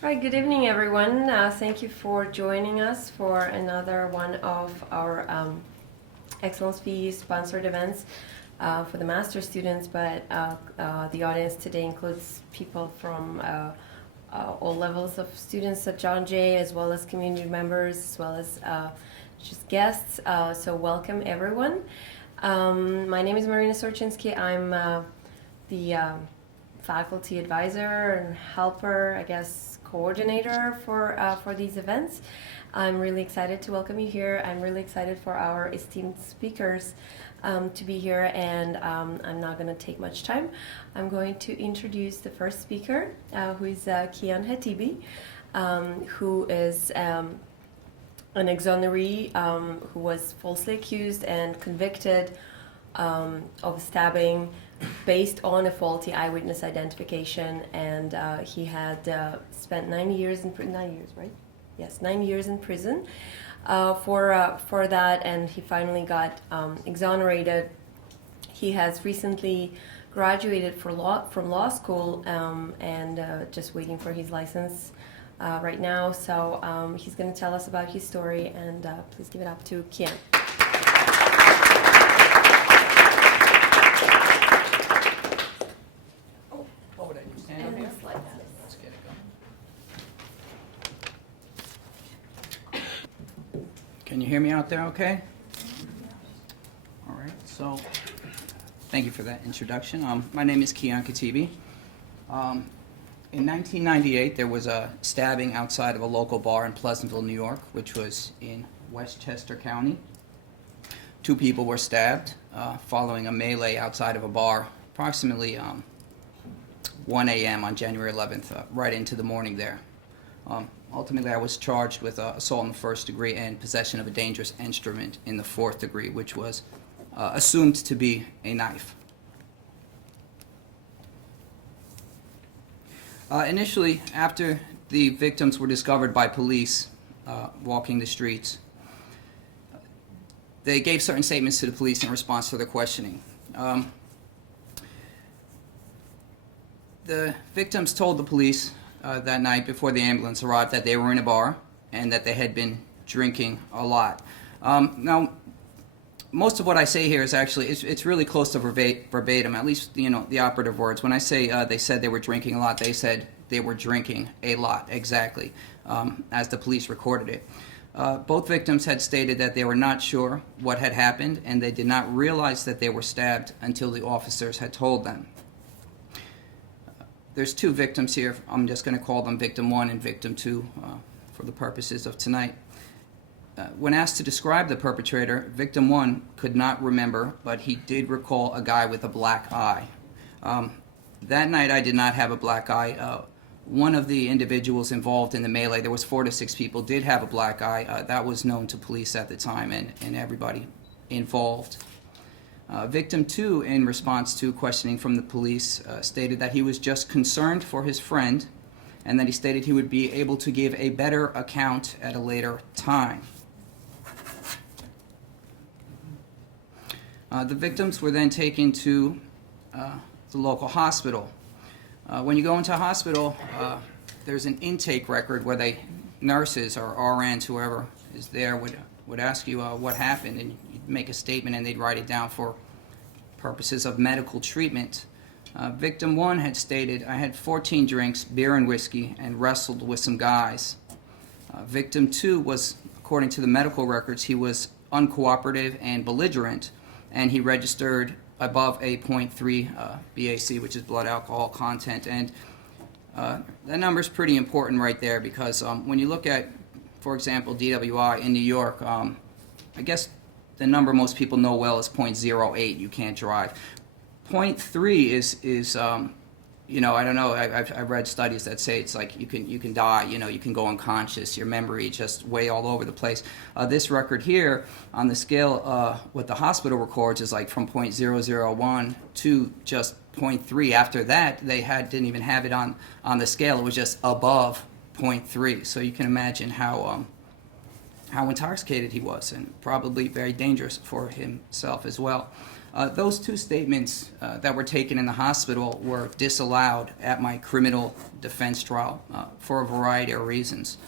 Right, good evening, everyone. Thank you for joining us for another one of our Excellence Fee sponsored events for the master students, but the audience today includes people from all levels of students at John Jay, as well as community members, as well as just guests. So welcome, everyone. My name is Marina Sorchinsky. I'm the faculty advisor and helper, I guess, coordinator for these events. I'm really excited to welcome you here. I'm really excited for our esteemed speakers to be here, and I'm not going to take much time. I'm going to introduce the first speaker, who is Kian Hatibi, who is an exoneree who was falsely accused and convicted of stabbing based on a faulty eyewitness identification, and he had spent 9 years in prison. 9 years, right? Yes, 9 years in prison for that, and he finally got exonerated. He has recently graduated from law school and just waiting for his license right now. So he's going to tell us about his story, and please give it up to Kian. Can you hear me out there okay? All right, so thank you for that introduction. My name is Kian Hatibi. In 1998, there was a stabbing outside of a local bar in Pleasantville, New York, which was in Westchester County. 2 people were stabbed following a melee outside of a bar, approximately 1 a.m. on January 11th, right into the morning there. Ultimately, I was charged with assault in the 1st degree and possession of a dangerous instrument in the 4th degree, which was assumed to be a knife. Initially, after the victims were discovered by police walking the streets, they gave certain statements to the police in response to their questioning. The victims told the police that night before the ambulance arrived that they were in a bar and that they had been drinking a lot. Now, most of what I say here is actually, it's really close to verbatim, at least, the operative words. When I say they said they were drinking a lot, they said they were drinking a lot, exactly, as the police recorded it. Both victims had stated that they were not sure what had happened, and they did not realize that they were stabbed until the officers had told them. There's 2 victims here. I'm just going to call them Victim 1 and Victim 2 for the purposes of tonight. When asked to describe the perpetrator, Victim 1 could not remember, but he did recall a guy with a black eye. That night I did not have a black eye. One of the individuals involved in the melee, there was 4 to 6 people, did have a black eye. That was known to police at the time and everybody involved. Victim 2, in response to questioning from the police, stated that he was just concerned for his friend and that he stated he would be able to give a better account at a later time. The victims were then taken to the local hospital. When you go into a hospital, there's an intake record where nurses or RNs, whoever is there, would ask you what happened, and you'd make a statement and they'd write it down for purposes of medical treatment. Victim 1 had stated, I had 14 drinks, beer and whiskey, and wrestled with some guys. Victim 2 was, according to the medical records, he was uncooperative and belligerent, and he registered above a 0.3 BAC, which is blood alcohol content. And that number is pretty important right there because when you look at, for example, DWI in New York, I guess the number most people know well is 0.08. You can't drive. 0.3 is I don't know. I've read studies that say it's like you can die. You can go unconscious. Your memory just way all over the place. This record here on the scale, what the hospital records is like from 0.001 to just 0.3. After that, they didn't even have it on the scale. It was just above 0.3. So you can imagine how intoxicated he was, and probably very dangerous for himself as well. Those two statements that were taken in the hospital were disallowed at my criminal defense trial for a variety of reasons,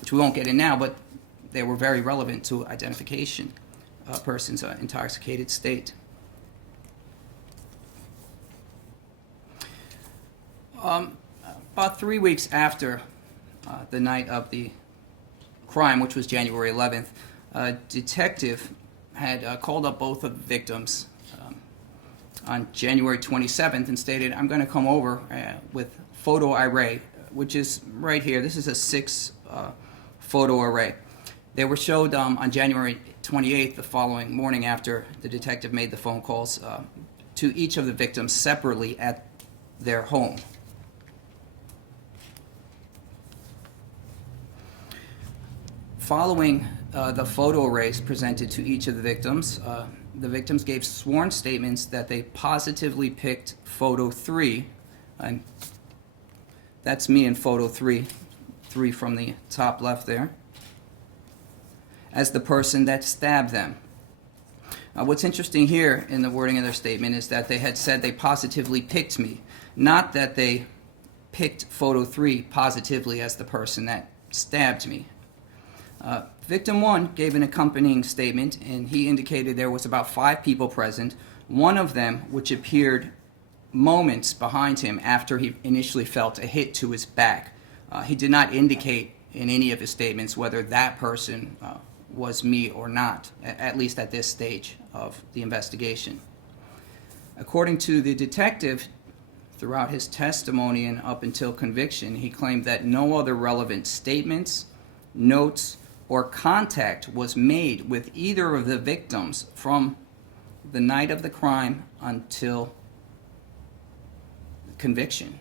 which we won't get in now, but they were very relevant to identification of a person's intoxicated state. About 3 weeks after the night of the crime, which was January 11th, a detective had called up both of the victims on January 27th and stated, I'm going to come over with photo array, which is right here. This is a 6 photo array. They were showed on January 28th, the following morning after the detective made the phone calls, to each of the victims separately at their home. Following the photo arrays presented to each of the victims gave sworn statements that they positively picked photo 3, and that's me in photo 3 from the top left there, as the person that stabbed them. What's interesting here in the wording of their statement is that they had said they positively picked me, not that they picked photo 3 positively as the person that stabbed me. Victim 1 gave an accompanying statement, and he indicated there was about 5 people present, one of them which appeared moments behind him after he initially felt a hit to his back. He did not indicate in any of his statements whether that person was me or not, at least at this stage of the investigation. According to the detective, throughout his testimony and up until conviction, he claimed that no other relevant statements, notes, or contact was made with either of the victims from the night of the crime until conviction.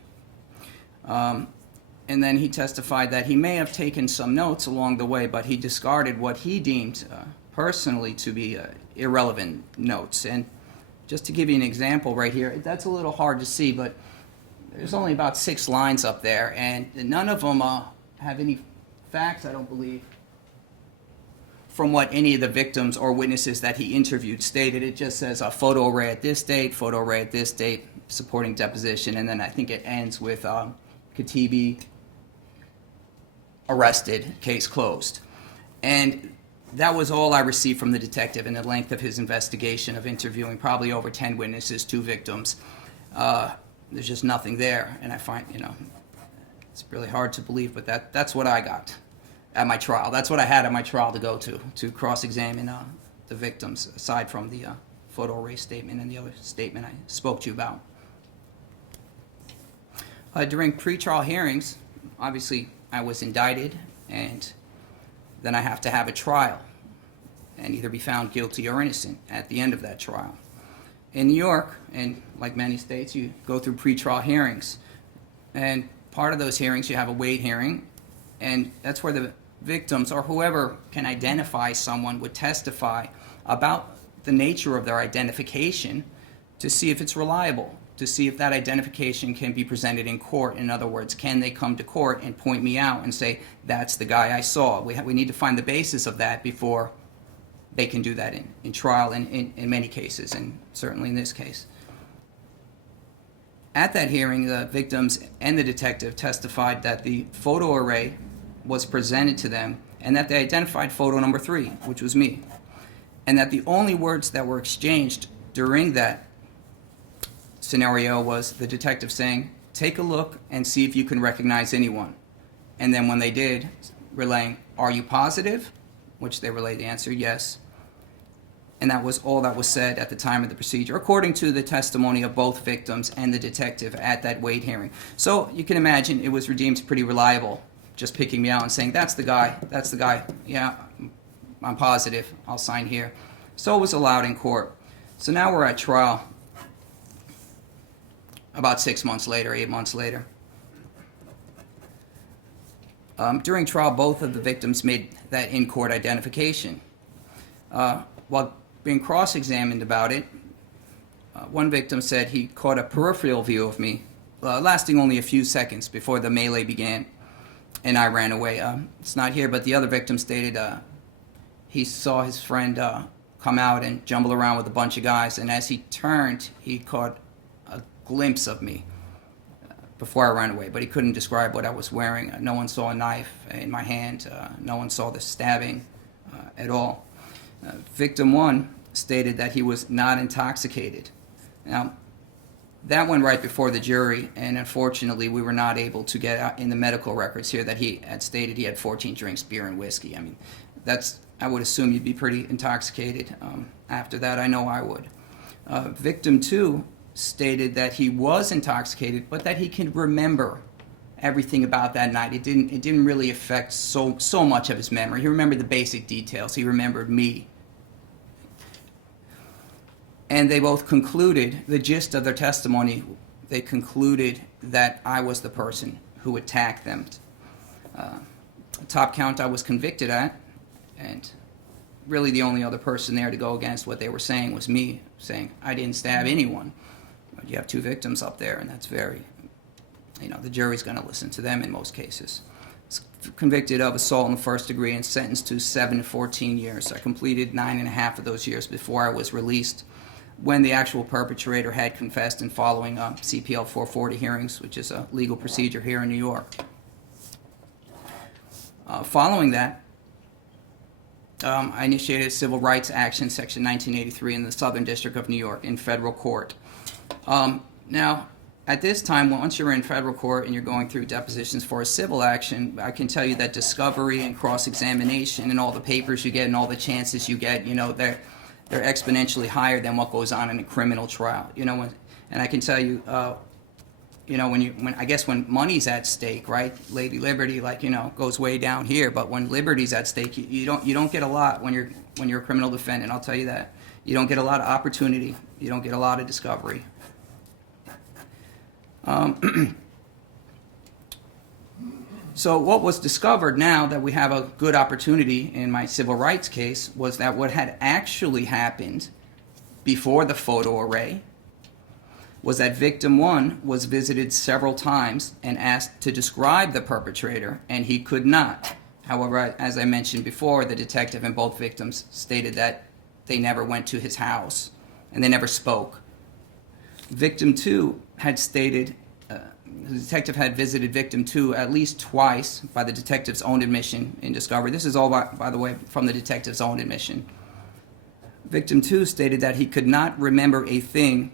And then he testified that he may have taken some notes along the way, but he discarded what he deemed personally to be irrelevant notes. And just to give you an example right here, that's a little hard to see, but there's only about 6 lines up there, and none of them have any facts, I don't believe, from what any of the victims or witnesses that he interviewed stated. It just says a photo array at this date, photo array at this date, supporting deposition, and then I think it ends with Katibi arrested, case closed. And that was all I received from the detective in the length of his investigation of interviewing probably over 10 witnesses, 2 victims. There's just nothing there, and I find, it's really hard to believe, but that's what I got at my trial. That's what I had at my trial to go to cross-examine the victims, aside from the photo array statement and the other statement I spoke to you about. During pretrial hearings, obviously I was indicted, and then I have to have a trial and either be found guilty or innocent at the end of that trial. In New York, and like many states, you go through pretrial hearings, and part of those hearings you have a Wade hearing, and that's where the victims or whoever can identify someone would testify about the nature of their identification to see if it's reliable, to see if that identification can be presented in court. In other words, can they come to court and point me out and say, that's the guy I saw? We need to find the basis of that before they can do that in trial in many cases, and certainly in this case. At that hearing, the victims and the detective testified that the photo array was presented to them and that they identified photo number 3, which was me, and that the only words that were exchanged during that scenario was the detective saying, take a look and see if you can recognize anyone. And then when they did, relaying, are you positive? Which they relayed the answer, yes. And that was all that was said at the time of the procedure, according to the testimony of both victims and the detective at that Wade hearing. So you can imagine it was deemed pretty reliable, just picking me out and saying, that's the guy, yeah, I'm positive, I'll sign here. So it was allowed in court. So now we're at trial about 6 months later, 8 months later. During trial, both of the victims made that in-court identification. While being cross-examined about it, one victim said he caught a peripheral view of me, lasting only a few seconds before the melee began, and I ran away. It's not here, but the other victim stated he saw his friend come out and jumble around with a bunch of guys, and as he turned, he caught a glimpse of me before I ran away, but he couldn't describe what I was wearing. No one saw a knife in my hand. No one saw the stabbing at all. Victim 1 stated that he was not intoxicated. Now, that went right before the jury, and unfortunately we were not able to get out in the medical records here that he had stated he had 14 drinks, beer and whiskey. I mean, I would assume you'd be pretty intoxicated. After that, I know I would. Victim 2 stated that he was intoxicated, but that he can remember everything about that night. It didn't really affect so much of his memory. He remembered the basic details. He remembered me. And they both concluded, the gist of their testimony, they concluded that I was the person who attacked them. Top count I was convicted at, and really the only other person there to go against what they were saying was me, saying I didn't stab anyone. But you have 2 victims up there, and that's very, the jury's going to listen to them in most cases. Convicted of assault in the first degree and sentenced to 7 to 14 years. I completed 9.5 of those years before I was released, when the actual perpetrator had confessed and following CPL 440 hearings, which is a legal procedure here in New York. Following that, I initiated a civil rights action, Section 1983, in the Southern District of New York in federal court. Now, at this time, once you're in federal court and you're going through depositions for a civil action, I can tell you that discovery and cross-examination and all the papers you get and all the chances you get, they're exponentially higher than what goes on in a criminal trial. And I can tell you, when money's at stake, right? Lady Liberty, goes way down here. But when liberty's at stake, you don't get a lot when you're a criminal defendant. I'll tell you that. You don't get a lot of opportunity. You don't get a lot of discovery. So what was discovered now that we have a good opportunity in my civil rights case was that what had actually happened before the photo array was that victim 1 was visited several times and asked to describe the perpetrator, and he could not. However, as I mentioned before, the detective and both victims stated that they never went to his house and they never spoke. Victim 2 had stated the detective had visited victim 2 at least twice by the detective's own admission in discovery. This is all, by the way, from the detective's own admission. Victim 2 stated that he could not remember a thing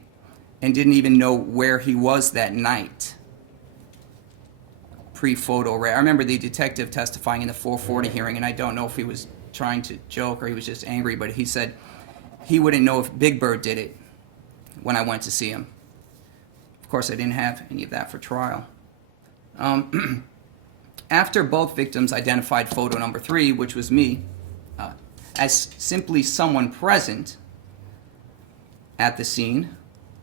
and didn't even know where he was that night. Pre-photo array. I remember the detective testifying in the 440 hearing, and I don't know if he was trying to joke or he was just angry, but he said he wouldn't know if Big Bird did it when I went to see him. Of course, I didn't have any of that for trial. After both victims identified photo number 3, which was me, as simply someone present at the scene,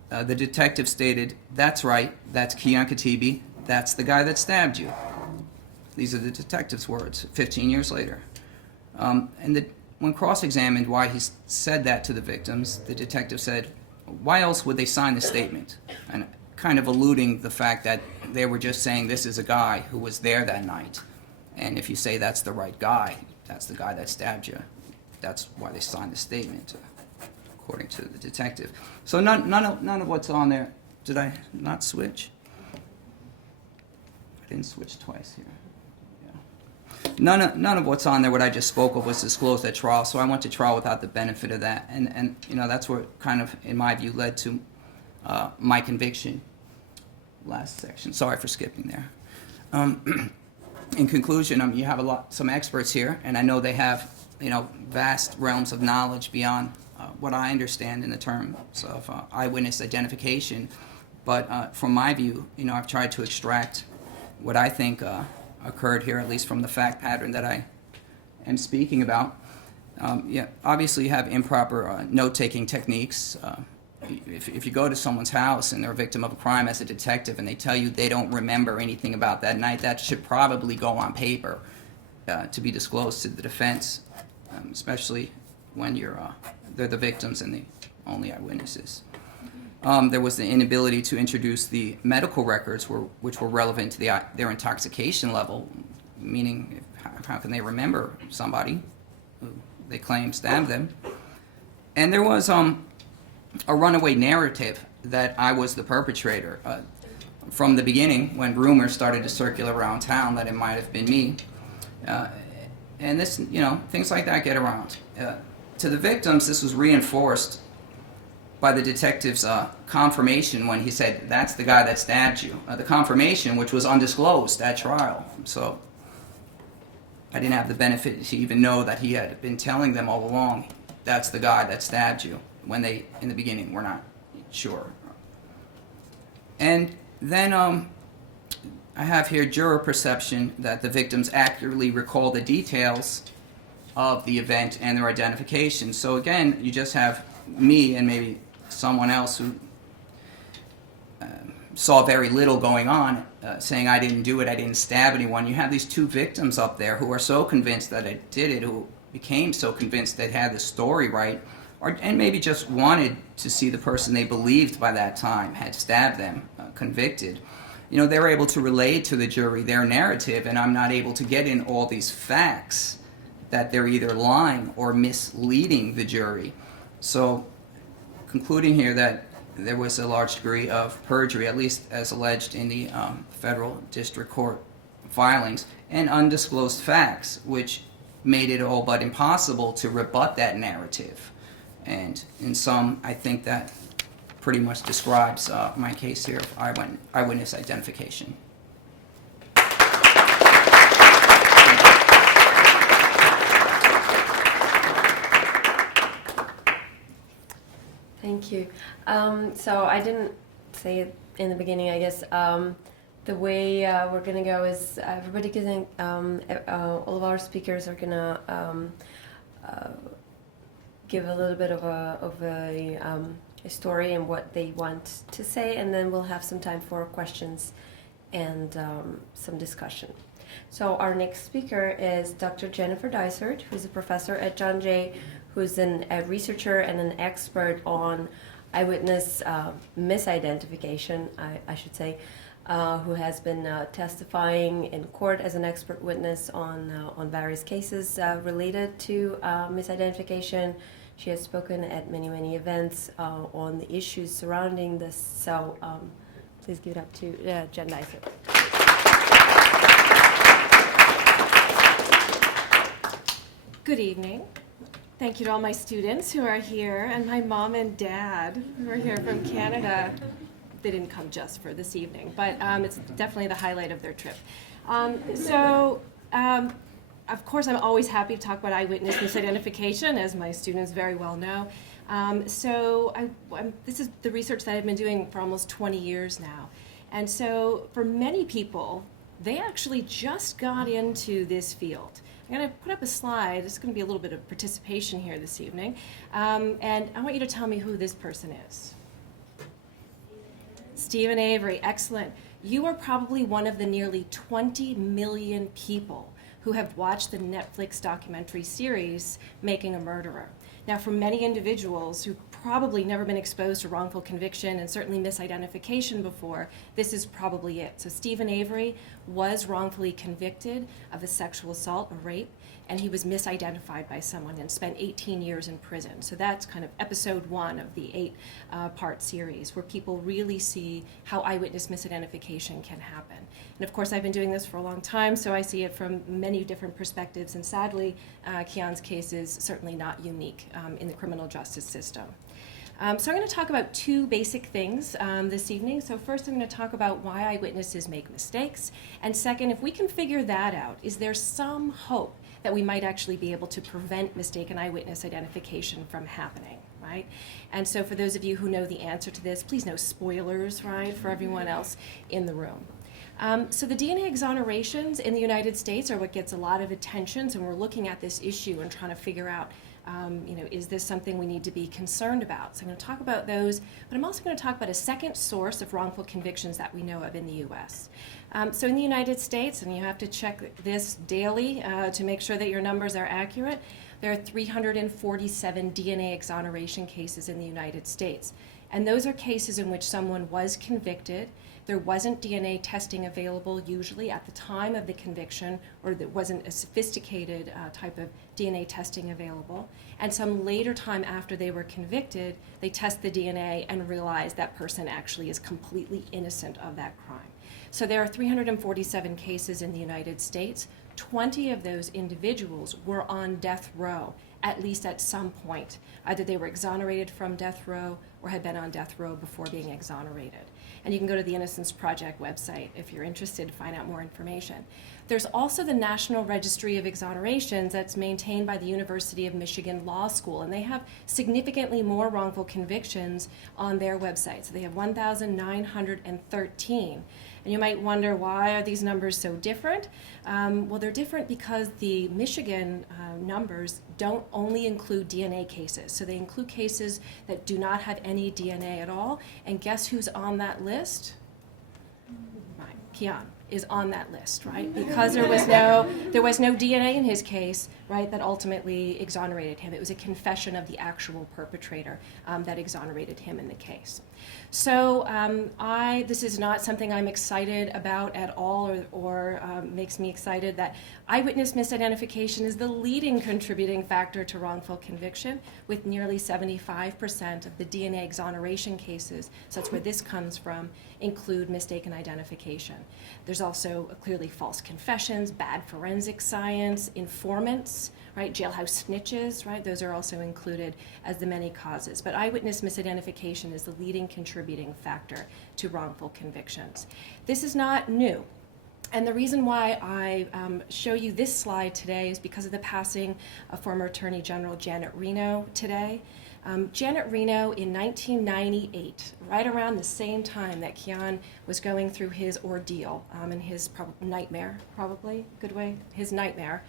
the detective stated, "That's right, that's Keon Katibi, that's the guy that stabbed you." These are the detective's words 15 years later. When cross-examined why he said that to the victims, the detective said, "Why else would they sign the statement?" And kind of alluding the fact that they were just saying this is a guy who was there that night. And if you say that's the right guy, that's the guy that stabbed you. That's why they signed the statement, according to the detective. So none of what's on there. Did I not switch? I didn't switch twice here. Yeah. None of what's on there, what I just spoke of, was disclosed at trial. So I went to trial without the benefit of that, and that's what kind of, in my view, led to my conviction. Last section. Sorry for skipping there. In conclusion, you have some experts here, and I know they have vast realms of knowledge beyond what I understand in the terms of eyewitness identification. But from my view, I've tried to extract what I think occurred here, at least from the fact pattern that I am speaking about. Obviously you have improper note-taking techniques. If you go to someone's house and they're a victim of a crime as a detective and they tell you they don't remember anything about that night, that should probably go on paper to be disclosed to the defense, especially when they're the victims and the only eyewitnesses. There was the inability to introduce the medical records which were relevant to their intoxication level, meaning how can they remember somebody who they claim stabbed them? And there was a runaway narrative that I was the perpetrator. From the beginning, when rumors started to circulate around town that it might have been me. And this, things like that get around. To the victims, this was reinforced by the detective's confirmation when he said, "That's the guy that stabbed you." The confirmation, which was undisclosed at trial. So I didn't have the benefit to even know that he had been telling them all along, "That's the guy that stabbed you," when they, in the beginning, were not sure. And then I have here juror perception that the victims accurately recall the details of the event and their identification. So again, you just have me and maybe someone else who saw very little going on, saying I didn't do it, I didn't stab anyone. You have these two victims up there who are so convinced that I did it, who became so convinced they had the story right, and maybe just wanted to see the person they believed by that time had stabbed them, convicted. They're able to relay to the jury their narrative, and I'm not able to get in all these facts that they're either lying or misleading the jury. So, concluding here that there was a large degree of perjury, at least as alleged in the federal district court filings, and undisclosed facts, which made it all but impossible to rebut that narrative. And in sum, I think that pretty much describes my case here of eyewitness identification. Thank you. So I didn't say it in the beginning, I guess. The way we're going to go is everybody getting, all of our speakers are going to give a little bit of a story and what they want to say, and then we'll have some time for questions and some discussion. So our next speaker is Dr. Jennifer Dysart, who's a professor at John Jay, who's a researcher and an expert on eyewitness misidentification, I should say, who has been testifying in court as an expert witness on various cases related to misidentification. She has spoken at many events on the issues surrounding this. So please give it up to Jen Dysart. Good evening. Thank you to all my students who are here, and my mom and dad who are here from Canada. They didn't come just for this evening, but it's definitely the highlight of their trip. Of course, I'm always happy to talk about eyewitness misidentification, as my students very well know. This is the research that I've been doing for almost 20 years now. And so for many people, they actually just got into this field. I'm going to put up a slide. There's going to be a little bit of participation here this evening. And I want you to tell me who this person is. Stephen Avery, excellent. You are probably one of the nearly 20 million people who have watched the Netflix documentary series, Making a Murderer. Now, for many individuals who've probably never been exposed to wrongful conviction and certainly misidentification before, this is probably it. So Stephen Avery was wrongfully convicted of a sexual assault, a rape, and he was misidentified by someone and spent 18 years in prison. So that's kind of episode 1 of the 8-part series, where people really see how eyewitness misidentification can happen. And of course, I've been doing this for a long time, so I see it from many different perspectives, and sadly, Kian's case is certainly not unique in the criminal justice system. So I'm going to talk about 2 basic things this evening. So first, I'm going to talk about why eyewitnesses make mistakes, and second, if we can figure that out, is there some hope that we might actually be able to prevent mistaken eyewitness identification from happening, right? And so for those of you who know the answer to this, please no spoilers, right, for everyone else in the room. So the DNA exonerations in the United States are what gets a lot of attention, and we're looking at this issue and trying to figure out, is this something we need to be concerned about? So I'm going to talk about those, but I'm also going to talk about a second source of wrongful convictions that we know of in the U.S. So in the United States, and you have to check this daily to make sure that your numbers are accurate, there are 347 DNA exoneration cases in the United States. And those are cases in which someone was convicted, There wasn't DNA testing available usually at the time of the conviction, or there wasn't a sophisticated type of DNA testing available. And some later time after they were convicted, they test the DNA and realize that person actually is completely innocent of that crime. So there are 347 cases in the United States. 20 of those individuals were on death row, at least at some point. Either they were exonerated from death row or had been on death row before being exonerated. And you can go to the Innocence Project website if you're interested to find out more information. There's also the National Registry of Exonerations that's maintained by the University of Michigan Law School, and they have significantly more wrongful convictions on their website. So they have 1,913. And you might wonder, why are these numbers so different? Well, they're different because the Michigan numbers don't only include DNA cases. So they include cases that do not have any DNA at all. And guess who's on that list? Right, Keon is on that list, right? Because there was no DNA in his case, right, that ultimately exonerated him. It was a confession of the actual perpetrator that exonerated him in the case. So this is not something I'm excited about at all, or makes me excited that eyewitness misidentification is the leading contributing factor to wrongful conviction, with nearly 75% of the DNA exoneration cases, so that's where this comes from, include mistaken identification. There's also clearly false confessions, bad forensic science, informants, right, jailhouse snitches, right, those are also included as the many causes. But eyewitness misidentification is the leading contributing factor to wrongful convictions. This is not new. And the reason why I show you this slide today is because of the passing of former Attorney General Janet Reno today. Janet Reno in 1998, right around the same time that Keon was going through his ordeal and his nightmare, probably, good way, his nightmare,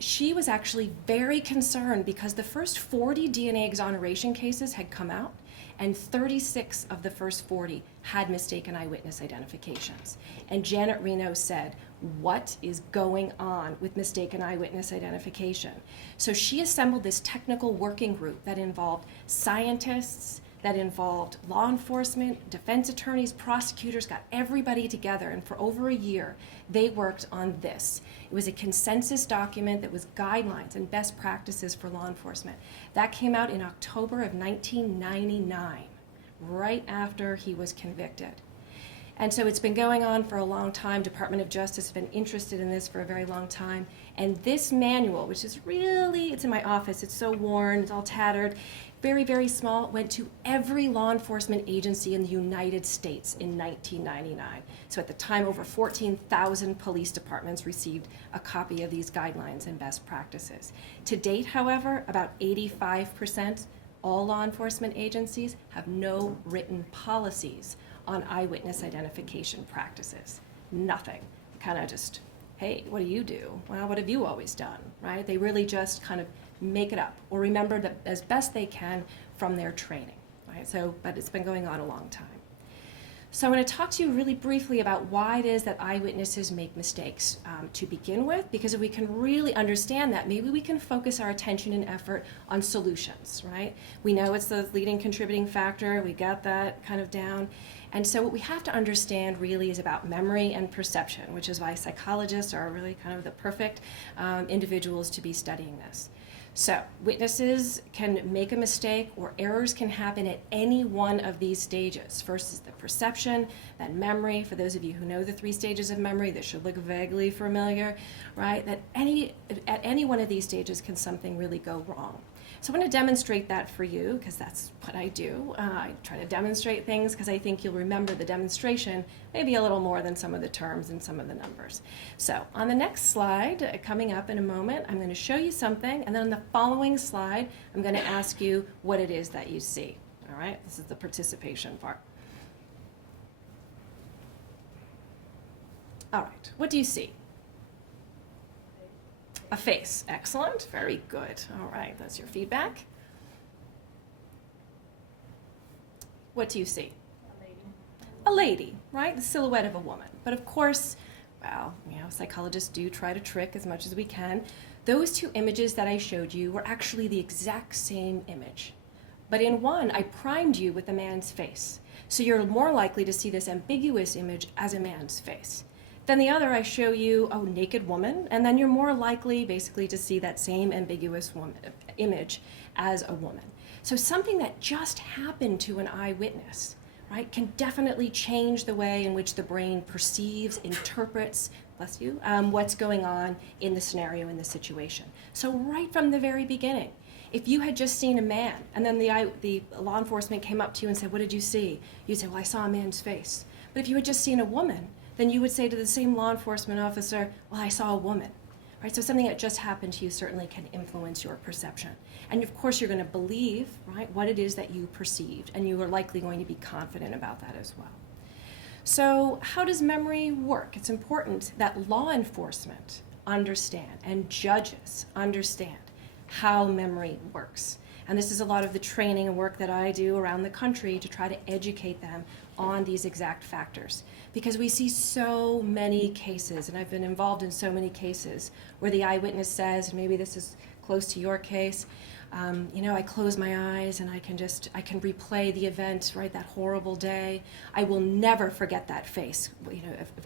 she was actually very concerned because the first 40 DNA exoneration cases had come out, and 36 of the first 40 had mistaken eyewitness identifications. And Janet Reno said, what is going on with mistaken eyewitness identification? So she assembled this technical working group that involved scientists, that involved law enforcement, defense attorneys, prosecutors, got everybody together, and for over a year, they worked on this. It was a consensus document that was guidelines and best practices for law enforcement. That came out in October of 1999, right after he was convicted. And so it's been going on for a long time. Department of Justice has been interested in this for a very long time. And this manual, which is really, it's in my office, it's so worn, it's all tattered, very, very small, went to every law enforcement agency in the United States in 1999. So at the time, over 14,000 police departments received a copy of these guidelines and best practices. To date, however, about 85% all law enforcement agencies have no written policies on eyewitness identification practices. Nothing. Kind of just, hey, what do you do? Well, what have you always done, right? They really just kind of make it up or remember that as best they can from their training, right? So, but it's been going on a long time. So I'm going to talk to you really briefly about why it is that eyewitnesses make mistakes to begin with, because if we can really understand that, maybe we can focus our attention and effort on solutions, right? We know it's the leading contributing factor. We got that kind of down. And so what we have to understand really is about memory and perception, which is why psychologists are really kind of the perfect individuals to be studying this. So witnesses can make a mistake, or errors can happen at any one of these stages. First is the perception, then memory. For those of you who know the 3 stages of memory, this should look vaguely familiar, right? That at any one of these stages can something really go wrong. So I'm going to demonstrate that for you, because that's what I do. I try to demonstrate things because I think you'll remember the demonstration maybe a little more than some of the terms and some of the numbers. So on the next slide, coming up in a moment, I'm going to show you something, and then on the following slide, I'm going to ask you what it is that you see. All right, this is the participation part. All right, what do you see? A face. Excellent. Very good. All right, that's your feedback. What do you see? A lady. A lady, right? The silhouette of a woman. But of course, well, psychologists do try to trick as much as we can. Those 2 images that I showed you were actually the exact same image. But in one, I primed you with a man's face. So you're more likely to see this ambiguous image as a man's face. Then the other, I show you a naked woman, and then you're more likely basically to see that same ambiguous image as a woman. So something that just happened to an eyewitness, right, can definitely change the way in which the brain perceives, interprets, bless you, what's going on in the scenario, in the situation. So right from the very beginning, if you had just seen a man, and then the law enforcement came up to you and said, "What did you see?" You'd say, "Well, I saw a man's face." But if you had just seen a woman, then you would say to the same law enforcement officer, "Well, I saw a woman." Right? So something that just happened to you certainly can influence your perception. And of course, you're going to believe, right, what it is that you perceived, and you are likely going to be confident about that as well. So how does memory work? It's important that law enforcement understand and judges understand how memory works. And this is a lot of the training and work that I do around the country to try to educate them on these exact factors. Because we see so many cases, and I've been involved in so many cases, where the eyewitness says, and maybe this is close to your case, I close my eyes and I can replay the event, right, that horrible day. I will never forget that face.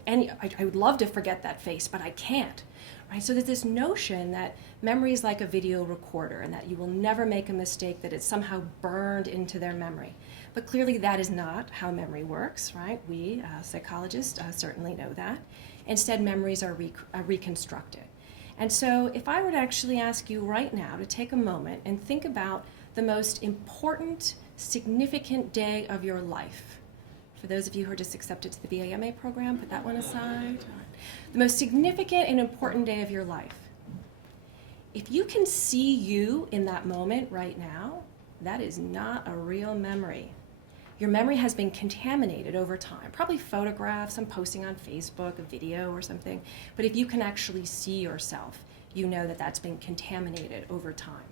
I would love to forget that face, but I can't. Right? So there's this notion that memory is like a video recorder and that you will never make a mistake, that it's somehow burned into their memory. But clearly that is not how memory works, right? We, psychologists, certainly know that. Instead, memories are reconstructed. And so if I were to actually ask you right now to take a moment and think about the most important, significant day of your life. For those of you who are just accepted to the BAMA program, put that one aside. The most significant and important day of your life. If you can see you in that moment right now, that is not a real memory. Your memory has been contaminated over time, probably photographs, some posting on Facebook, a video or something. But if you can actually see yourself, you know that that's been contaminated over time.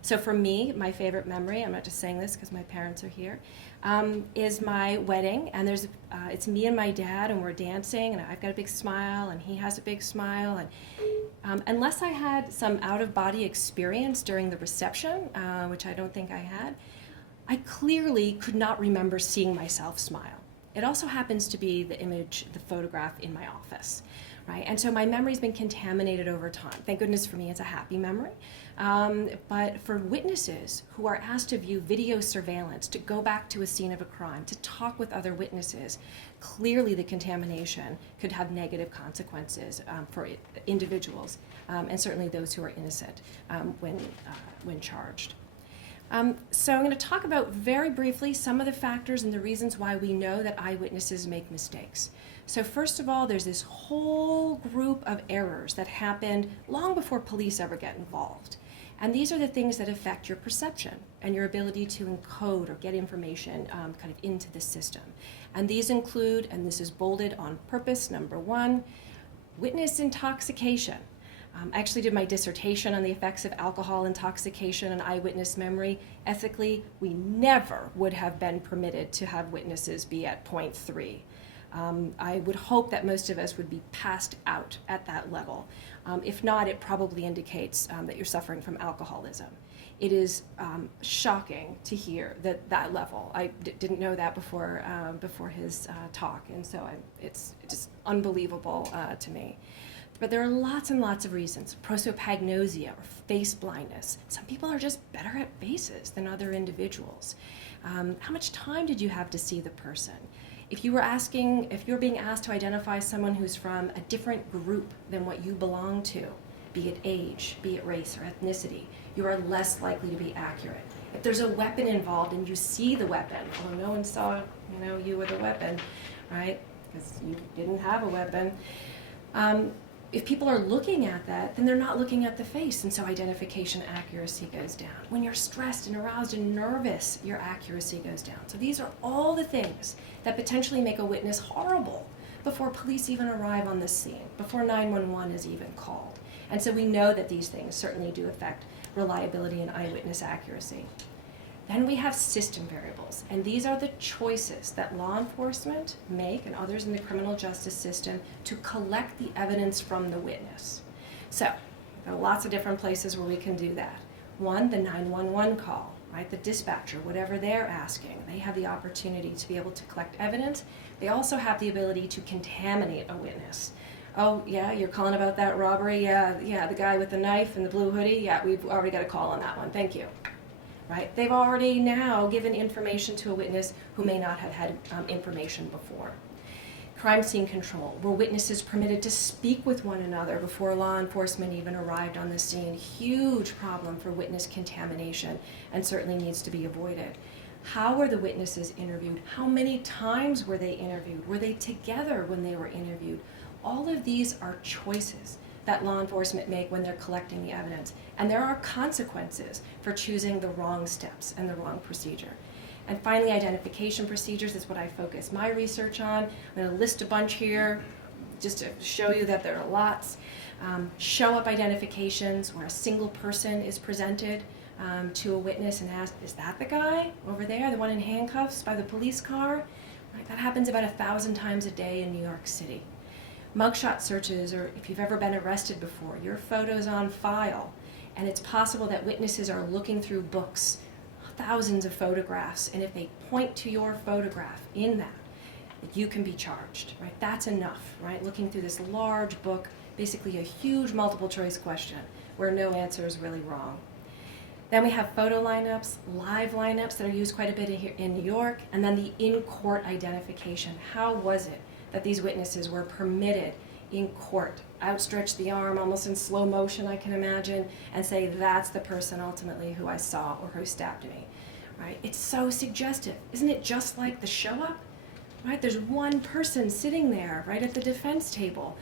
So for me, my favorite memory, I'm not just saying this because my parents are here, is my wedding. And it's me and my dad, and we're dancing, and I've got a big smile, and he has a big smile. And unless I had some out-of-body experience during the reception, which I don't think I had, I clearly could not remember seeing myself smile. It also happens to be the image, the photograph in my office, right? And so my memory's been contaminated over time. Thank goodness for me, it's a happy memory. But for witnesses who are asked to view video surveillance, to go back to a scene of a crime, to talk with other witnesses, clearly the contamination could have negative consequences for individuals, and certainly those who are innocent when charged. So I'm going to talk about very briefly some of the factors and the reasons why we know that eyewitnesses make mistakes. So first of all, there's this whole group of errors that happened long before police ever get involved. And these are the things that affect your perception and your ability to encode or get information kind of into the system. And these include, and this is bolded on purpose, number one, witness intoxication. I actually did my dissertation on the effects of alcohol intoxication on eyewitness memory. Ethically, we never would have been permitted to have witnesses be at 0.3. I would hope that most of us would be passed out at that level. If not, it probably indicates that you're suffering from alcoholism. It is shocking to hear that level. I didn't know that before his talk, and so it's just unbelievable to me. But there are lots and lots of reasons. Prosopagnosia or face blindness. Some people are just better at faces than other individuals. How much time did you have to see the person? If you were being asked to identify someone who's from a different group than what you belong to, be it age, be it race or ethnicity, you are less likely to be accurate. If there's a weapon involved and you see the weapon, although no one saw, you with a weapon, right? Because you didn't have a weapon. If people are looking at that, then they're not looking at the face, and so identification accuracy goes down. When you're stressed and aroused and nervous, your accuracy goes down. So these are all the things that potentially make a witness horrible before police even arrive on the scene, before 911 is even called. And so we know that these things certainly do affect reliability and eyewitness accuracy. Then we have system variables, and these are the choices that law enforcement make and others in the criminal justice system to collect the evidence from the witness. So there are lots of different places where we can do that. One, the 911 call, right? The dispatcher, whatever they're asking, they have the opportunity to be able to collect evidence. They also have the ability to contaminate a witness. Oh, yeah, you're calling about that robbery? Yeah, the guy with the knife and the blue hoodie? Yeah, we've already got a call on that one. Thank you. Right? They've already now given information to a witness who may not have had information before. Crime scene control, were witnesses permitted to speak with one another before law enforcement even arrived on the scene? Huge problem for witness contamination, and certainly needs to be avoided. How were the witnesses interviewed? How many times were they interviewed? Were they together when they were interviewed? All of these are choices that law enforcement make when they're collecting the evidence. And there are consequences for choosing the wrong steps and the wrong procedure. And finally, identification procedures is what I focus my research on. I'm going to list a bunch here just to show you that there are lots. Show-up identifications, where a single person is presented to a witness and asks, is that the guy over there, the one in handcuffs by the police car? Right, that happens about 1,000 times a day in New York City. Mugshot searches, or if you've ever been arrested before, your photo's on file, and it's possible that witnesses are looking through books, thousands of photographs, and if they point to your photograph in that, you can be charged, right? That's enough, right? Looking through this large book, basically a huge multiple choice question where no answer is really wrong. Then we have photo lineups, live lineups that are used quite a bit here in New York, and then the in-court identification. How was it that these witnesses were permitted in court, outstretch the arm almost in slow motion, I can imagine, and say, that's the person ultimately who I saw or who stabbed me, right? It's so suggestive. Isn't it just like the show-up, right? There's one person sitting there, right, at the defense table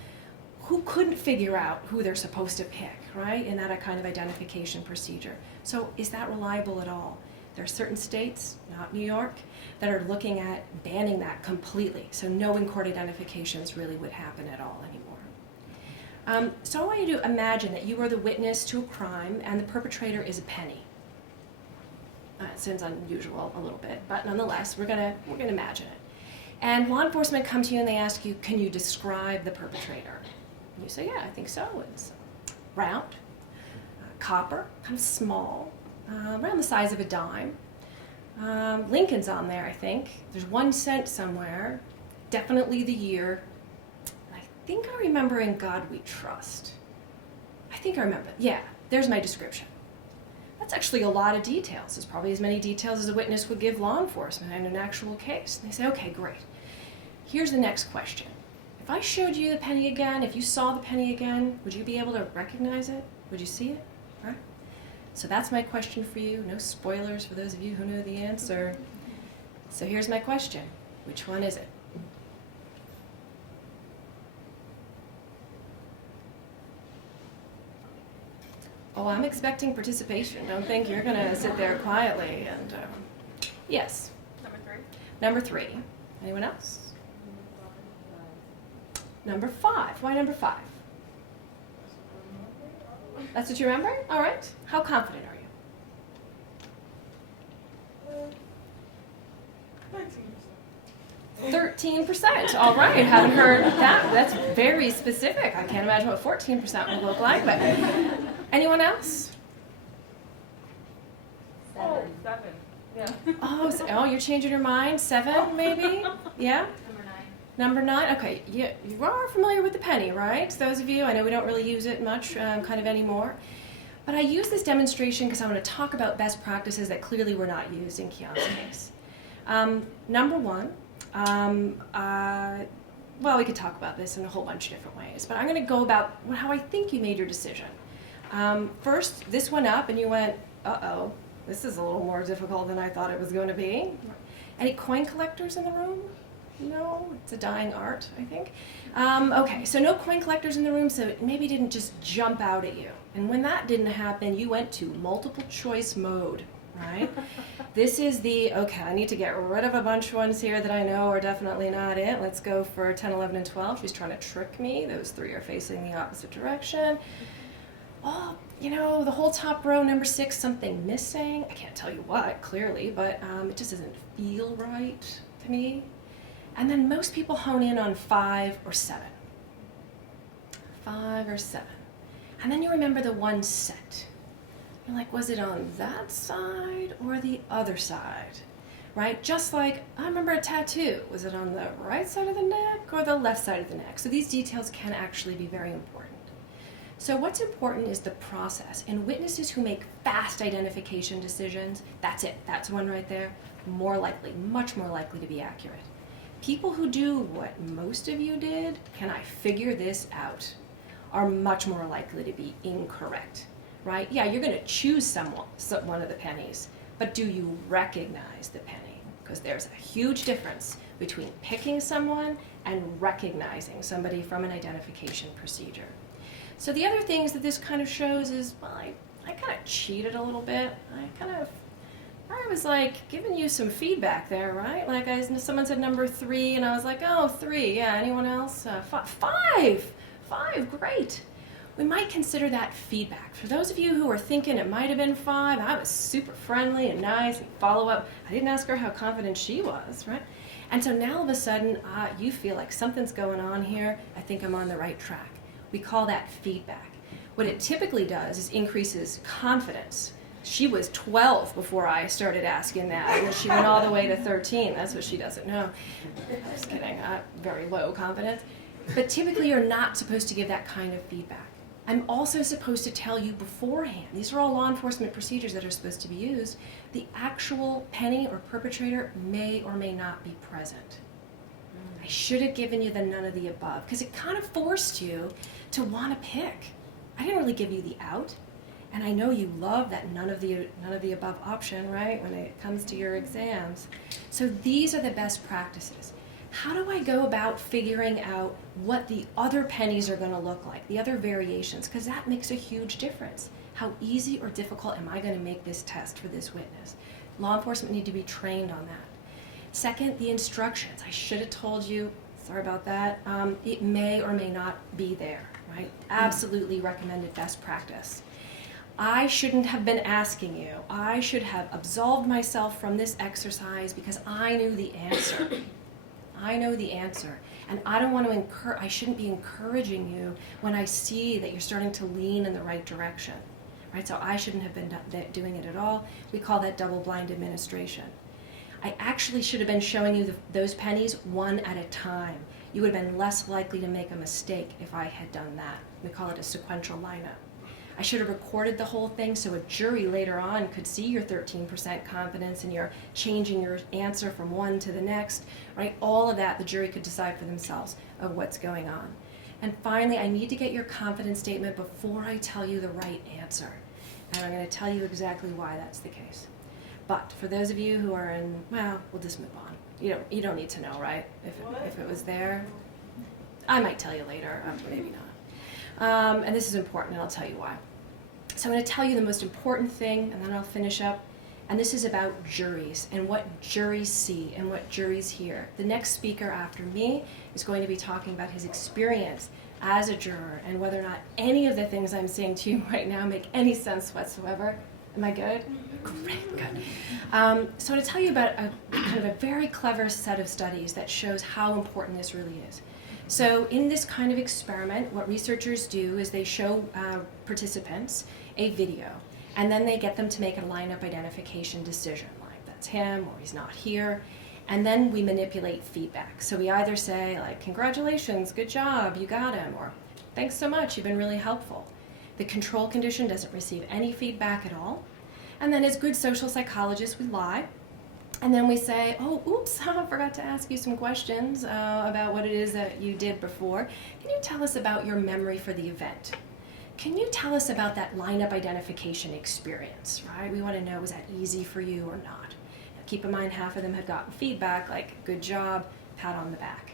who couldn't figure out who they're supposed to pick, right, in that kind of identification procedure. So is that reliable at all? There are certain states, not New York, that are looking at banning that completely. So no in-court identifications really would happen at all anymore. So I want you to imagine that you are the witness to a crime and the perpetrator is a penny. It sounds unusual a little bit, but nonetheless, we're gonna imagine it. And law enforcement come to you and they ask you, can you describe the perpetrator? And you say, yeah, I think so. It's round, copper, kind of small, around the size of a dime. Lincoln's on there, I think. There's 1 cent somewhere. Definitely the year. I think I remember In God We Trust. I think I remember. Yeah, there's my description. That's actually a lot of details. It's probably as many details as a witness would give law enforcement in an actual case. And they say, okay, great. Here's the next question. If I showed you the penny again, if you saw the penny again, would you be able to recognize it? Would you see it? Right? So that's my question for you. No spoilers for those of you who know the answer. So here's my question. Which one is it? Oh, I'm expecting participation. Don't think you're going to sit there quietly. And yes. Number 3. Number 3. Anyone else? Number 5. Why number 5? That's what you remember? All right. How confident are you? 13%. All right. Haven't heard that. That's very specific. I can't imagine what 14% would look like. But anyone else? 7. Oh, 7. Yeah. Oh, you're changing your mind? 7, maybe? Yeah? Number 9. Number 9, okay, you are familiar with the penny, right? Those of you, I know we don't really use it much kind of anymore. But I use this demonstration because I want to talk about best practices that clearly were not used in Keon's case. Number 1, well, we could talk about this in a whole bunch of different ways, but I'm going to go about how I think you made your decision. First, this went up and you went, uh-oh, this is a little more difficult than I thought it was going to be. Any coin collectors in the room? No, it's a dying art, I think. Okay, so no coin collectors in the room, so it maybe didn't just jump out at you. And when that didn't happen, you went to multiple choice mode, right? This is the, okay, I need to get rid of a bunch of ones here that I know are definitely not it. Let's go for 10, 11, and 12. She's trying to trick me. Those 3 are facing the opposite direction. Oh, you know, the whole top row, number 6, something missing. I can't tell you what, clearly, but it just doesn't feel right to me. And then most people hone in on 5 or 7. 5 or 7. And then you remember the 1 cent. You're like, was it on that side or the other side? Right? Just like, I remember a tattoo. Was it on the right side of the neck or the left side of the neck? So these details can actually be very important. So what's important is the process. And witnesses who make fast identification decisions, that's it. That's one right there. More likely, much more likely to be accurate. People who do what most of you did, can I figure this out, are much more likely to be incorrect, right? Yeah, you're going to choose one of the pennies, but do you recognize the penny? Because there's a huge difference between picking someone and recognizing somebody from an identification procedure. So the other things that this kind of shows is, well, I kind of cheated a little bit. I was like giving you some feedback there, right? Like someone said number 3, and I was like, oh, 3, yeah, anyone else? 5, great. We might consider that feedback. For those of you who are thinking it might have been 5, I was super friendly and nice and follow up. I didn't ask her how confident she was, right? And so now all of a sudden, you feel like something's going on here. I think I'm on the right track. We call that feedback. What it typically does is increases confidence. She was 12 before I started asking that, and then she went all the way to 13. That's what she doesn't know. Just kidding, very low confidence. But typically you're not supposed to give that kind of feedback. I'm also supposed to tell you beforehand, these are all law enforcement procedures that are supposed to be used, the actual penny or perpetrator may or may not be present. I should have given you the none of the above, because it kind of forced you to want to pick. I didn't really give you the out, and I know you love that none of the above option, right, when it comes to your exams. So these are the best practices. How do I go about figuring out what the other pennies are going to look like, the other variations? Because that makes a huge difference. How easy or difficult am I going to make this test for this witness? Law enforcement need to be trained on that. Second, the instructions. I should have told you, sorry about that, it may or may not be there, right? Absolutely recommended best practice. I shouldn't have been asking you. I should have absolved myself from this exercise because I knew the answer. I know the answer, and I don't want to I shouldn't be encouraging you when I see that you're starting to lean in the right direction, right? So I shouldn't have been doing it at all. We call that double-blind administration. I actually should have been showing you those pennies one at a time. You would have been less likely to make a mistake if I had done that. We call it a sequential lineup. I should have recorded the whole thing so a jury later on could see your 13% confidence and you're changing your answer from one to the next, right? All of that, the jury could decide for themselves of what's going on. And finally, I need to get your confidence statement before I tell you the right answer. And I'm going to tell you exactly why that's the case. But for those of you who are in, well, we'll just move on. You don't need to know, right? If it was there, I might tell you later, maybe not. And this is important, and I'll tell you why. So I'm going to tell you the most important thing, and then I'll finish up. And this is about juries and what juries see and what juries hear. The next speaker after me is going to be talking about his experience as a juror and whether or not any of the things I'm saying to you right now make any sense whatsoever. Am I good? Great, good. So I'm going to tell you about kind of a very clever set of studies that shows how important this really is. So in this kind of experiment, what researchers do is they show participants a video, and then they get them to make a lineup identification decision, like that's him or he's not here, and then we manipulate feedback. So we either say like, congratulations, good job, you got him, or thanks so much, you've been really helpful. The control condition doesn't receive any feedback at all. And then as good social psychologists, we lie. And then we say, oh, oops, I forgot to ask you some questions about what it is that you did before. Can you tell us about your memory for the event? Can you tell us about that lineup identification experience, right? We want to know, was that easy for you or not? Now, keep in mind, half of them had gotten feedback, like, good job, pat on the back.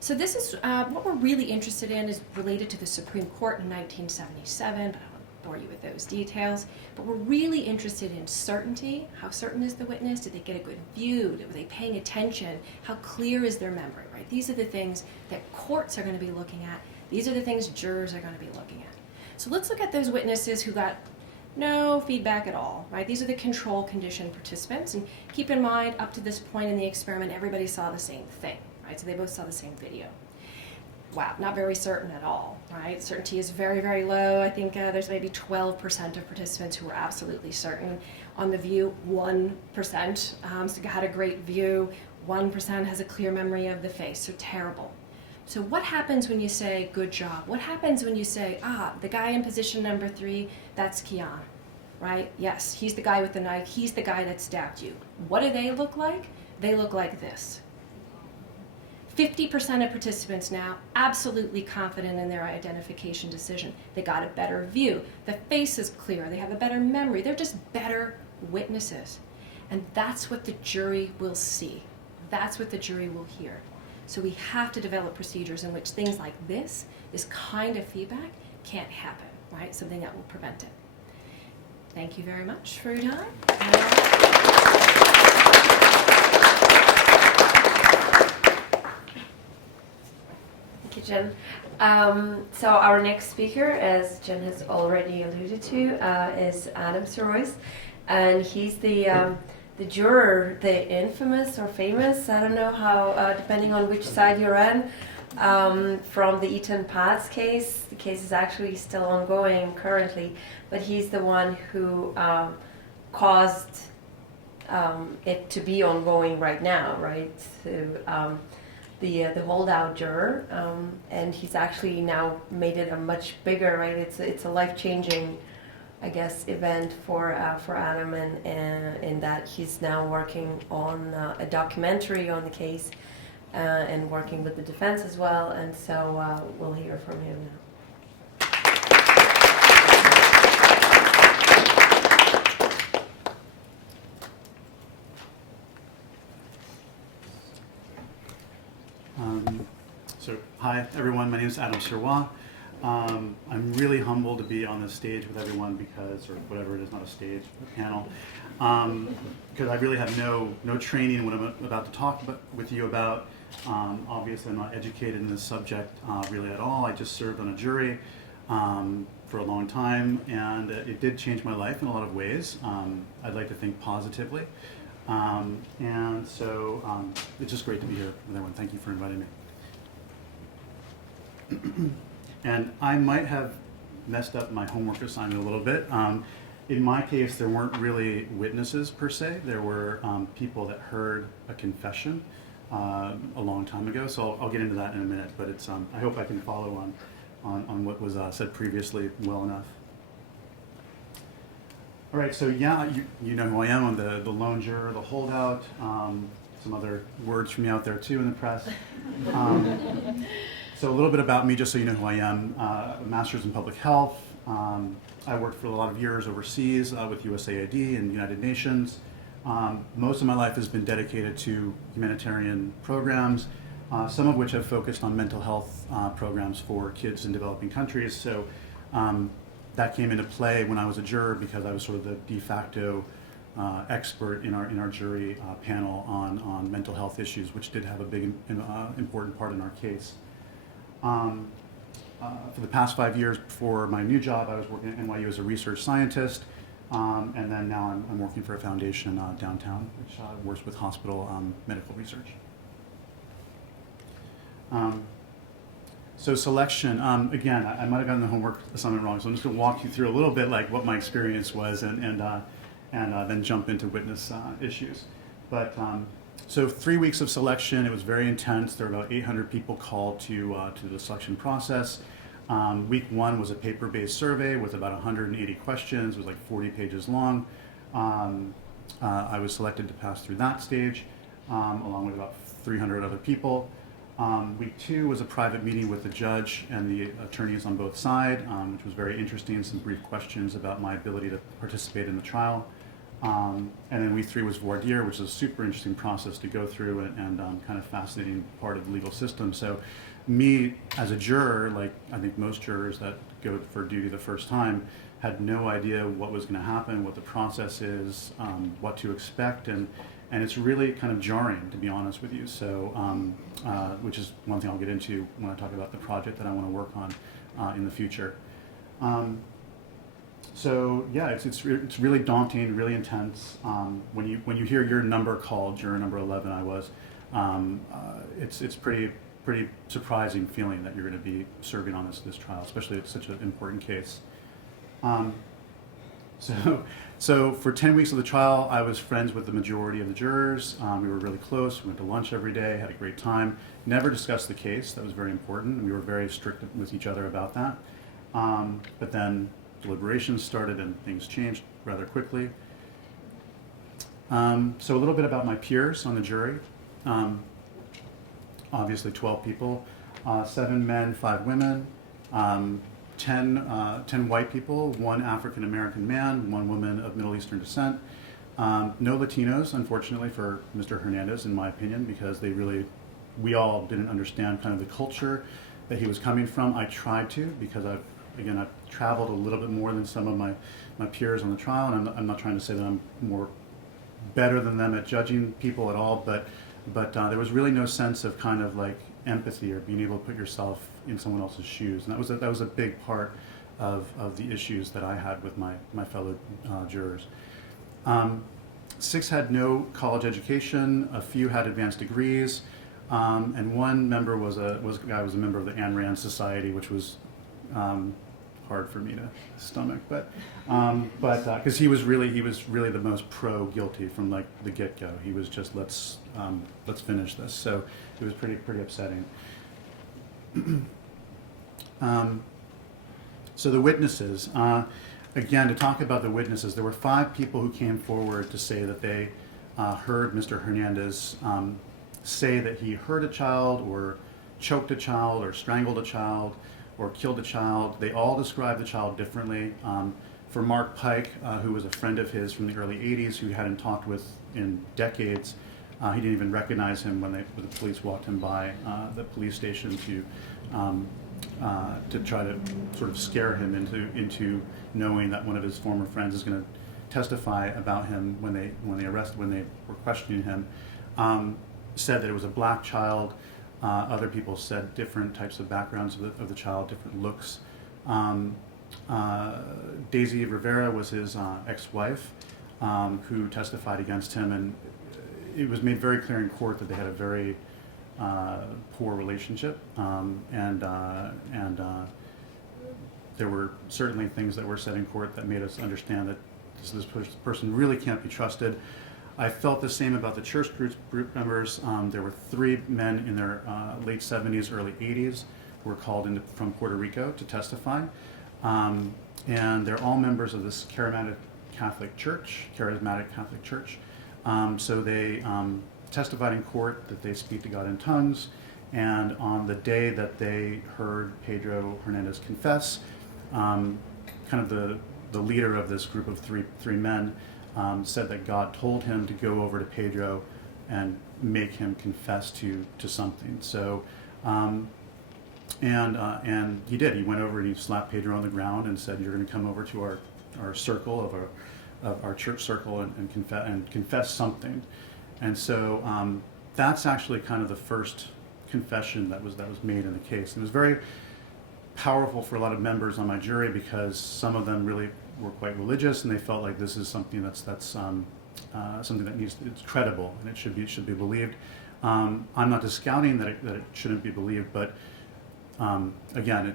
So this is, what we're really interested in is related to the Supreme Court in 1977, but I won't bore you with those details. But we're really interested in certainty. How certain is the witness? Did they get a good view? Were they paying attention? How clear is their memory, right? These are the things that courts are going to be looking at. These are the things jurors are going to be looking at. So let's look at those witnesses who got no feedback at all, right? These are the control condition participants. And keep in mind, up to this point in the experiment, everybody saw the same thing, right? So they both saw the same video. wow, not very certain at all, right? Certainty is very, very low. I think there's maybe 12% of participants who were absolutely certain. On the view, 1%, so had a great view. 1% has a clear memory of the face, so terrible. So what happens when you say, good job? What happens when you say, the guy in position number 3, that's Kian, right? Yes, he's the guy with the knife. He's the guy that stabbed you. What do they look like? They look like this. 50% of participants now absolutely confident in their identification decision. They got a better view. The face is clear. They have a better memory. They're just better witnesses. And that's what the jury will see. That's what the jury will hear. So we have to develop procedures in which things like this kind of feedback, can't happen, right? Something that will prevent it. Thank you very much for your time. Thank you, Jen. So our next speaker, as Jen has already alluded to, is Adam Juries, and he's the juror, the infamous or famous, I don't know how, depending on which side you're on, from the Eaton Pads case. The case is actually still ongoing currently, but he's the one who caused it to be ongoing right now, right? So, the holdout juror, and he's actually now made it a much bigger, right? It's a life-changing, I guess, event for Adam, and in that he's now working on a documentary on the case, and working with the defense as well, and so we'll hear from him now. So, hi everyone, my name is Adam Juries. I'm really humbled to be on this stage with everyone because, or whatever it is, not a stage, a panel, because I really have no training in what I'm about to talk with you about. Obviously, I'm not educated in this subject really at all. I just served on a jury for a long time, and it did change my life in a lot of ways. I'd like to think positively. And so it's just great to be here with everyone. Thank you for inviting me. And I might have messed up my homework assignment a little bit. In my case, there weren't really witnesses per se. There were people that heard a confession a long time ago. So I'll get into that in a minute. But it's I hope I can follow on what was said previously well enough. All right, so yeah, you know who I am. I'm the lone juror, the holdout. Some other words from me out there too in the press. So a little bit about me, just so you know who I am. A master's in public health. I worked for a lot of years overseas with USAID and United Nations. Most of my life has been dedicated to humanitarian programs, some of which have focused on mental health programs for kids in developing countries. So that came into play when I was a juror because I was sort of the de facto expert in our jury panel on mental health issues, which did have a big important part in our case. For the past 5 years before my new job, I was working at NYU as a research scientist, and then now I'm working for a foundation downtown, which works with hospital medical research. So selection, again, I might have gotten the homework assignment wrong, so I'm just going to walk you through a little bit like what my experience was and then jump into witness issues. But so 3 weeks of selection, it was very intense. There were about 800 people called to the selection process. Week 1 was a paper-based survey with about 180 questions. It was like 40 pages long. I was selected to pass through that stage, along with about 300 other people. Week 2 was a private meeting with the judge and the attorneys on both sides, which was very interesting. Some brief questions about my ability to participate in the trial. And then week 3 was voir dire, which is a super interesting process to go through and kind of fascinating part of the legal system. So me as a juror, like I think most jurors that go for duty the first time, had no idea what was going to happen, what the process is, what to expect, and it's really kind of jarring, to be honest with you. So, which is one thing I'll get into when I talk about the project that I want to work on in the future. So yeah, it's really daunting, really intense. When you hear your number called, juror number 11, I was. It's pretty pretty surprising feeling that you're going to be serving on this trial, especially it's such an important case. So for 10 weeks of the trial, I was friends with the majority of the jurors. We were really close. We went to lunch every day, had a great time. Never discussed the case. That was very important. We were very strict with each other about that. But then deliberations started and things changed rather quickly. So a little bit about my peers on the jury. Obviously 12 people, 7 men, 5 women, 10 white people, 1 African-American man, 1 woman of Middle Eastern descent. No Latinos, unfortunately, for Mr. Hernandez, in my opinion, because we all didn't understand kind of the culture that he was coming from. I tried to, because I've traveled a little bit more than some of my peers on the trial, and I'm not trying to say that I'm better than them at judging people at all, but there was really no sense of kind of like empathy or being able to put yourself in someone else's shoes, and that was a big part of the issues that I had with my fellow jurors. 6 had no college education, a few had advanced degrees, and 1 member was a member of the Ayn Rand Society, which was hard for me to stomach, but because he was really the most pro-guilty from like the get-go. He was just let's finish this. So it was pretty upsetting. So the witnesses, again, to talk about the witnesses, there were 5 people who came forward to say that they heard Mr. Hernandez say that he hurt a child or choked a child or strangled a child or killed a child. They all described the child differently. For Mark Pike, who was a friend of his from the early 80s, who he hadn't talked with in decades, he didn't even recognize him when the police walked him by the police station to try to sort of scare him into knowing that one of his former friends is going to testify about him when they were questioning him. Said that it was a black child. Other people said different types of backgrounds of the child, different looks. Daisy Rivera was his ex-wife who testified against him, and it was made very clear in court that they had a very poor relationship, and there were certainly things that were said in court that made us understand that this person really can't be trusted. I felt the same about the church group members. There were 3 men in their late 70s, early 80s who were called in from Puerto Rico to testify. And they're all members of this charismatic Catholic Church. So they testified in court that they speak to God in tongues. And on the day that they heard Pedro Hernandez confess, kind of the leader of this group of three men said that God told him to go over to Pedro and make him confess to something. So, and he did. He went over and he slapped Pedro on the ground and said, "You're going to come over to our circle of our church circle and confess something." And so that's actually kind of the first confession that was made in the case. And it was very powerful for a lot of members on my jury because some of them really were quite religious, and they felt like this is something that's something that it's credible and it should be believed. I'm not discounting that it shouldn't be believed, but again,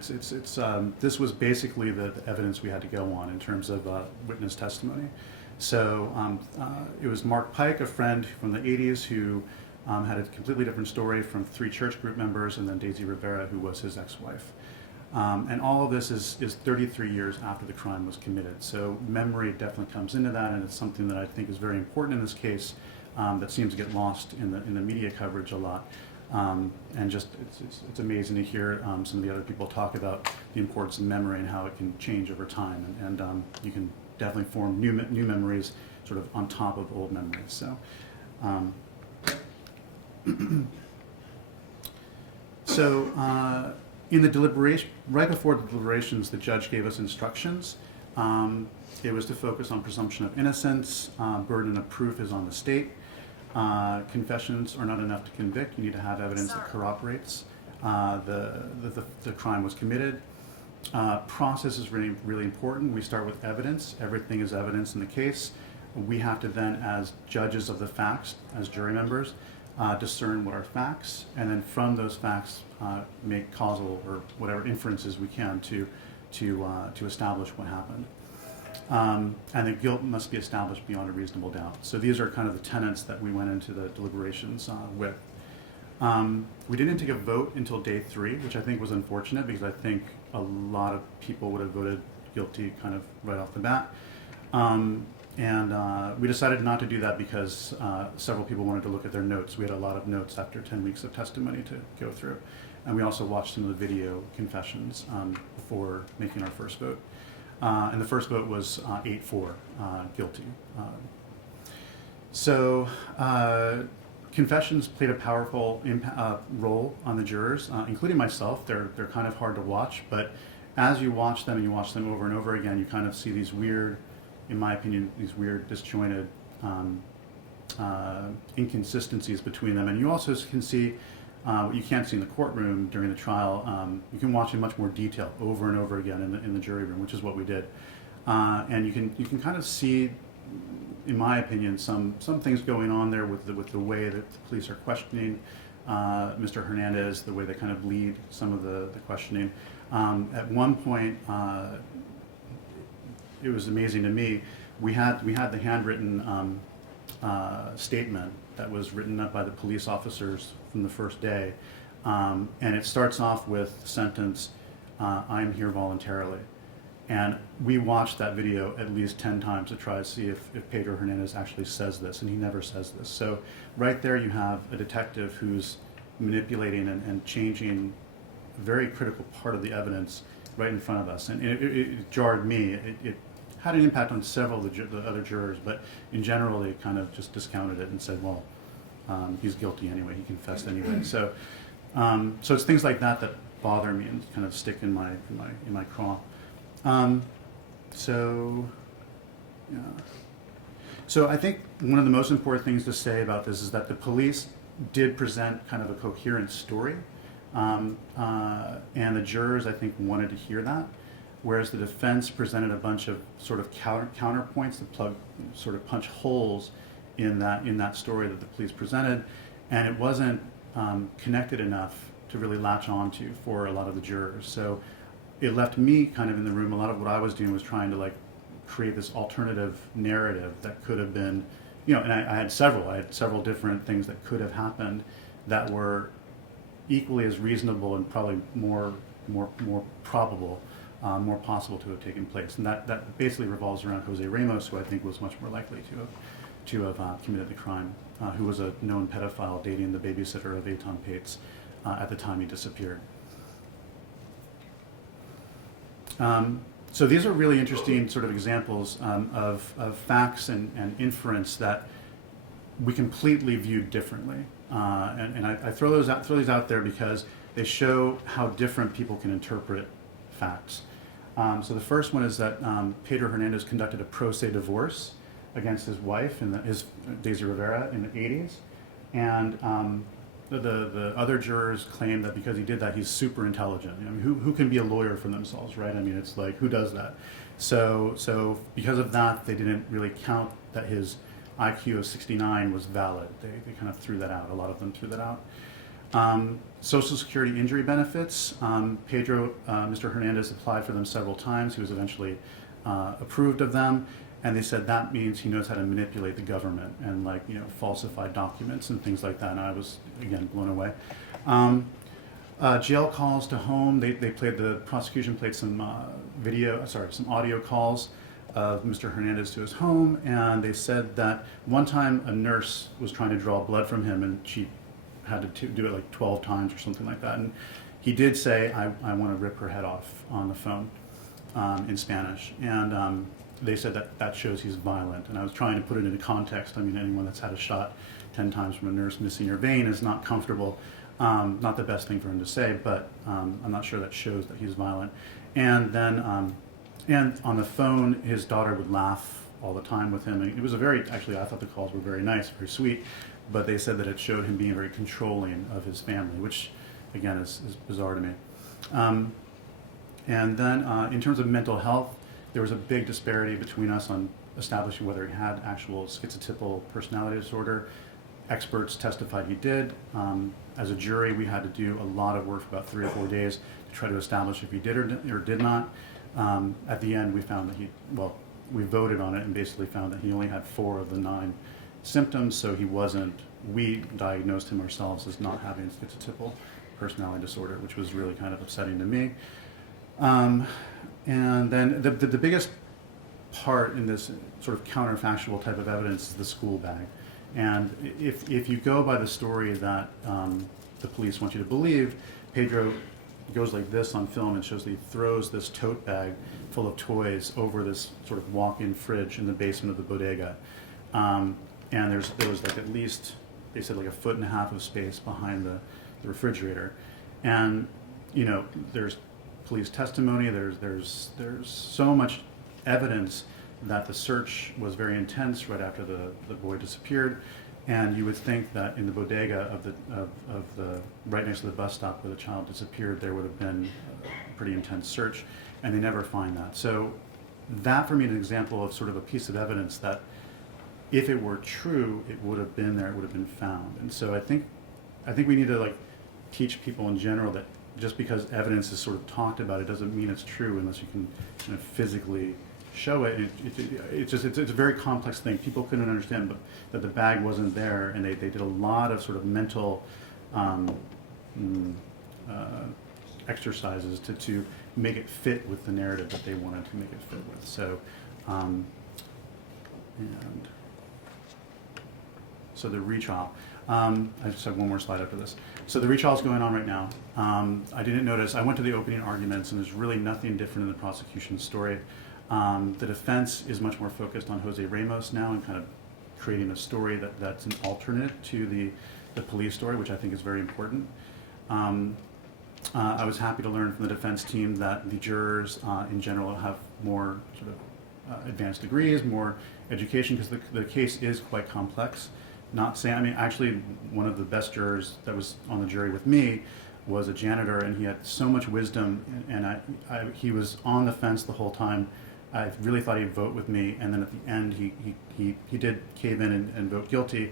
this was basically the evidence we had to go on in terms of witness testimony. So it was Mark Pike, a friend from the 80s, who had a completely different story from 3 church group members, and then Daisy Rivera, who was his ex-wife. And all of this is 33 years after the crime was committed. So memory definitely comes into that, and it's something that I think is very important in this case that seems to get lost in the media coverage a lot. And just it's amazing to hear some of the other people talk about the importance of memory and how it can change over time, and you can definitely form new memories sort of on top of old memories. So. In the deliberation, right before the deliberations, the judge gave us instructions. It was to focus on presumption of innocence. Burden of proof is on the state. Confessions are not enough to convict. You need to have evidence that corroborates the crime was committed. Process is really, really important. We start with evidence. Everything is evidence in the case. We have to then, as judges of the facts, as jury members, discern what are facts, and then from those facts make causal or whatever inferences we can to establish what happened. And the guilt must be established beyond a reasonable doubt. So these are kind of the tenets that we went into the deliberations with. We didn't take a vote until day 3, which I think was unfortunate because I think a lot of people would have voted guilty kind of right off the bat. And we decided not to do that because several people wanted to look at their notes. We had a lot of notes after 10 weeks of testimony to go through. And we also watched some of the video confessions before making our first vote. And the first vote was 8-4, guilty. So confessions played a powerful role on the jurors, including myself. They're kind of hard to watch, but as you watch them and you watch them over and over again, you kind of see these weird, in my opinion, these weird disjointed inconsistencies between them. And you also can see what you can't see in the courtroom during the trial. You can watch in much more detail over and over again in the jury room, which is what we did. And you can kind of see, in my opinion, some things going on there with the way that the police are questioning Mr. Hernandez, the way they kind of lead some of the questioning. At one point, it was amazing to me. We had the handwritten statement that was written up by the police officers from the first day, and it starts off with the sentence, "I'm here voluntarily." And we watched that video at least 10 times to try to see if Pedro Hernandez actually says this, and he never says this. So right there you have a detective who's manipulating and changing a very critical part of the evidence right in front of us. And it jarred me. It had an impact on several of the other jurors, but in general they kind of just discounted it and said, well, he's guilty anyway, he confessed anyway. So it's things like that that bother me and kind of stick in my craw. So I think one of the most important things to say about this is that the police did present kind of a coherent story, and the jurors, I think, wanted to hear that, whereas the defense presented a bunch of sort of counterpoints that punch holes in that story that the police presented, and it wasn't connected enough to really latch onto for a lot of the jurors. So it left me kind of in the room. A lot of what I was doing was trying to create this alternative narrative that could have been, and I had several different things that could have happened that were equally as reasonable and probably more probable, more possible to have taken place. And that basically revolves around Jose Ramos, who I think was much more likely to have committed the crime, who was a known pedophile dating the babysitter of Eitan Pates at the time he disappeared. So these are really interesting sort of examples of facts and inference that we completely viewed differently. And I throw these out there because they show how different people can interpret facts. So the first one is that Pedro Hernandez conducted a pro se divorce against his wife, his Daisy Rivera, in the 80s. And the other jurors claim that because he did that, he's super intelligent. I mean, who can be a lawyer for themselves, right? I mean, it's like, who does that? So because of that, they didn't really count that his IQ of 69 was valid. They kind of threw that out. A lot of them threw that out. Social Security injury benefits. Mr. Hernandez applied for them several times. He was eventually approved of them. And they said that means he knows how to manipulate the government and falsify documents and things like that. And I was, again, blown away. Jail calls to home. The prosecution played some audio calls of Mr. Hernandez to his home. And they said that one time a nurse was trying to draw blood from him and she had to do it like 12 times or something like that. And he did say, I want to rip her head off on the phone in Spanish. And they said that shows he's violent, and I was trying to put it into context. I mean, anyone that's had a shot 10 times from a nurse missing your vein is not comfortable. Not the best thing for him to say, but I'm not sure that shows that he's violent. And then, and on the phone, his daughter would laugh all the time with him. And it was actually, I thought the calls were very nice, very sweet, but they said that it showed him being very controlling of his family, which, again, is bizarre to me. And then, in terms of mental health, there was a big disparity between us on establishing whether he had actual schizotypal personality disorder. experts testified he did. As a jury, we had to do a lot of work for about 3 or 4 days to try to establish if he did or did not. At the end, we found that we voted on it and basically found that he only had 4 of the 9 symptoms, so we diagnosed him ourselves as not having schizotypal personality disorder, which was really kind of upsetting to me. And then the biggest part in this sort of counterfactual type of evidence is the school bag. And if you go by the story that the police want you to believe, Pedro goes like this on film and shows that he throws this tote bag full of toys over this sort of walk-in fridge in the basement of the bodega. And there was like at least, they said, like 1.5 feet of space behind the refrigerator. And, you know, there's police testimony, there's so much evidence that the search was very intense right after the boy disappeared. And you would think that in the bodega of the right next to the bus stop where the child disappeared, there would have been a pretty intense search, and they never find that. So that for me is an example of sort of a piece of evidence that if it were true, it would have been there, it would have been found. And so I think we need to like teach people in general that just because evidence is sort of talked about, it doesn't mean it's true unless you can kind of physically show it. It's a very complex thing. People couldn't understand that the bag wasn't there, and they did a lot of sort of mental exercises to make it fit with the narrative that they wanted to make it fit with. So, so the retrial. I just have one more slide after this. So the retrial is going on right now. I didn't notice. I went to the opening arguments, and there's really nothing different in the prosecution's story. The defense is much more focused on Jose Ramos now and kind of creating a story that's an alternate to the police story, which I think is very important. I was happy to learn from the defense team that the jurors in general have more sort of advanced degrees, more education, because the case is quite complex. Not saying, I mean, actually, one of the best jurors that was on the jury with me was a janitor, and he had so much wisdom, and he was on the fence the whole time. I really thought he'd vote with me, and then at the end, he did cave in and vote guilty,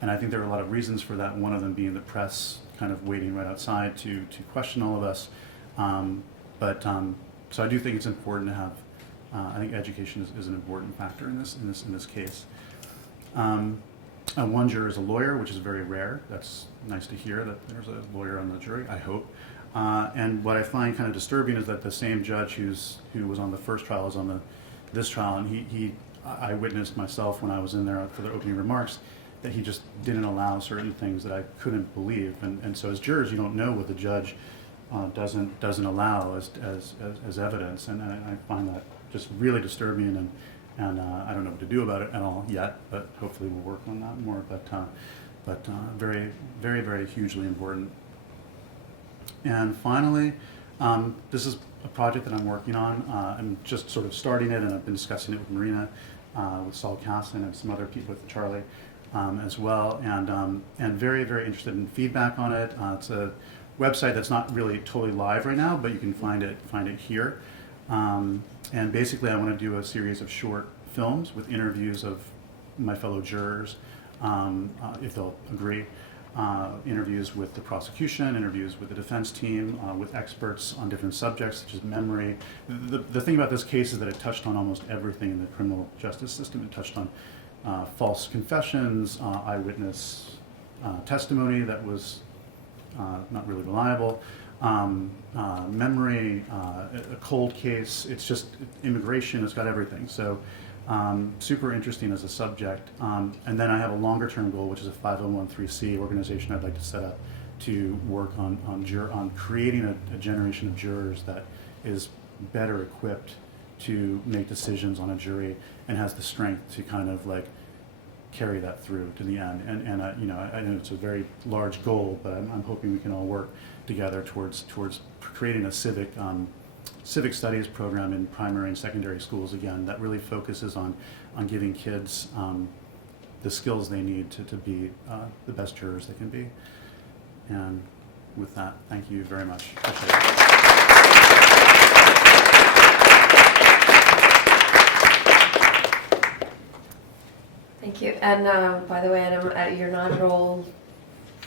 and I think there were a lot of reasons for that, one of them being the press kind of waiting right outside to question all of us. So I do think it's important to have, I think education is an important factor in this case. One juror is a lawyer, which is very rare. That's nice to hear that there's a lawyer on the jury, I hope. And what I find kind of disturbing is that the same judge who was on the first trial is on this trial, and I witnessed myself when I was in there for the opening remarks that he just didn't allow certain things that I couldn't believe. And so as jurors, you don't know what the judge doesn't allow as evidence, and I find that just really disturbing, and I don't know what to do about it at all yet, but hopefully we'll work on that more. But very, very, very hugely important. And finally, this is a project that I'm working on. I'm just sort of starting it, and I've been discussing it with Marina, with Saul Casson, and some other people, with Charlie as well, and very, very interested in feedback on it. It's a website that's not really totally live right now, but you can find it here. And basically, I want to do a series of short films with interviews of my fellow jurors, if they'll agree. Interviews with the prosecution, interviews with the defense team, with experts on different subjects such as memory. The thing about this case is that it touched on almost everything in the criminal justice system. It touched on false confessions, eyewitness testimony that was not really reliable, memory, a cold case. It's just immigration. It's got everything. So super interesting as a subject. And then I have a longer term goal, which is a 501(c) organization I'd like to set up to work on creating a generation of jurors that is better equipped to make decisions on a jury and has the strength to kind of like carry that through to the end. And I know it's a very large goal, but I'm hoping we can all work together towards creating a civic studies program in primary and secondary schools, again, that really focuses on giving kids the skills they need to be the best jurors they can be. And with that, thank you very much. Appreciate it. Thank you. And by the way, Adam, you're not at all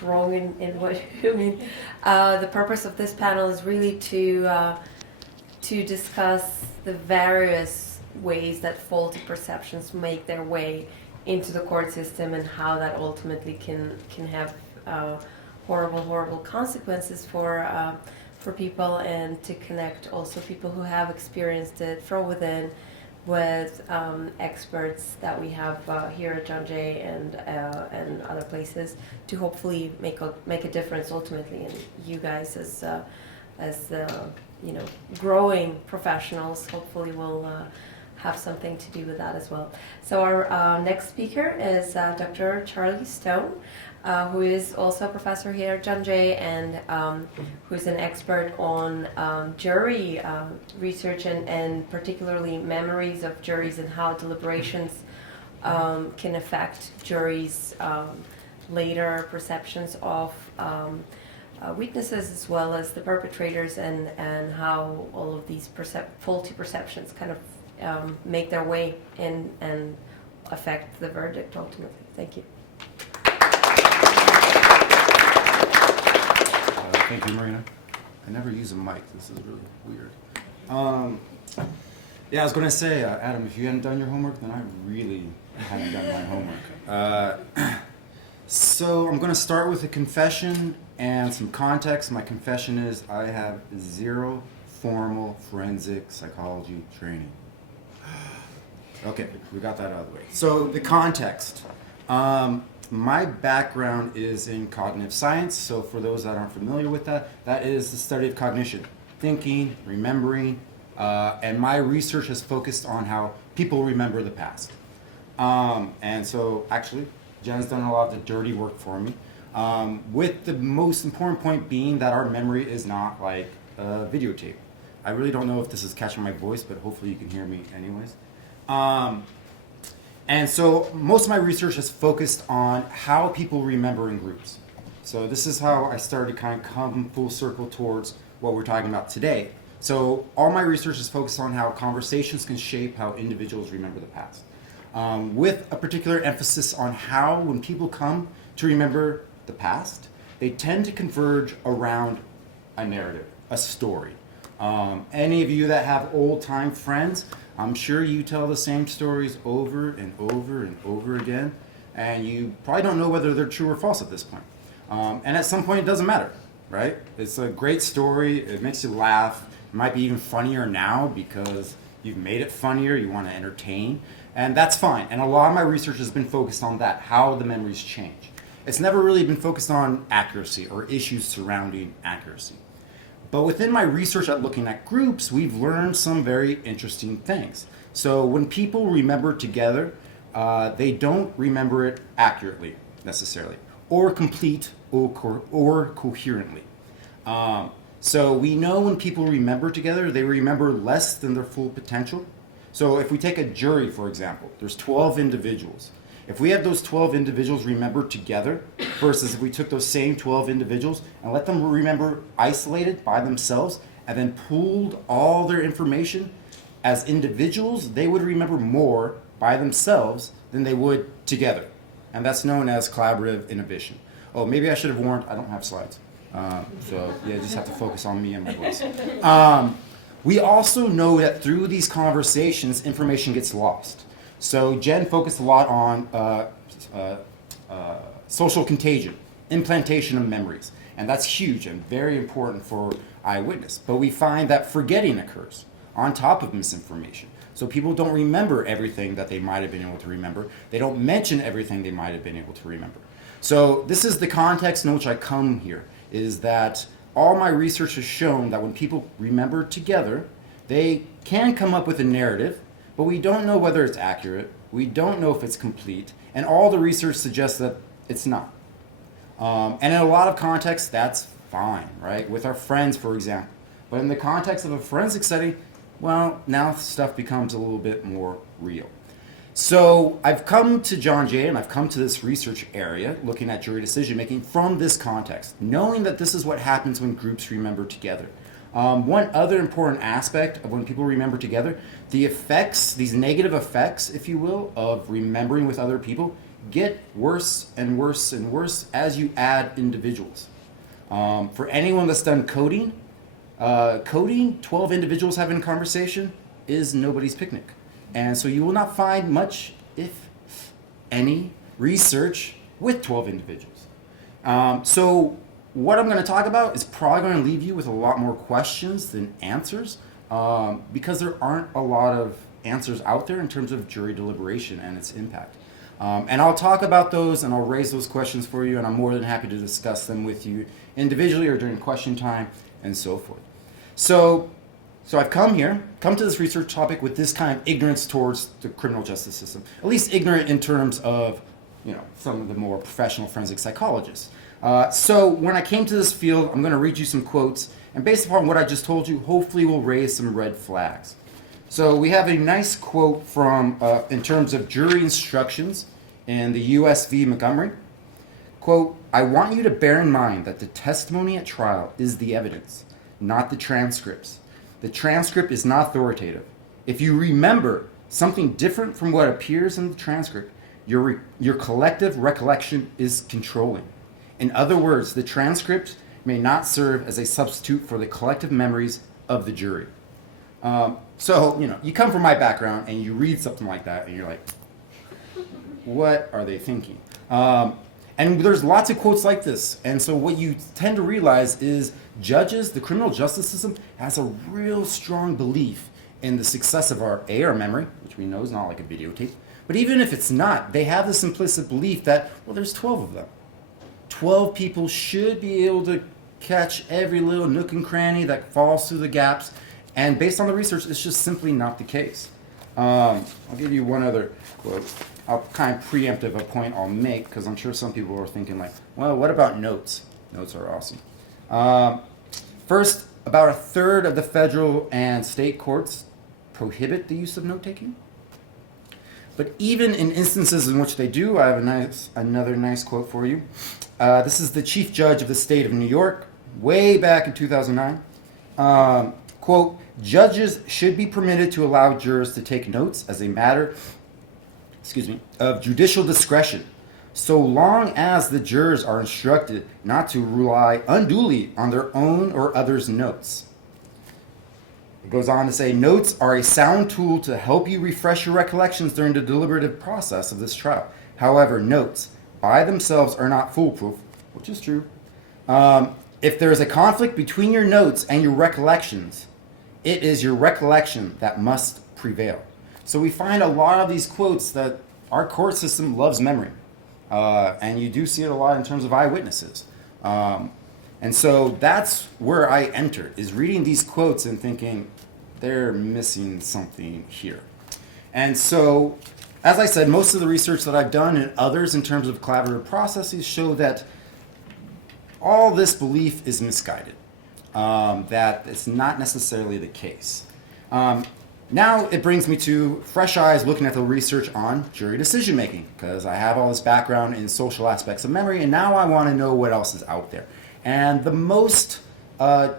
wrong in what you mean. The purpose of this panel is really to discuss the various ways that faulty perceptions make their way into the court system and how that ultimately can have horrible consequences for people, and to connect also people who have experienced it from within with experts that we have here at John Jay and other places to hopefully make a difference ultimately. And you guys as growing professionals hopefully will have something to do with that as well. So our next speaker is Dr. Charlie Stone, who is also a professor here at John Jay and who's an expert on jury research and particularly memories of juries and how deliberations can affect juries' later perceptions of witnesses as well as the perpetrators, and how all of these faulty perceptions kind of make their way in and affect the verdict ultimately. Thank you. Thank you, Marina. I never use a mic. This is really weird. Yeah, I was going to say, Adam, if you hadn't done your homework, then I really haven't done my homework. So I'm going to start with a confession and some context. My confession is I have zero formal forensic psychology training. Okay, we got that out of the way. So the context. My background is in cognitive science, so for those that aren't familiar with that, that is the study of cognition, thinking, remembering, and my research has focused on how people remember the past. And so actually, Jen's done a lot of the dirty work for me, with the most important point being that our memory is not like a videotape. I really don't know if this is catching my voice, but hopefully you can hear me anyways. And so most of my research has focused on how people remember in groups. So this is how I started to kind of come full circle towards what we're talking about today. So all my research is focused on how conversations can shape how individuals remember the past, with a particular emphasis on how when people come to remember the past, they tend to converge around a narrative, a story. Any of you that have old-time friends, I'm sure you tell the same stories over and over and over again, and you probably don't know whether they're true or false at this point. And at some point, it doesn't matter, right? It's a great story. It makes you laugh. It might be even funnier now because you've made it funnier. You want to entertain, and that's fine. And a lot of my research has been focused on that, how the memories change. It's never really been focused on accuracy or issues surrounding accuracy. But within my research at looking at groups, we've learned some very interesting things. So when people remember together, they don't remember it accurately necessarily, or complete or coherently. So we know when people remember together, they remember less than their full potential. So if we take a jury, for example, there's 12 individuals. If we have those 12 individuals remember together versus if we took those same 12 individuals and let them remember isolated by themselves and then pooled all their information as individuals, they would remember more by themselves than they would together. And that's known as collaborative inhibition. Oh, maybe I should have warned, I don't have slides. So yeah, you just have to focus on me and my voice. We also know that through these conversations, information gets lost. So Jen focused a lot on social contagion, implantation of memories. And that's huge and very important for eyewitness. But we find that forgetting occurs on top of misinformation. So people don't remember everything that they might have been able to remember. They don't mention everything they might have been able to remember. So this is the context in which I come here, is that all my research has shown that when people remember together, they can come up with a narrative, but we don't know whether it's accurate, we don't know if it's complete, and all the research suggests that it's not. And in a lot of contexts, that's fine, right? With our friends, for example. But in the context of a forensic study, well, now stuff becomes a little bit more real. So I've come to John Jay and I've come to this research area looking at jury decision making from this context, knowing that this is what happens when groups remember together. One other important aspect of when people remember together, the effects, these negative effects, if you will, of remembering with other people get worse and worse and worse as you add individuals. For anyone that's done coding, 12 individuals having a conversation is nobody's picnic. And so you will not find much, if any, research with 12 individuals. So what I'm going to talk about is probably going to leave you with a lot more questions than answers, because there aren't a lot of answers out there in terms of jury deliberation and its impact. And I'll talk about those and I'll raise those questions for you, and I'm more than happy to discuss them with you individually or during question time and so forth. So I've come to this research topic with this kind of ignorance towards the criminal justice system, at least ignorant in terms of, some of the more professional forensic psychologists. So when I came to this field, I'm going to read you some quotes, and based upon what I just told you, hopefully we'll raise some red flags. So we have a nice quote from, in terms of jury instructions in the U.S. v. Montgomery. Quote, "I want you to bear in mind that the testimony at trial is the evidence, not the transcripts. The transcript is not authoritative. If you remember something different from what appears in the transcript, your collective recollection is controlling. In other words, the transcript may not serve as a substitute for the collective memories of the jury." So, you come from my background and you read something like that and you're like, what are they thinking? And there's lots of quotes like this. And so what you tend to realize is judges, the criminal justice system, has a real strong belief in the success of our memory, which we know is not like a videotape. But even if it's not, they have this implicit belief that, well, there's 12 of them. 12 people should be able to catch every little nook and cranny that falls through the gaps. And based on the research, it's just simply not the case. I'll give you one other quote. I'll kind of preempt a point I'll make, because I'm sure some people are thinking like, well, what about notes? Notes are awesome. First, about a third of the federal and state courts prohibit the use of note-taking. But even in instances in which they do, I have another nice quote for you. This is the chief judge of the state of New York, way back in 2009. Quote, "Judges should be permitted to allow jurors to take notes as a matter of judicial discretion, so long as the jurors are instructed not to rely unduly on their own or others' notes." It goes on to say, "Notes are a sound tool to help you refresh your recollections during the deliberative process of this trial. However, notes by themselves are not foolproof," which is true. "If there is a conflict between your notes and your recollections, it is your recollection that must prevail." So we find a lot of these quotes that our court system loves memory. And you do see it a lot in terms of eyewitnesses. And so that's where I entered, is reading these quotes and thinking, they're missing something here. And so, as I said, most of the research that I've done and others in terms of collaborative processes show that all this belief is misguided, that it's not necessarily the case. Now it brings me to fresh eyes looking at the research on jury decision making, because I have all this background in social aspects of memory, and now I want to know what else is out there. And the most, I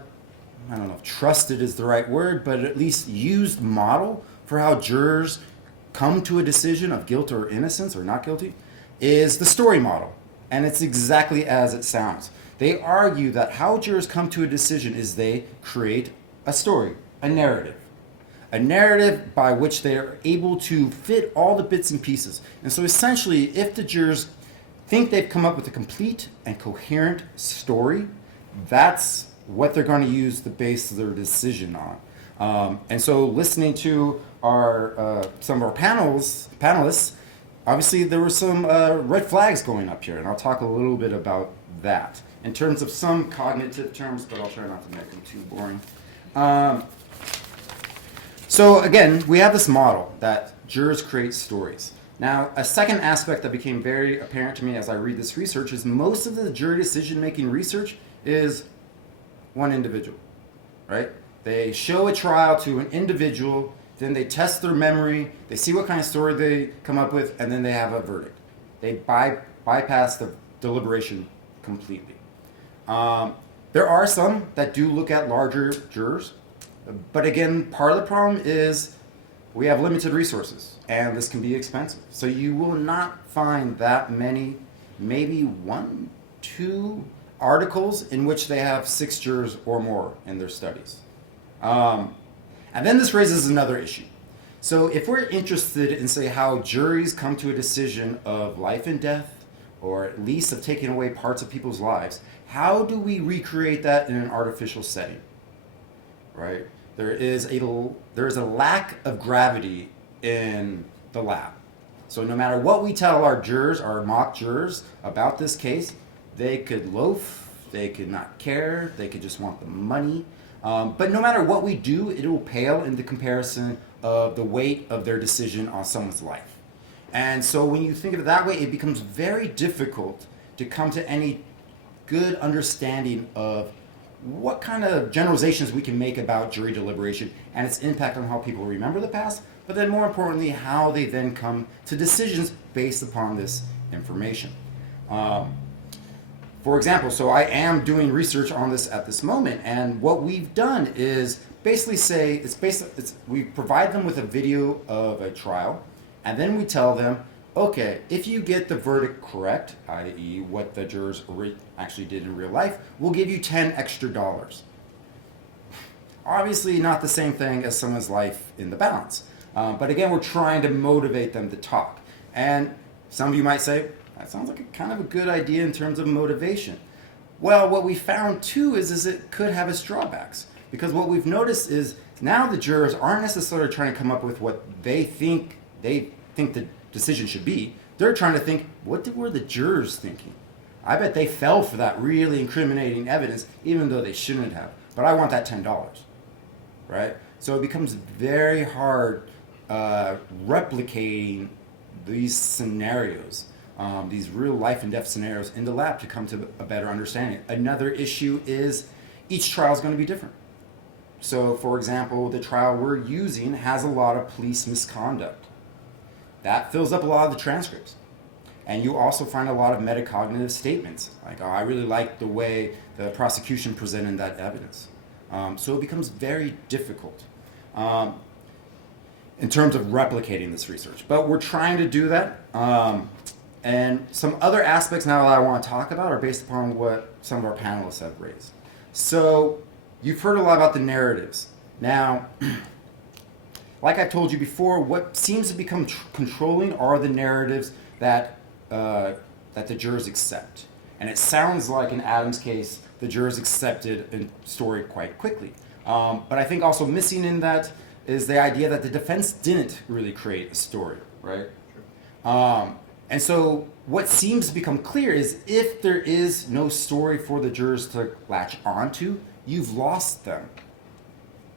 don't know if trusted is the right word, but at least used model for how jurors come to a decision of guilt or innocence or not guilty is the story model. And it's exactly as it sounds. They argue that how jurors come to a decision is they create a story, a narrative by which they are able to fit all the bits and pieces. And so essentially, if the jurors think they've come up with a complete and coherent story, that's what they're going to use to base their decision on. And so listening to some of our panelists, obviously there were some red flags going up here, and I'll talk a little bit about that in terms of some cognitive terms, but I'll try not to make them too boring. So again, we have this model that jurors create stories. Now, a second aspect that became very apparent to me as I read this research is most of the jury decision-making research is one individual, right? They show a trial to an individual, then they test their memory, they see what kind of story they come up with, and then they have a verdict. They bypass the deliberation completely. There are some that do look at larger jurors, but again, part of the problem is we have limited resources, and this can be expensive. So you will not find that many, maybe 1, 2 articles in which they have 6 jurors or more in their studies. And then this raises another issue. So if we're interested in, say, how juries come to a decision of life and death, or at least of taking away parts of people's lives, how do we recreate that in an artificial setting? Right? There is a lack of gravity in the lab. So no matter what we tell our jurors, our mock jurors, about this case, they could loaf, they could not care, they could just want the money. But no matter what we do, it will pale in the comparison of the weight of their decision on someone's life. And so when you think of it that way, it becomes very difficult to come to any good understanding of what kind of generalizations we can make about jury deliberation and its impact on how people remember the past, but then more importantly, how they then come to decisions based upon this information. For example, so I am doing research on this at this moment, and what we've done is basically say, we provide them with a video of a trial, and then we tell them, okay, if you get the verdict correct, i.e. what the jurors actually did in real life, we'll give you $10 extra. Obviously not the same thing as someone's life in the balance. But again, we're trying to motivate them to talk. And some of you might say, that sounds like a kind of a good idea in terms of motivation. Well, what we found too is it could have its drawbacks. Because what we've noticed is now the jurors aren't necessarily trying to come up with what they think the decision should be. They're trying to think, what were the jurors thinking? I bet they fell for that really incriminating evidence, even though they shouldn't have. But I want that $10, right? So it becomes very hard replicating these scenarios, these real life and death scenarios in the lab to come to a better understanding. Another issue is each trial is going to be different. So, for example, the trial we're using has a lot of police misconduct. That fills up a lot of the transcripts. And you also find a lot of metacognitive statements, like, oh, I really like the way the prosecution presented that evidence. So it becomes very difficult in terms of replicating this research. But we're trying to do that. And some other aspects now that I want to talk about are based upon what some of our panelists have raised. So you've heard a lot about the narratives. Now, like I told you before, what seems to become controlling are the narratives that the jurors accept. And it sounds like in Adam's case, the jurors accepted a story quite quickly. But I think also missing in that is the idea that the defense didn't really create a story, right? And so what seems to become clear is if there is no story for the jurors to latch onto, you've lost them.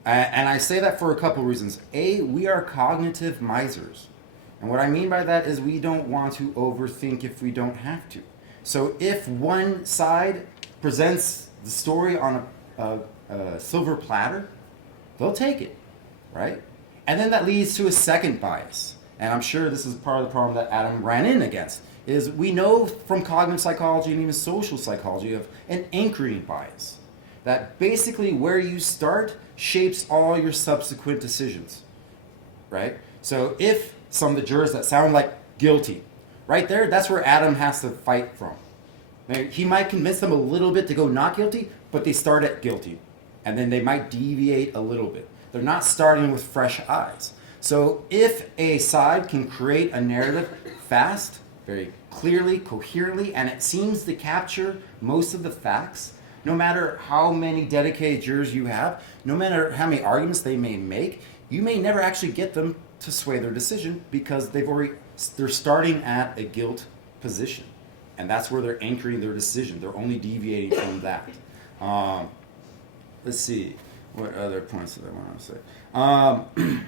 And I say that for a couple of reasons. A, we are cognitive misers. And what I mean by that is we don't want to overthink if we don't have to. So if one side presents the story on a silver platter, they'll take it, right? And then that leads to a second bias. And I'm sure this is part of the problem that Adam ran in against, is we know from cognitive psychology and even social psychology of an anchoring bias. That basically where you start shapes all your subsequent decisions, right? So if some of the jurors that sound like guilty, right there, that's where Adam has to fight from. Maybe he might convince them a little bit to go not guilty, but they start at guilty. And then they might deviate a little bit. They're not starting with fresh eyes. So if a side can create a narrative fast, very clearly, coherently, and it seems to capture most of the facts, no matter how many dedicated jurors you have, no matter how many arguments they may make, you may never actually get them to sway their decision because they're starting at a guilt position. And that's where they're anchoring their decision. They're only deviating from that. Let's see. What other points did I want to say?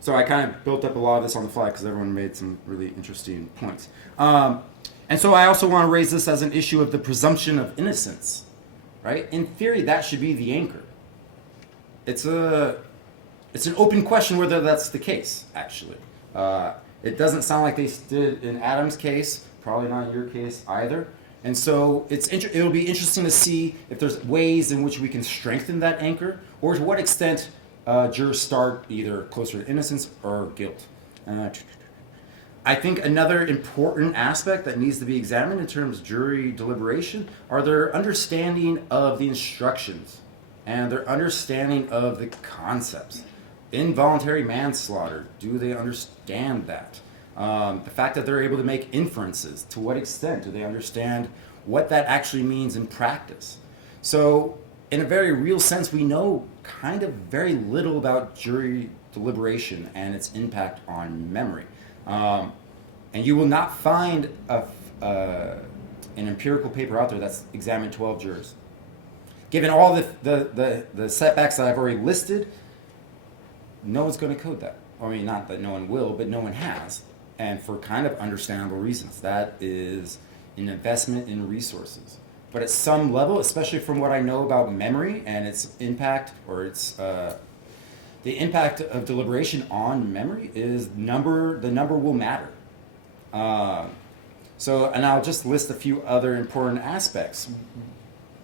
So I kind of built up a lot of this on the fly because everyone made some really interesting points. And so I also want to raise this as an issue of the presumption of innocence. Right? In theory, that should be the anchor. It's an open question whether that's the case, actually. It doesn't sound like they did in Adam's case, probably not in your case either. And so it'll be interesting to see if there's ways in which we can strengthen that anchor, or to what extent jurors start either closer to innocence or guilt. I think another important aspect that needs to be examined in terms of jury deliberation are their understanding of the instructions and their understanding of the concepts. Involuntary manslaughter, do they understand that? The fact that they're able to make inferences, to what extent do they understand what that actually means in practice? So, in a very real sense, we know kind of very little about jury deliberation and its impact on memory. And you will not find an empirical paper out there that's examined 12 jurors. Given all the setbacks that I've already listed, no one's going to code that. I mean, not that no one will, but no one has. And for kind of understandable reasons. That is an investment in resources. But at some level, especially from what I know about memory and its impact, or its the impact of deliberation on memory is the number will matter. And I'll just list a few other important aspects.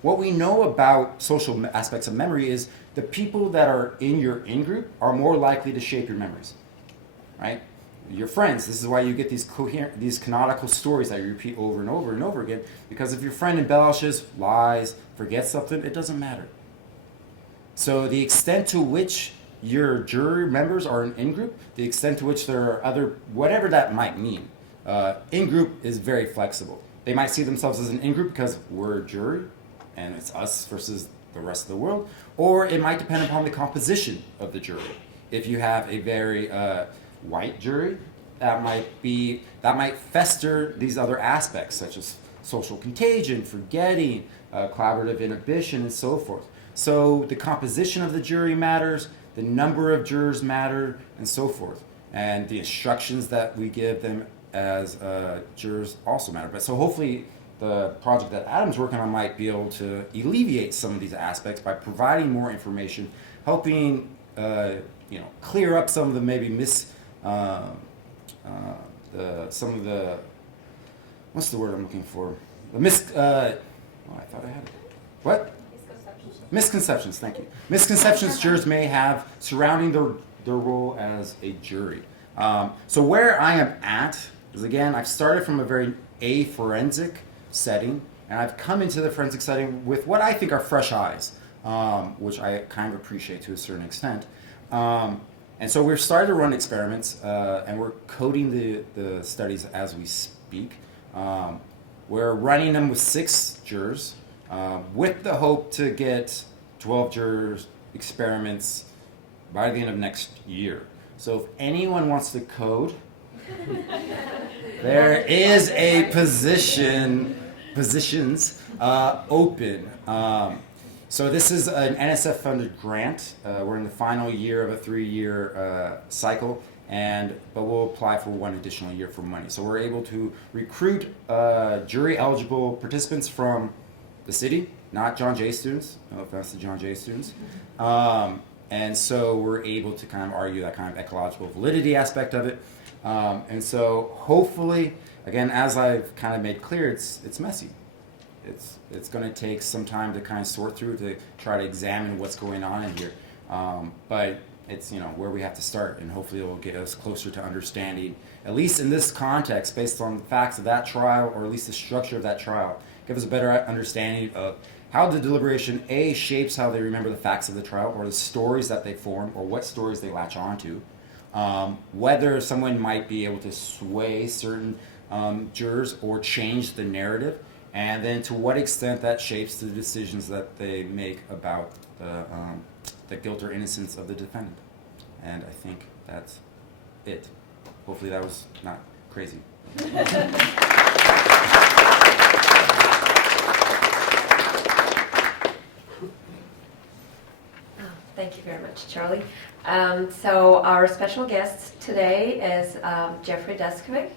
What we know about social aspects of memory is the people that are in your in-group are more likely to shape your memories, right? Your friends, this is why you get these canonical stories that you repeat over and over and over again, because if your friend embellishes, lies, forgets something, it doesn't matter. So the extent to which your jury members are an in-group, the extent to which there are other, whatever that might mean, in-group is very flexible. They might see themselves as an in-group because we're a jury, and it's us versus the rest of the world, or it might depend upon the composition of the jury. If you have a very white jury, that might fester these other aspects such as social contagion, forgetting, collaborative inhibition, and so forth. So the composition of the jury matters, the number of jurors matter, and so forth. And the instructions that we give them as jurors also matter. But so hopefully the project that Adam's working on might be able to alleviate some of these aspects by providing more information, helping clear up some of the maybe some of the, what's the word I'm looking for? I thought I had it. What? Misconceptions, thank you. Misconceptions jurors may have surrounding their role as a jury. So where I am at is, again, I've started from a very forensic setting, and I've come into the forensic setting with what I think are fresh eyes, which I kind of appreciate to a certain extent. And so we've started to run experiments, and we're coding the studies as we speak. We're running them with 6 jurors, with the hope to get 12 jurors experiments by the end of next year. So if anyone wants to code, there is a positions open. So this is an NSF-funded grant. We're in the final year of a 3-year cycle, but we'll apply for 1 additional year for money. So we're able to recruit jury-eligible participants from the city, not John Jay students. No offense to John Jay students. And so we're able to kind of argue that kind of ecological validity aspect of it. And so hopefully, again, as I've kind of made clear, it's messy. It's going to take some time to kind of sort through to try to examine what's going on in here. But it's where we have to start, and hopefully it will get us closer to understanding, at least in this context, based on the facts of that trial, or at least the structure of that trial, give us a better understanding of how the deliberation shapes how they remember the facts of the trial, or the stories that they form, or what stories they latch onto. Whether someone might be able to sway certain jurors or change the narrative, and then to what extent that shapes the decisions that they make about the guilt or innocence of the defendant. And I think that's it. Hopefully that was not crazy. Thank you very much, Charlie. So our special guest today is Jeffrey Deskovic,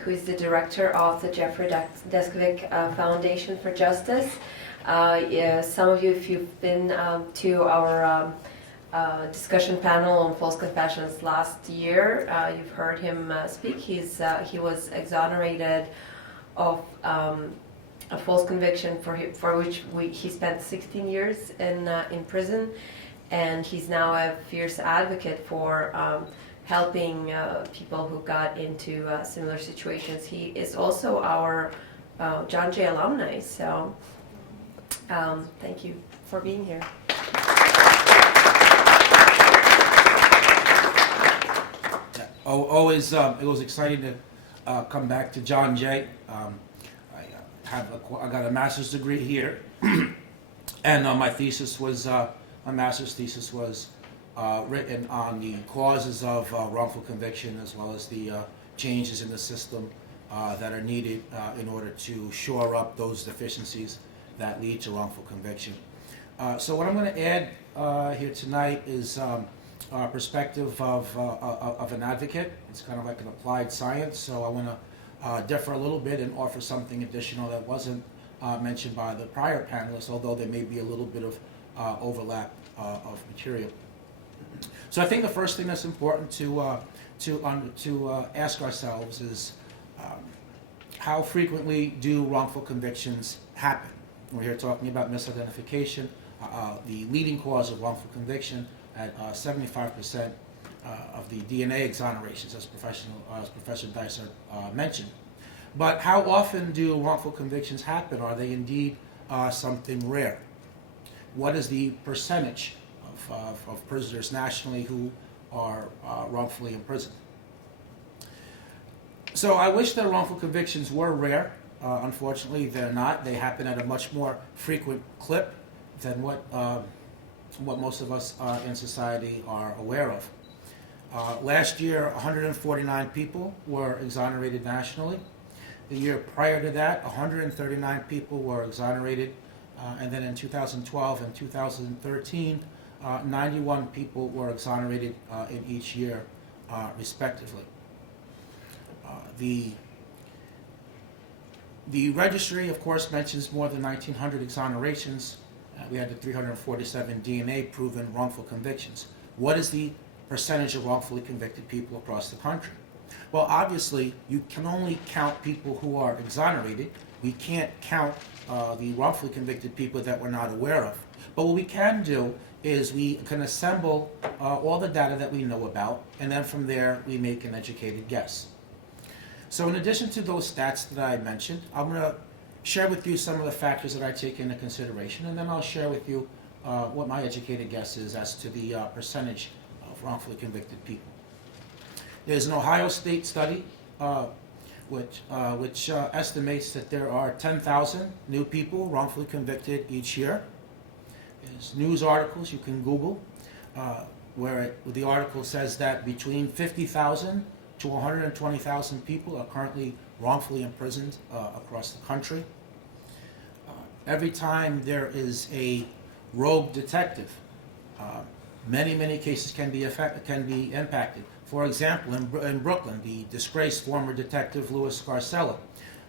who is the director of the Jeffrey Deskovic Foundation for Justice. Some of you, if you've been to our discussion panel on false confessions last year, you've heard him speak. He was exonerated of a false conviction for which he spent 16 years in prison, and he's now a fierce advocate for helping people who got into similar situations. He is also our John Jay alumni, so thank you for being here. Always, it was exciting to come back to John Jay. I got a master's degree here, and my master's thesis was written on the causes of wrongful conviction, as well as the changes in the system that are needed in order to shore up those deficiencies that lead to wrongful conviction. So what I'm going to add here tonight is perspective of an advocate. It's kind of like an applied science, so I want to differ a little bit and offer something additional that wasn't mentioned by the prior panelists, although there may be a little bit of overlap of material. So I think the first thing that's important to ask ourselves is how frequently do wrongful convictions happen? We're here talking about misidentification, the leading cause of wrongful conviction at 75% of the DNA exonerations, as Professor Dicer mentioned. But how often do wrongful convictions happen? Are they indeed something rare? What is the percentage of prisoners nationally who are wrongfully imprisoned? So I wish that wrongful convictions were rare. Unfortunately, they're not. They happen at a much more frequent clip than what most of us in society are aware of. Last year, 149 people were exonerated nationally. The year prior to that, 139 people were exonerated. And then in 2012 and 2013, 91 people were exonerated in each year, respectively. The registry, of course, mentions more than 1,900 exonerations. We had the 347 DNA-proven wrongful convictions. What is the percentage of wrongfully convicted people across the country? Well, obviously, you can only count people who are exonerated. We can't count the wrongfully convicted people that we're not aware of. But what we can do is we can assemble all the data that we know about, and then from there, we make an educated guess. So in addition to those stats that I mentioned, I'm going to share with you some of the factors that I take into consideration, and then I'll share with you what my educated guess is as to the percentage of wrongfully convicted people. There's an Ohio State study which estimates that there are 10,000 new people wrongfully convicted each year. There's news articles you can Google where the article says that between 50,000 to 120,000 people are currently wrongfully imprisoned across the country. Every time there is a rogue detective, many cases can be impacted. For example, in Brooklyn, the disgraced former detective Louis Scarcella,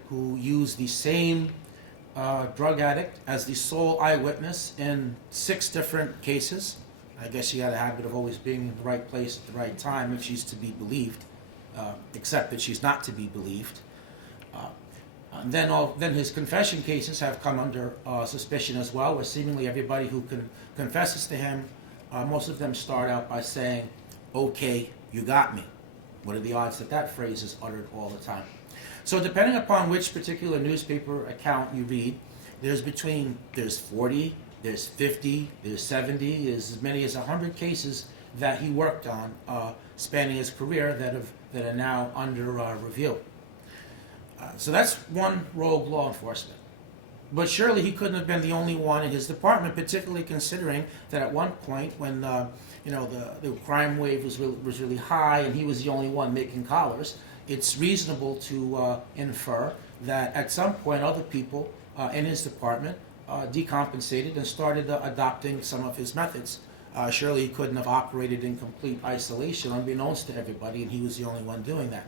who used the same drug addict as the sole eyewitness in 6 different cases. I guess she had a habit of always being in the right place at the right time if she's to be believed, except that she's not to be believed. Then his confession cases have come under suspicion as well, where seemingly everybody who confesses to him, most of them start out by saying, "Okay, you got me." What are the odds that that phrase is uttered all the time? So depending upon which particular newspaper account you read, there's 40, there's 50, there's 70, there's as many as 100 cases that he worked on spanning his career that are now under review. So that's one rogue law enforcement. But surely he couldn't have been the only one in his department, particularly considering that at one point when the crime wave was really high and he was the only one making collars, it's reasonable to infer that at some point other people in his department decompensated and started adopting some of his methods. Surely he couldn't have operated in complete isolation unbeknownst to everybody, and he was the only one doing that.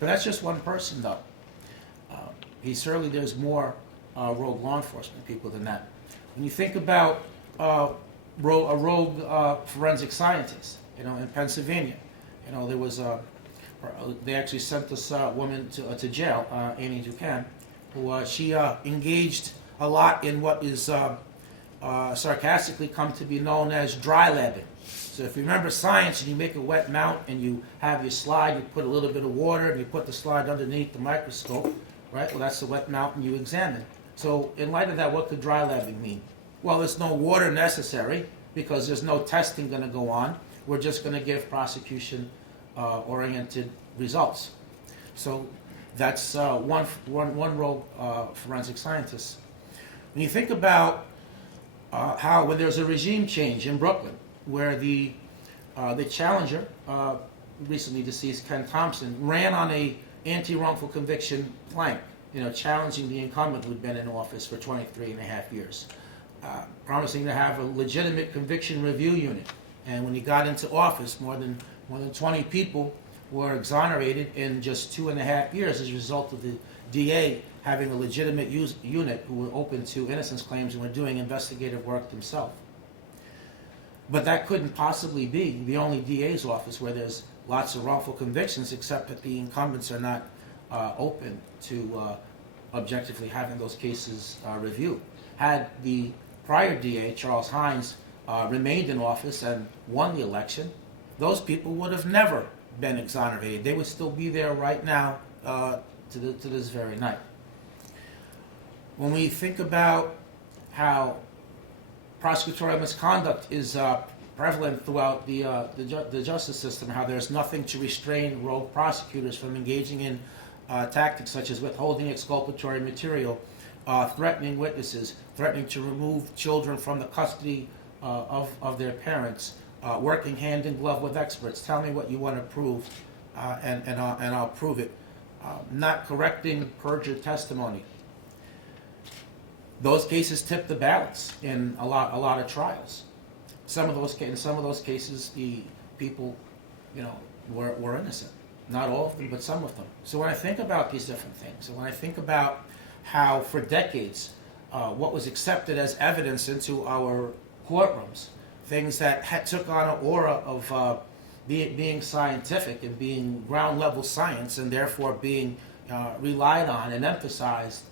But that's just one person, though. There's more rogue law enforcement people than that. When you think about a rogue forensic scientist, in Pennsylvania, there was they actually sent this woman to jail, Amy Ducan, who she engaged a lot in what is sarcastically come to be known as dry labbing. So if you remember science and you make a wet mount and you have your slide, you put a little bit of water and you put the slide underneath the microscope, right? Well, that's the wet mount and you examine. So in light of that, what could dry labbing mean? Well, there's no water necessary because there's no testing going to go on. We're just going to give prosecution oriented results. So that's one role forensic scientists. When you think about how when there's a regime change in Brooklyn, where the challenger, recently deceased Ken Thompson, ran on a anti-wrongful conviction plank, challenging the incumbent who'd been in office for 23 and a half years, promising to have a legitimate conviction review unit. And when he got into office, more than 20 people were exonerated in just 2.5 years as a result of the DA having a legitimate unit who were open to innocence claims and were doing investigative work themselves. But that couldn't possibly be the only DA's office where there's lots of wrongful convictions, except that the incumbents are not open to objectively having those cases reviewed. Had the prior DA, Charles Hines, remained in office and won the election, those people would have never been exonerated. They would still be there right now to this very night. When we think about how prosecutorial misconduct is prevalent throughout the justice system, how there's nothing to restrain rogue prosecutors from engaging in tactics such as withholding exculpatory material, threatening witnesses, threatening to remove children from the custody of their parents, working hand in glove with experts. Tell me what you want to prove, and I'll prove it. Not correcting perjured testimony. Those cases tip the balance in a lot of trials. In some of those cases, the people, were innocent. Not all of them, but some of them. So when I think about these different things, and when I think about how for decades, what was accepted as evidence into our courtrooms, things that took on an aura of being scientific and being ground level science, and therefore being relied on and emphasized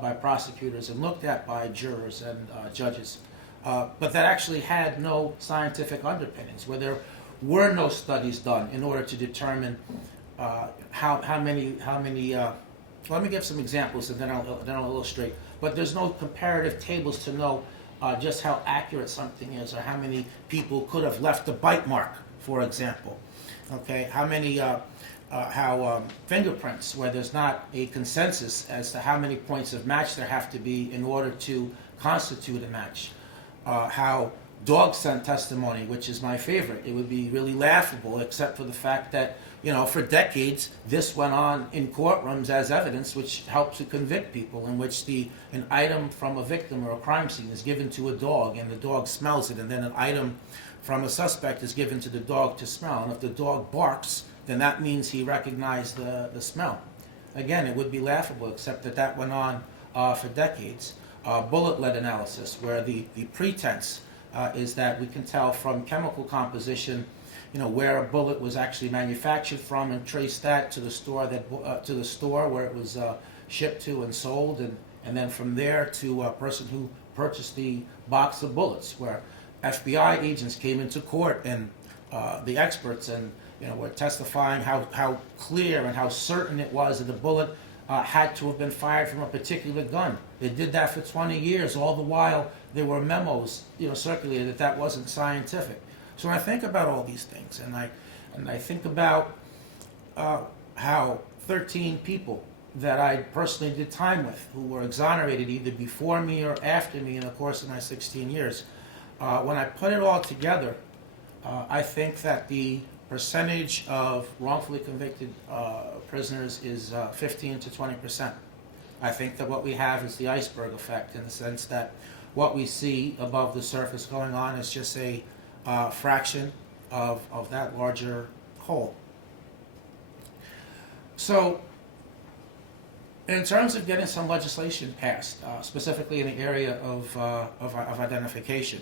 by prosecutors and looked at by jurors and judges, but that actually had no scientific underpinnings, where there were no studies done in order to determine how many. Let me give some examples and then I'll illustrate. But there's no comparative tables to know just how accurate something is, or how many people could have left a bite mark, for example. Okay, how fingerprints, where there's not a consensus as to how many points of match there have to be in order to constitute a match. How dog scent testimony, which is my favorite, it would be really laughable, except for the fact that, for decades, this went on in courtrooms as evidence, which helped to convict people, in which an item from a victim or a crime scene is given to a dog, and the dog smells it, and then an item from a suspect is given to the dog to smell. And if the dog barks, then that means he recognized the smell. Again, it would be laughable, except that went on for decades. Bullet lead analysis, where the pretense is that we can tell from chemical composition, where a bullet was actually manufactured from, and trace that to the store where it was shipped to and sold, and then from there to a person who purchased the box of bullets, where FBI agents came into court and the experts and were testifying how clear and how certain it was that the bullet had to have been fired from a particular gun. They did that for 20 years. All the while, there were memos, circulated that wasn't scientific. So when I think about all these things, and I think about how 13 people that I personally did time with, who were exonerated either before me or after me in the course of my 16 years, when I put it all together, I think that the percentage of wrongfully convicted prisoners is 15 to 20%. I think that what we have is the iceberg effect, in the sense that what we see above the surface going on is just a fraction of that larger whole. So, in terms of getting some legislation passed, specifically in the area of identification,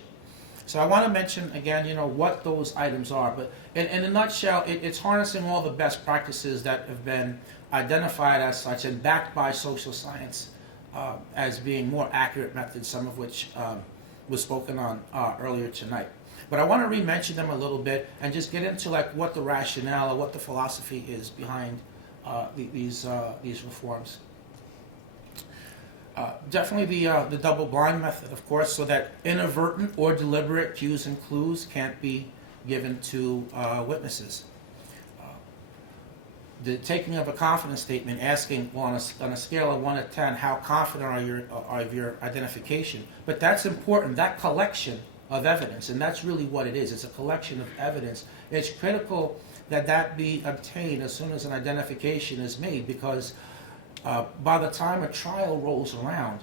so I want to mention again, what those items are. But in a nutshell, it's harnessing all the best practices that have been identified as such and backed by social science as being more accurate methods, some of which was spoken on earlier tonight. But I want to re-mention them a little bit and just get into like what the rationale or what the philosophy is behind these reforms. Definitely the double-blind method, of course, so that inadvertent or deliberate cues and clues can't be given to witnesses. The taking of a confidence statement, asking, well, on a scale of 1 to 10, how confident are you of your identification? But that's important, that collection of evidence, and that's really what it is. It's a collection of evidence. It's critical that that be obtained as soon as an identification is made, because by the time a trial rolls around,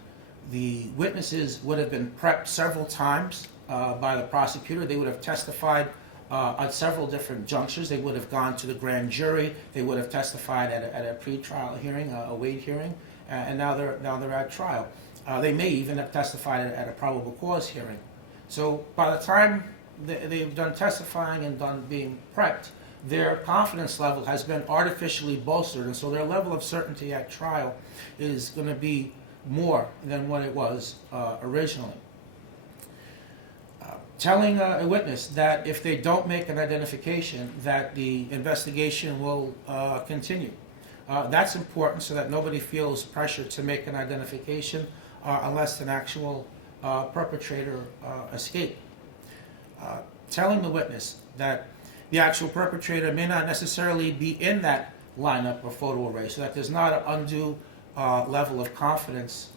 the witnesses would have been prepped several times by the prosecutor. They would have testified at several different junctures. They would have gone to the grand jury. They would have testified at a pre-trial hearing, a Wade hearing, and now they're at trial. They may even have testified at a probable cause hearing. So by the time they've done testifying and done being prepped, their confidence level has been artificially bolstered, and so their level of certainty at trial is going to be more than what it was originally. Telling a witness that if they don't make an identification, that the investigation will continue. That's important so that nobody feels pressure to make an identification unless an actual perpetrator escaped. Telling the witness that the actual perpetrator may not necessarily be in that lineup or photo array, so that there's not an undue level of confidence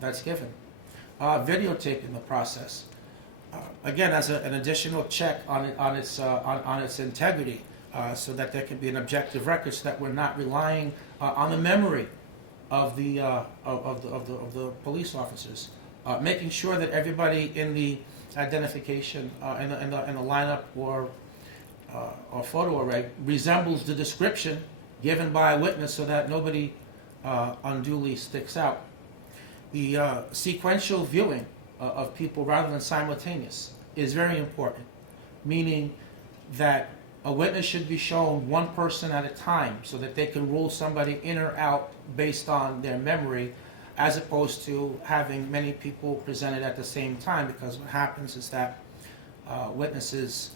that's given. Videotaping the process. Again, as an additional check on its integrity, so that there can be an objective record, so that we're not relying on the memory of the police officers. Making sure that everybody in the identification in the lineup or photo array resembles the description given by a witness, so that nobody unduly sticks out. The sequential viewing of people rather than simultaneous is very important, meaning that a witness should be shown one person at a time so that they can rule somebody in or out based on their memory, as opposed to having many people presented at the same time, because what happens is that witnesses,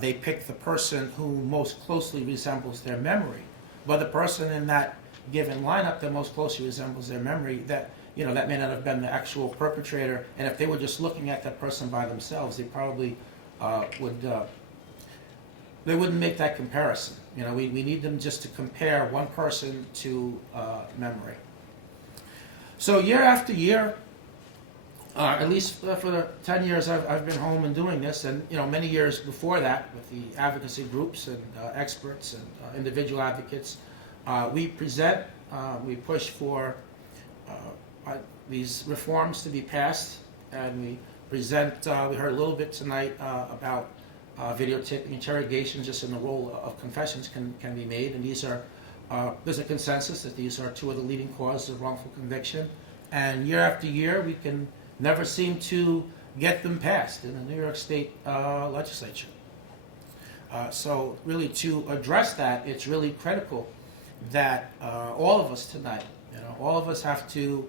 they pick the person who most closely resembles their memory, but the person in that given lineup that most closely resembles their memory, that that may not have been the actual perpetrator, and if they were just looking at that person by themselves, they probably they wouldn't make that comparison. We need them just to compare one person to memory. So year after year, at least for the 10 years I've been home and doing this, and many years before that with the advocacy groups and experts and individual advocates, we present, we push for these reforms to be passed, and we present, we heard a little bit tonight about videotaping interrogations, just in the role of confessions can be made, and these are, there's a consensus that these are two of the leading causes of wrongful conviction, and year after year we can never seem to get them passed in the New York State legislature. So really, to address that, it's really critical that all of us tonight, all of us have to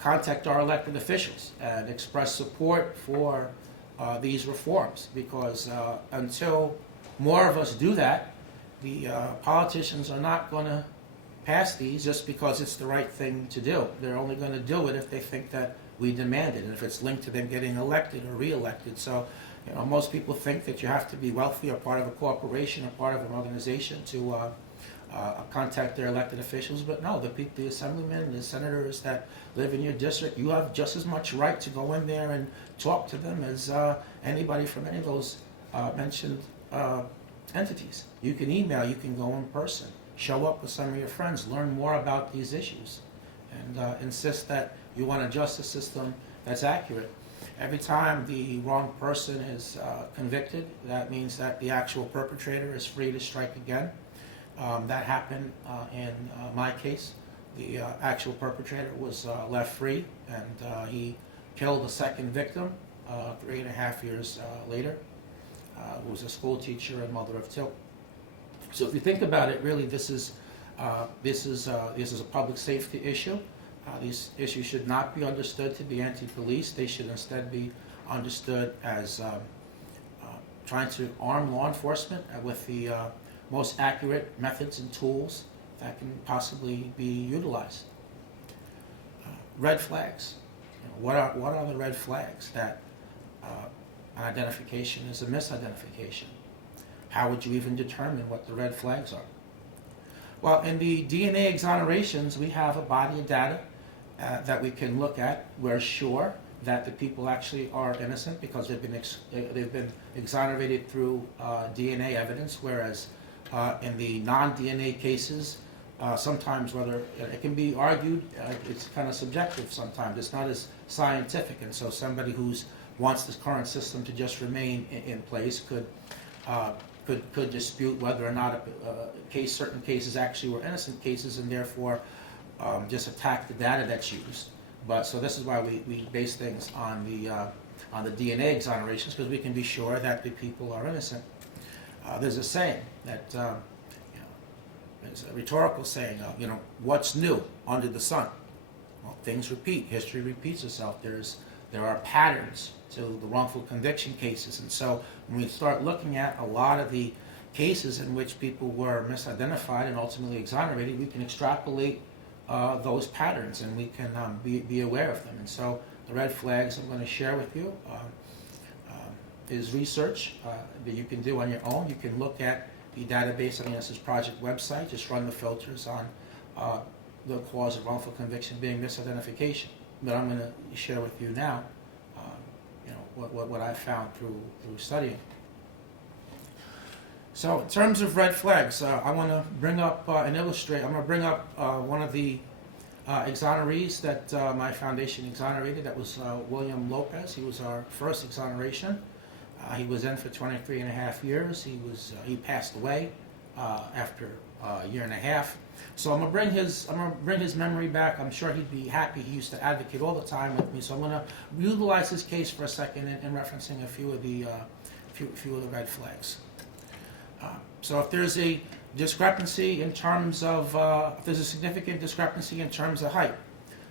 contact our elected officials and express support for these reforms, because until more of us do that, the politicians are not going to pass these just because it's the right thing to do. They're only going to do it if they think that we demand it, and if it's linked to them getting elected or re-elected. So, most people think that you have to be wealthy or part of a corporation or part of an organization to contact their elected officials, but no, the assemblymen, the senators that live in your district, you have just as much right to go in there and talk to them as anybody from any of those mentioned entities. You can email, you can go in person, show up with some of your friends, learn more about these issues, and insist that you want a justice system that's accurate. Every time the wrong person is convicted, that means that the actual perpetrator is free to strike again. That happened in my case. The actual perpetrator was left free, and he killed a second victim 3.5 years later, who was a school teacher and mother of two. So if you think about it, really, this is a public safety issue. These issues should not be understood to be anti-police. They should instead be understood as trying to arm law enforcement with the most accurate methods and tools that can possibly be utilized. Red flags. What are the red flags that an identification is a misidentification? How would you even determine what the red flags are? Well, in the DNA exonerations, we have a body of data that we can look at. We're sure that the people actually are innocent because they've been exonerated through DNA evidence, whereas in the non-DNA cases, sometimes whether it can be argued, it's kind of subjective sometimes. It's not as scientific, and so somebody who wants this current system to just remain in place could dispute whether or not certain cases actually were innocent cases, and therefore just attack the data that's used. But so this is why we base things on the DNA exonerations, because we can be sure that the people are innocent. There's a saying that there's a rhetorical saying, what's new under the sun? Well, things repeat. History repeats itself. There are patterns to the wrongful conviction cases, and so when we start looking at a lot of the cases in which people were misidentified and ultimately exonerated, we can extrapolate those patterns, and we can be aware of them. And so the red flags I'm going to share with you is research that you can do on your own. You can look at the database on the Innocence Project website. Just run the filters on the cause of wrongful conviction being misidentification. But I'm going to share with you now what I found through studying. So in terms of red flags, I want to bring up and illustrate. I'm going to bring up one of the exonerees that my foundation exonerated. That was William Lopez. He was our first exoneration. He was in for 23 and a half years. He passed away after a year and a half. So I'm gonna bring his memory back. I'm sure he'd be happy. He used to advocate all the time with me. So I'm gonna utilize his case for a second in referencing a few of the red flags. So if there's a discrepancy in terms of if there's a significant discrepancy in terms of height,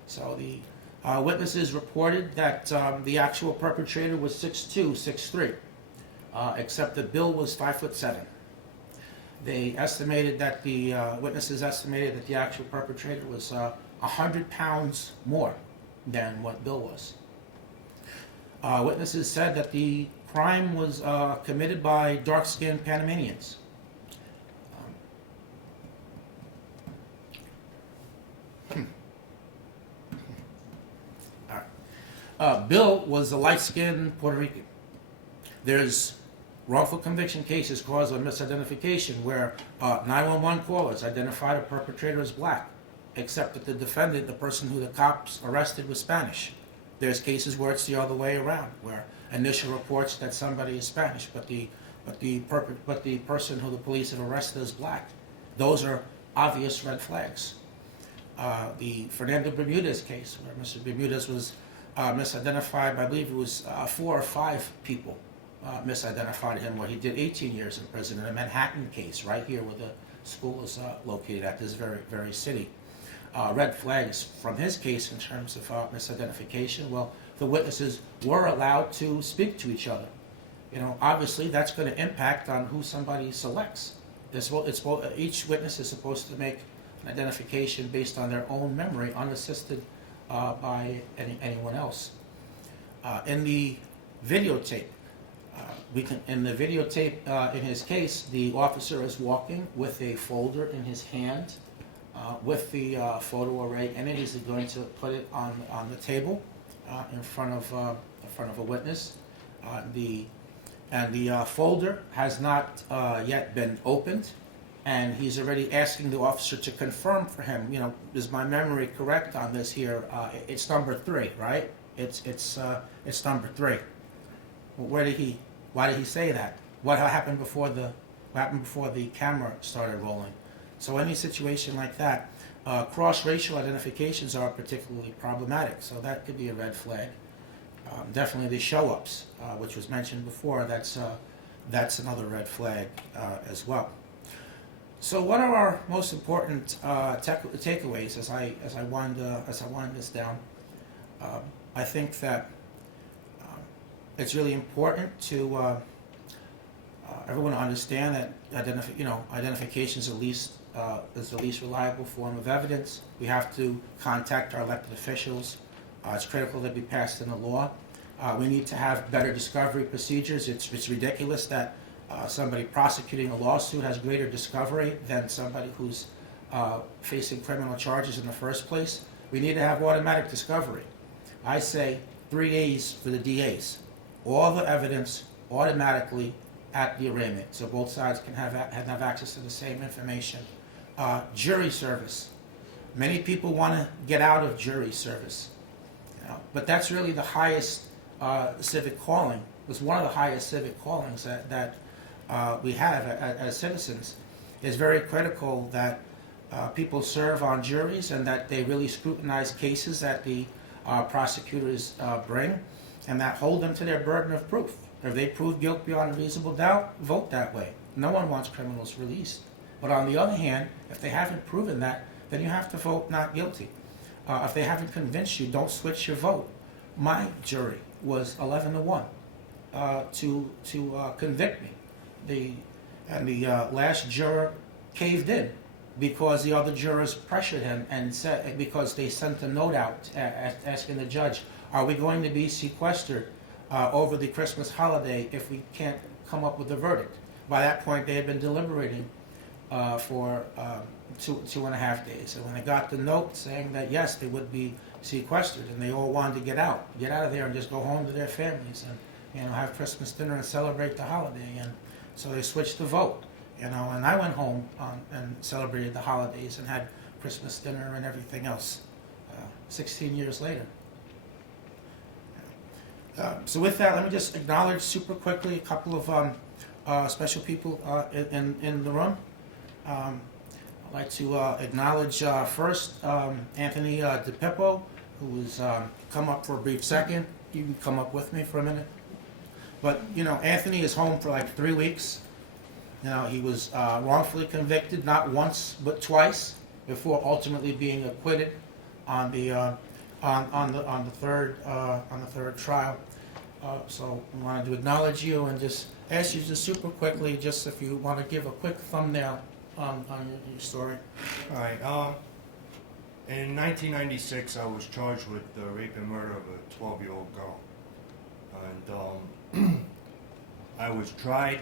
so the witnesses reported that the actual perpetrator was 6'2", 6'3", except that Bill was 5'7". They estimated that witnesses estimated that the actual perpetrator was 100 pounds more than what Bill was. Witnesses said that the crime was committed by dark-skinned Panamanians. Bill was a light-skinned Puerto Rican. There's wrongful conviction cases caused by misidentification where 911 callers identified a perpetrator as black, except that the defendant, the person who the cops arrested, was Spanish. There's cases where it's the other way around, where initial reports that somebody is Spanish, but the person who the police have arrested is black. Those are obvious red flags. The Fernando Bermudez case, where Mr. Bermudez was misidentified, I believe it was 4 or 5 people misidentified him, where he did 18 years in prison. In a Manhattan case, right here where the school is located at this very city. Red flags from his case in terms of misidentification. Well, the witnesses were allowed to speak to each other. Obviously that's going to impact on who somebody selects. Each witness is supposed to make an identification based on their own memory, unassisted by anyone else. In the videotape, in his case, the officer is walking with a folder in his hand with the photo array, and he's going to put it on the table in front of a witness. The folder has not yet been opened, and he's already asking the officer to confirm for him. Is my memory correct on this here? It's number 3, right? It's number 3. Well, why did he say that? What happened before the camera started rolling? So any situation like that, cross-racial identifications are particularly problematic. So that could be a red flag. Definitely the show-ups, which was mentioned before. That's another red flag as well. So what are our most important takeaways as I wind this down? I think that it's really important to everyone to understand that identification is the least reliable form of evidence. We have to contact our elected officials. It's critical that we pass in the law. We need to have better discovery procedures. It's ridiculous that somebody prosecuting a lawsuit has greater discovery than somebody who's facing criminal charges in the first place. We need to have automatic discovery. I say 3 days for the DAs. All the evidence automatically at the arraignment, so both sides can have access to the same information. Jury service. Many people want to get out of jury service, but that's really the highest civic calling. It's one of the highest civic callings that we have as citizens. It's very critical that people serve on juries and that they really scrutinize cases that the prosecutors bring and that hold them to their burden of proof. If they prove guilt beyond a reasonable doubt, vote that way. No one wants criminals released. But on the other hand, if they haven't proven that, then you have to vote not guilty. If they haven't convinced you, don't switch your vote. My jury was 11-1 to convict me. The last juror caved in because the other jurors pressured him and said, because they sent a note out asking the judge, are we going to be sequestered over the Christmas holiday if we can't come up with a verdict? By that point, they had been deliberating for 2.5 days. And when they got the note saying that, yes, they would be sequestered, and they all wanted to get out of there and just go home to their families and have Christmas dinner and celebrate the holiday. And so they switched the vote, and I went home and celebrated the holidays and had Christmas dinner and everything else 16 years later. So with that, let me just acknowledge super quickly a couple of special people in the room. I'd like to acknowledge first Anthony DePippo, who has come up for a brief second. You can come up with me for a minute. But, Anthony is home for like 3 weeks. He was wrongfully convicted not once but twice before ultimately being acquitted on the third trial. So I wanted to acknowledge you and just ask you just super quickly, just if you want to give a quick thumbnail on your story. All right. In 1996, I was charged with the rape and murder of a 12-year-old girl, and I was tried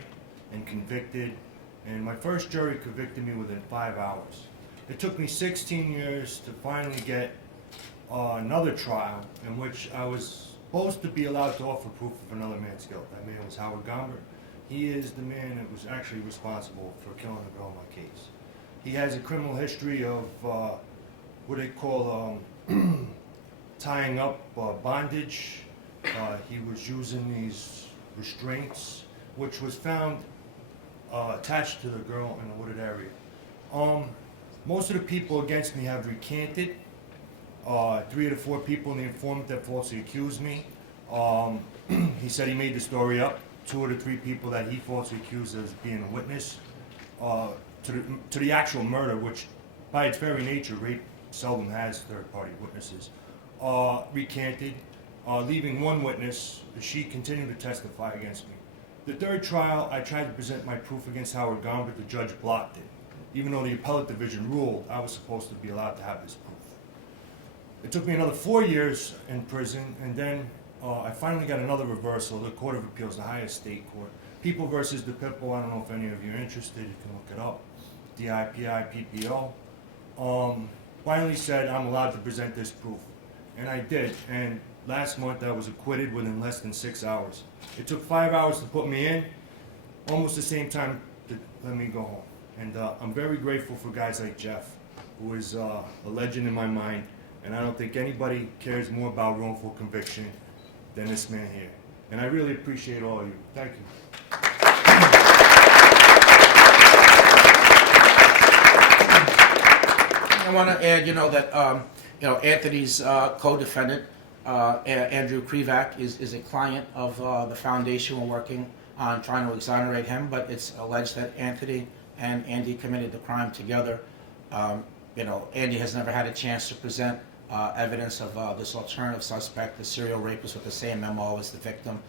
and convicted. And my first jury convicted me within 5 hours. It took me 16 years to finally get another trial in which I was supposed to be allowed to offer proof of another man's guilt. That man was Howard Gombert. He is the man that was actually responsible for killing the girl in my case. He has a criminal history of what they call tying up bondage. He was using these restraints, which was found attached to the girl in a wooded area. Most of the people against me have recanted. 3 of the 4 people in the informant that falsely accused me, he said he made the story up. 2 of the 3 people that he falsely accused as being a witness to the actual murder, which by its very nature, rape seldom has third-party witnesses, recanted, leaving 1 witness. She continued to testify against me. The 3rd trial, I tried to present my proof against Howard Gombert. The judge blocked it. Even though the appellate division ruled I was supposed to be allowed to have this proof. It took me another 4 years in prison, and then I finally got another reversal. The Court of Appeals, the highest state court. People versus DePippo, I don't know if any of you are interested, you can look it up. DIPI-PPO. Finally said I'm allowed to present this proof. And I did, and last month I was acquitted within less than 6 hours. It took 5 hours to put me in, almost the same time to let me go home. And I'm very grateful for guys like Jeff, who is a legend in my mind. And I don't think anybody cares more about wrongful conviction than this man here. And I really appreciate all of you. Thank you. I want to add, that Anthony's co-defendant, Andrew Krivak, is a client of the foundation. We're working on trying to exonerate him, but it's alleged that Anthony and Andy committed the crime together. Andy has never had a chance to present evidence of this alternative suspect, the serial rapist with the same MO as the victim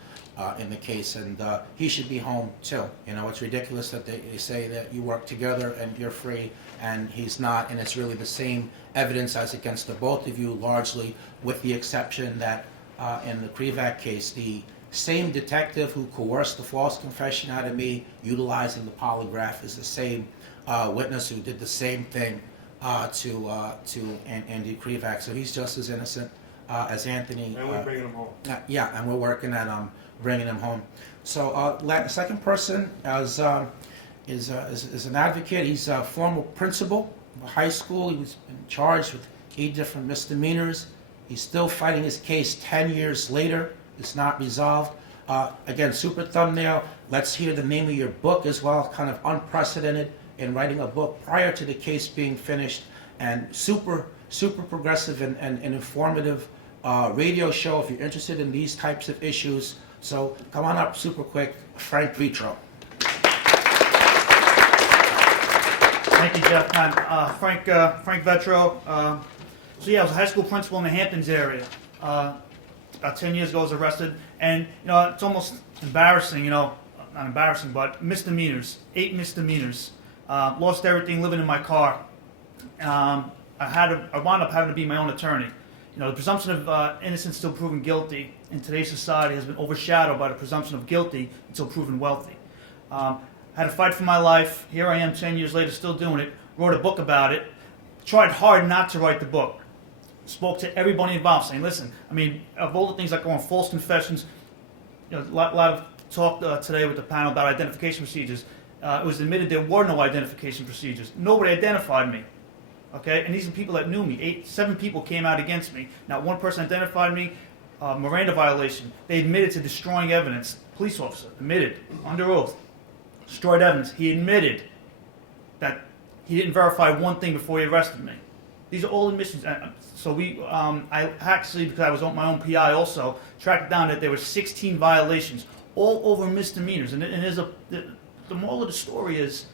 in the case, and he should be home too. It's ridiculous that they say that you work together and you're free, and he's not, and it's really the same evidence as against the both of you, largely with the exception that in the Krivak case, the same detective who coerced the false confession out of me, utilizing the polygraph, is the same witness who did the same thing to Andy Krivak. So he's just as innocent as Anthony. And we're bringing him home. Yeah, and we're working at bringing him home. So the second person is an advocate. He's a former principal of a high school. He was charged with 8 different misdemeanors. He's still fighting his case 10 years later. It's not resolved. Again, super thumbnail. Let's hear the name of your book as well. Kind of unprecedented in writing a book prior to the case being finished, and super progressive and informative radio show if you're interested in these types of issues. So come on up super quick, Frank Vitro. Thank you, Jeff. Frank Vetro. So yeah, I was a high school principal in the Hamptons area. About 10 years ago, I was arrested, and it's almost embarrassing. Not embarrassing, but misdemeanors. 8 misdemeanors. Lost everything, living in my car. I wound up having to be my own attorney. The presumption of innocence until proven guilty in today's society has been overshadowed by the presumption of guilty until proven wealthy. Had to fight for my life. Here I am 10 years later still doing it. Wrote a book about it. Tried hard not to write the book. Spoke to everybody involved saying, listen, of all the things that go on, false confessions, a lot of talk today with the panel about identification procedures. It was admitted there were no identification procedures. Nobody identified me. Okay, and these are people that knew me. 7 people came out against me. Not one person identified me. Miranda violation. They admitted to destroying evidence. Police officer admitted under oath. Destroyed evidence. He admitted that he didn't verify one thing before he arrested me. These are all admissions. So I actually, because I was on my own PI also, tracked down that there were 16 violations, all over misdemeanors. And the moral of the story is,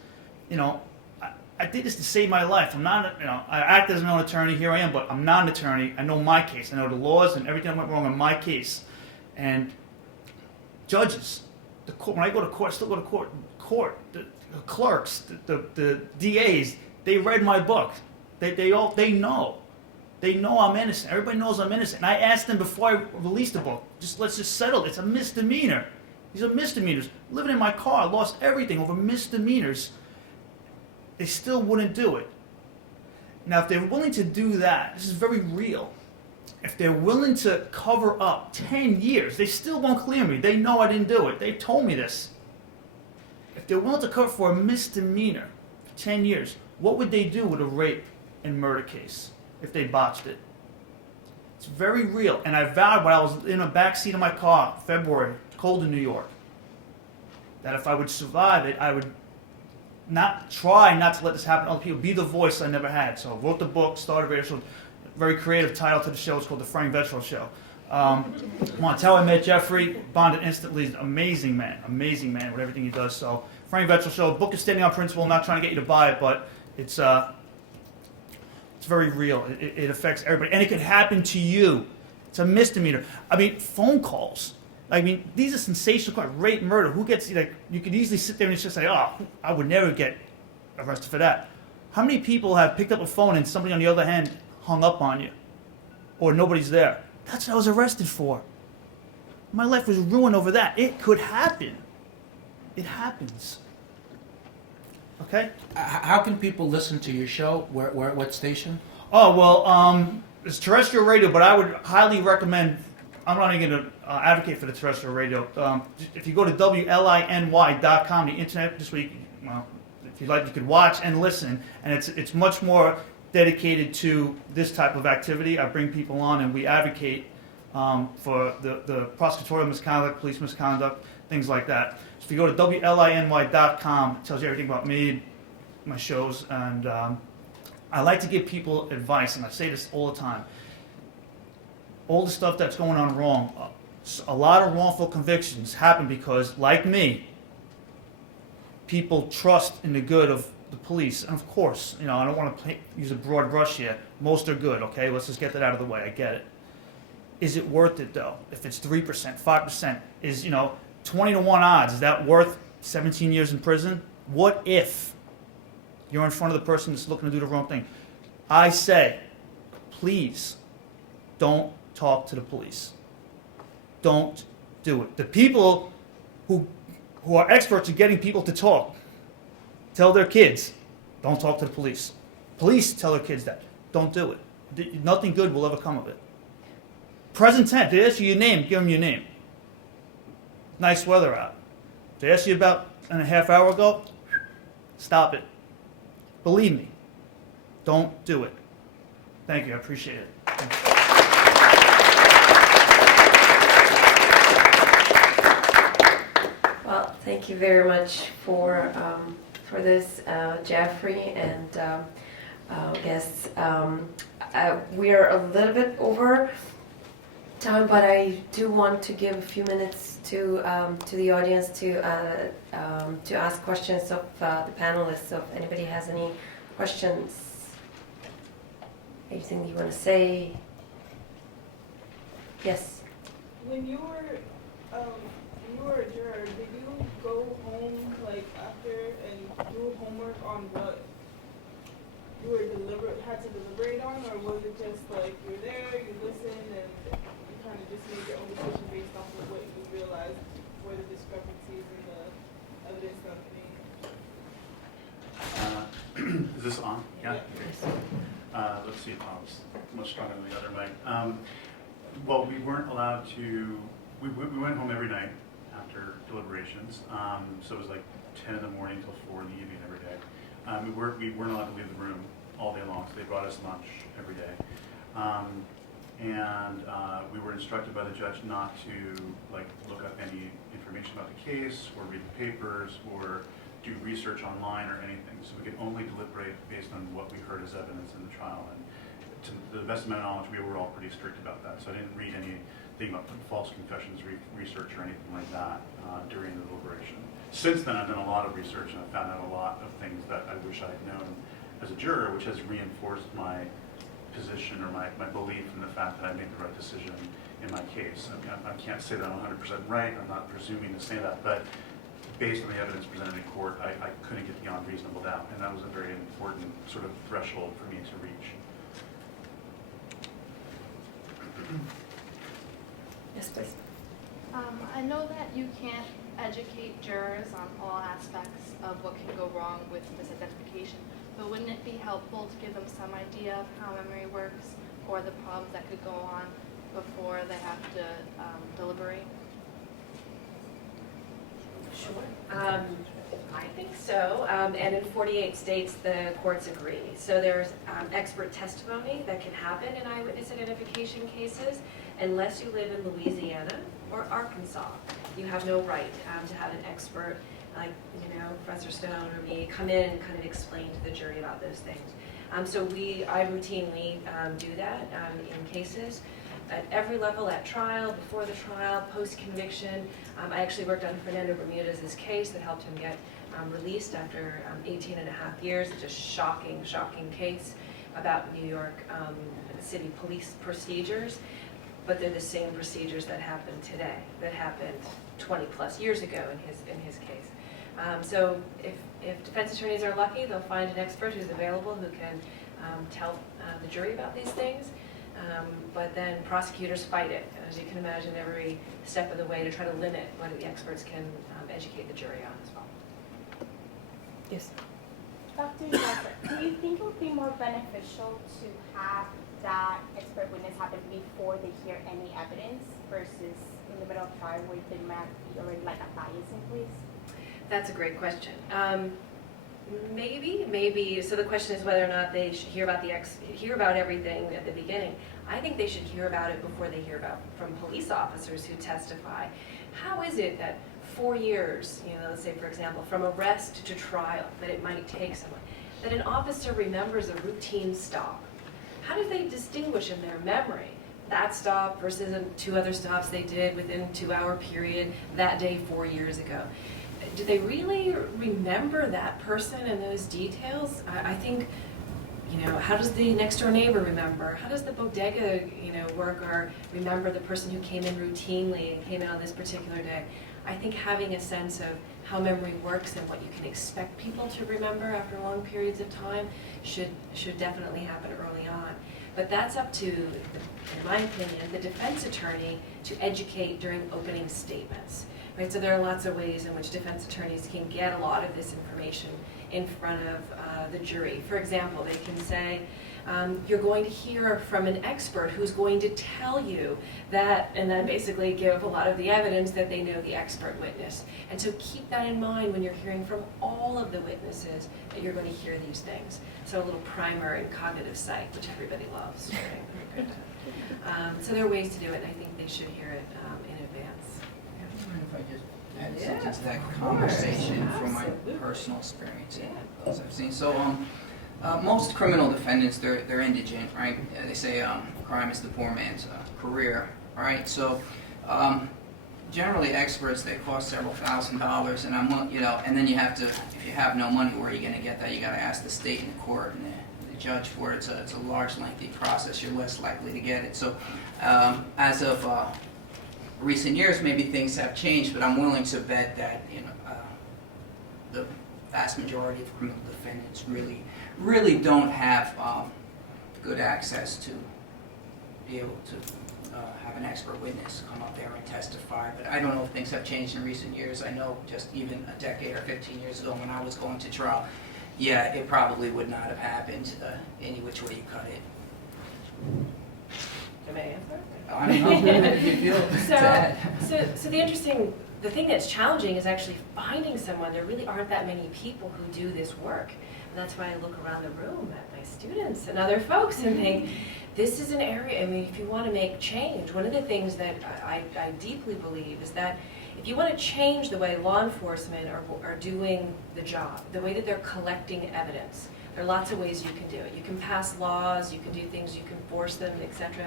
I did this to save my life. I'm not, I act as an own attorney. Here I am, but I'm not an attorney. I know my case. I know the laws and everything that went wrong in my case. And judges, the court. When I go to court, I still go to court. The clerks, the DAs, they read my book. They know. They know I'm innocent. Everybody knows I'm innocent. And I asked them before I released the book, let's just settle it. It's a misdemeanor. These are misdemeanors. Living in my car, lost everything over misdemeanors. They still wouldn't do it. Now, if they're willing to do that, this is very real. If they're willing to cover up 10 years, they still won't clear me. They know I didn't do it. They told me this. If they're willing to cover for a misdemeanor for 10 years, what would they do with a rape and murder case if they botched it? It's very real. And I vowed when I was in the back seat of my car, February, cold in New York, that if I would survive it, I would try not to let this happen to other people, be the voice I never had. So I wrote the book, started a radio show, very creative title to the show. It's called The Frank Vetro Show. Want to tell I met Jeffrey, bonded instantly, amazing man with everything he does. So Frank Vetro Show, book is standing on principle. I'm not trying to get you to buy it, but it's very real. It affects everybody, and it could happen to you. It's a misdemeanor. Phone calls. These are sensational crimes. Rape, murder. Who gets, you could easily sit there and just say, oh, I would never get arrested for that. How many people have picked up a phone and somebody on the other hand hung up on you? Or nobody's there? That's what I was arrested for. My life was ruined over that. It could happen. It happens. Okay? How can people listen to your show? What station? Oh, well, it's terrestrial radio, but I would highly recommend, I'm not even going to advocate for the terrestrial radio. If you go to WLINY.com, the internet, this week, if you like, you could watch and listen, and it's much more dedicated to this type of activity. I bring people on, and we advocate for the prosecutorial misconduct, police misconduct, things like that. So if you go to WLINY.com, it tells you everything about me, my shows, and I like to give people advice, and I say this all the time. All the stuff that's going on wrong, a lot of wrongful convictions happen because, like me, people trust in the good of the police. And of course, I don't want to use a broad brush here. Most are good, okay? Let's just get that out of the way. I get it. Is it worth it, though? If it's 3%, 5%, is, 20 to 1 odds, is that worth 17 years in prison? What if you're in front of the person that's looking to do the wrong thing? I say, please, don't talk to the police. Don't do it. The people who are experts at getting people to talk tell their kids, don't talk to the police. Police tell their kids that. Don't do it. Nothing good will ever come of it. Present tense, they ask you your name, give them your name. Nice weather out. They asked you about a half hour ago, stop it. Believe me, don't do it. Thank you, I appreciate it. Well, thank you very much for this, Jeffrey and guests. We're a little bit over time, but I do want to give a few minutes to the audience to ask questions of the panelists. So if anybody has any questions, anything you want to say? Yes. When you were a juror, did you go home after and do homework on what you had to deliberate on, or was it just you were there, you listened, and you kind of just made your own decision based off of what you realized were the discrepancies in the evidence that Is this on? Yeah. Let's see if I was much stronger than the other mic. Well, we weren't allowed to. We went home every night after deliberations. So it was 10 in the morning till 4 in the evening every day. We weren't allowed to leave the room all day long, so they brought us lunch every day. We were instructed by the judge not to look up any information about the case or read the papers or do research online or anything. So we could only deliberate based on what we heard as evidence in the trial. And to the best of my knowledge, we were all pretty strict about that. So I didn't read anything about false confessions research or anything like that during the deliberation. Since then, I've done a lot of research and I've found out a lot of things that I wish I had known as a juror, which has reinforced my position or my belief in the fact that I made the right decision in my case. I mean, I can't say that I'm 100% right. I'm not presuming to say that, but based on the evidence presented in court, I couldn't get beyond reasonable doubt, and that was a very important sort of threshold for me to reach. Yes, please. I know that you can't educate jurors on all aspects of what can go wrong with misidentification, but wouldn't it be helpful to give them some idea of how memory works or the problems that could go on before they have to deliberate? Sure. I think so. And in 48 states, the courts agree. So there's expert testimony that can happen in eyewitness identification cases unless you live in Louisiana or Arkansas. You have no right to have an expert like, Professor Stone or me come in and kind of explain to the jury about those things. So I routinely do that in cases at every level, at trial, before the trial, post-conviction. I actually worked on Fernando Bermudez's case that helped him get released after 18 and a half years. It's a shocking, shocking case about New York City police procedures, but they're the same procedures that happen today, that happened 20 plus years ago in his case. So if defense attorneys are lucky, they'll find an expert who's available who can tell the jury about these things. But then prosecutors fight it, as you can imagine, every step of the way to try to limit what the experts can educate the jury on as well. Yes. Dr. Joseph, do you think it would be more beneficial to have that expert witness happen before they hear any evidence versus in the middle of trial where there might be already a bias in place? That's a great question. Maybe. So the question is whether or not they should hear about everything at the beginning. I think they should hear about it before they hear about from police officers who testify. How is it that 4 years, let's say for example, from arrest to trial, that it might take someone, that an officer remembers a routine stop? How do they distinguish in their memory that stop versus 2 other stops they did within a 2-hour period that day 4 years ago? do they really remember that person and those details? I think, you know, how does the next door neighbor remember? How does the bodega, you know, worker remember the person who came in routinely and came in on this particular day? I think having a sense of how memory works and what you can expect people to remember after long periods of time should definitely happen early on. But that's up to, in my opinion, the defense attorney to educate during opening statements. Right? So there are lots of ways in which defense attorneys can get a lot of this information in front of the jury. For example, they can say, you're going to hear from an expert who's going to tell you that, and then basically give a lot of the evidence that they know the expert witness. And so keep that in mind when you're hearing from all of the witnesses that you're going to hear these things. So a little primer in cognitive psych, which everybody loves. Right? So there are ways to do it, and I think they should hear it in advance. Mind if I just add something to that conversation from my personal experience and those I've seen. So, most criminal defendants, they're indigent, right? They say crime is the poor man's career, right? So, generally experts, they cost several $1,000s, and and then you have to, if you have no money, where are you going to get that? You got to ask the state and the court and the judge for it. It's a large, lengthy process. You're less likely to get it. So, as of recent years, maybe things have changed, but I'm willing to bet that the vast majority of criminal defendants really don't have good access to be able to have an expert witness come up there and testify. But I don't know if things have changed in recent years. I know just even a decade or 15 years ago when I was going to trial, yeah, it probably would not have happened any which way you cut it. Can I answer? I don't know if you feel So the thing that's challenging is actually finding someone. There really aren't that many people who do this work. And that's why I look around the room at my students and other folks and think, this is an area, I mean, if you want to make change, one of the things that I deeply believe is that if you want to change the way law enforcement are doing the job, the way that they're collecting evidence, there are lots of ways you can do it. You can pass laws, you can do things, you can force them, etc.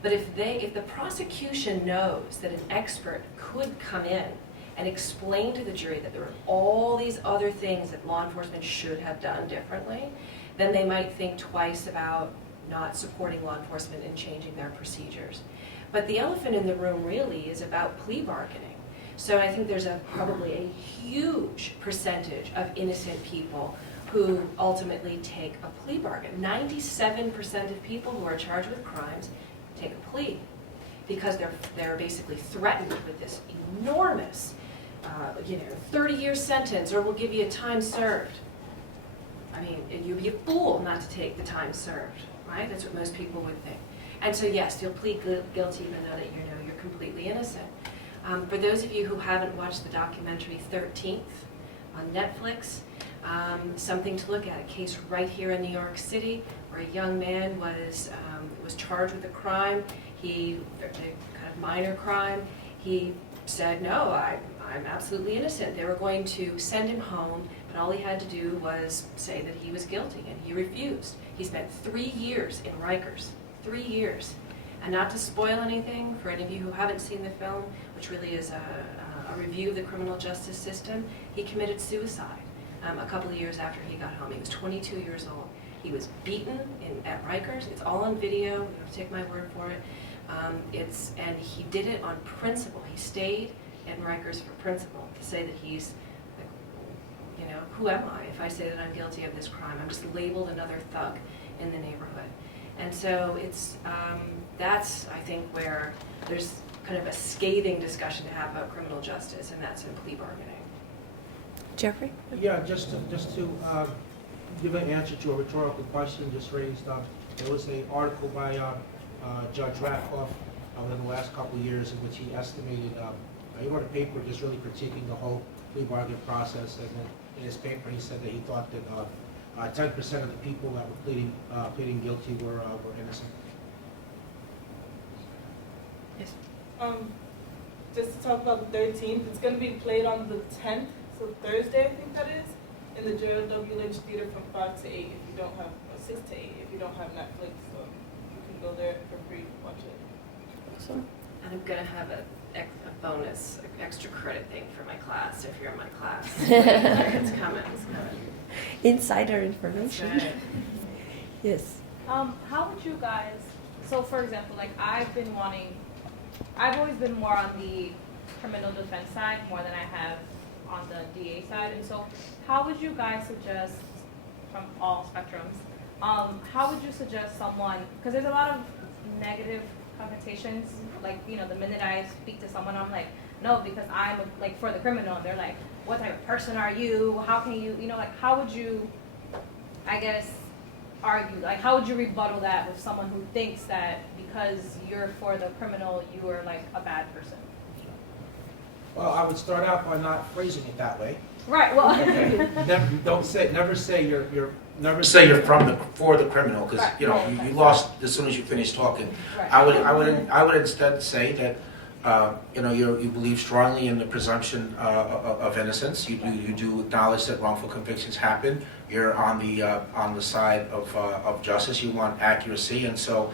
But if the prosecution knows that an expert could come in and explain to the jury that there are all these other things that law enforcement should have done differently, then they might think twice about not supporting law enforcement and changing their procedures. But the elephant in the room really is about plea bargaining. So I think there's probably a huge percentage of innocent people who ultimately take a plea bargain. 97% of people who are charged with crimes take a plea because they're basically threatened with this enormous 30-year sentence, or we'll give you a time served. I mean, you'd be a fool not to take the time served, right? That's what most people would think. And so yes, you'll plead guilty even though that you know you're completely innocent. For those of you who haven't watched the documentary 13th on Netflix, something to look at, a case right here in New York City where a young man was charged with a crime, a kind of minor crime. He said, no, I'm absolutely innocent. They were going to send him home, but all he had to do was say that he was guilty, and he refused. He spent 3 years in Rikers, 3 years. And not to spoil anything for any of you who haven't seen the film, which really is a review of the criminal justice system, he committed suicide a couple of years after he got home. He was 22 years old. He was beaten at Rikers. It's all on video. You have to take my word for it. And he did it on principle. He stayed in Rikers for principle, to say that he's, who am I if I say that I'm guilty of this crime? I'm just labeled another thug in the neighborhood. And so that's, I think, where there's kind of a scathing discussion to have about criminal justice, and that's in plea bargaining. Jeffrey? Yeah, just to give an answer to a rhetorical question just raised. There was an article by Judge Ratcliffe in the last couple of years in which he estimated, he wrote a paper just really critiquing the whole plea bargain process, and then in his paper he said that he thought that 10% of the people that were pleading guilty were innocent. Yes. Just to talk about the 13th, it's going to be played on the 10th, so Thursday, I think that is, in the Gerald W. Lynch Theater from 5 to 8 if you don't have, or 6 to 8 if you don't have Netflix, so you can go there for free to watch it. Awesome. And I'm going to have a bonus, extra credit thing for my class, if you're in my class. It's coming, it's coming. Insider information. That's right. Yes. How would you guys, so for example, like I've always been more on the criminal defense side more than I have on the DA side, and so how would you guys suggest, from all spectrums, how would you suggest someone, because there's a lot of negative connotations, like, you know, the minute I speak to someone, I'm like, no, because I'm like for the criminal, and they're like, what type of person are you? How can you, you know, like how would you, I guess, argue, like how would you rebuttal that with someone who thinks that because you're for the criminal, you are like a bad person? Well, I would start out by not phrasing it that way. Right. Well. Okay. Never say you're for the criminal, because Right. you know you lost as soon as you finished talking. Right. I would instead say that you know you believe strongly in the presumption of innocence. You do acknowledge that wrongful convictions happen. You're on the side of justice. You want accuracy, and so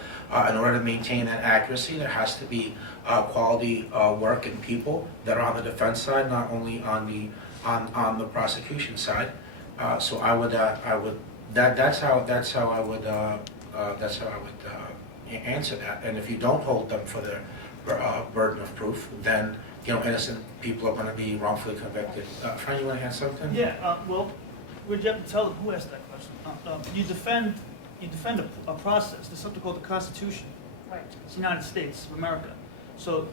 in order to maintain that accuracy, there has to be quality work and people that are on the defense side, not only on the prosecution side. So that's how I would answer that. And if you don't hold them for their burden of proof, then you know innocent people are going to be wrongfully convicted. Fran, you want to add something? Yeah, well, would you have to tell them who asked that question? You defend a process. There's something called the Constitution. Right. It's the United States of America. So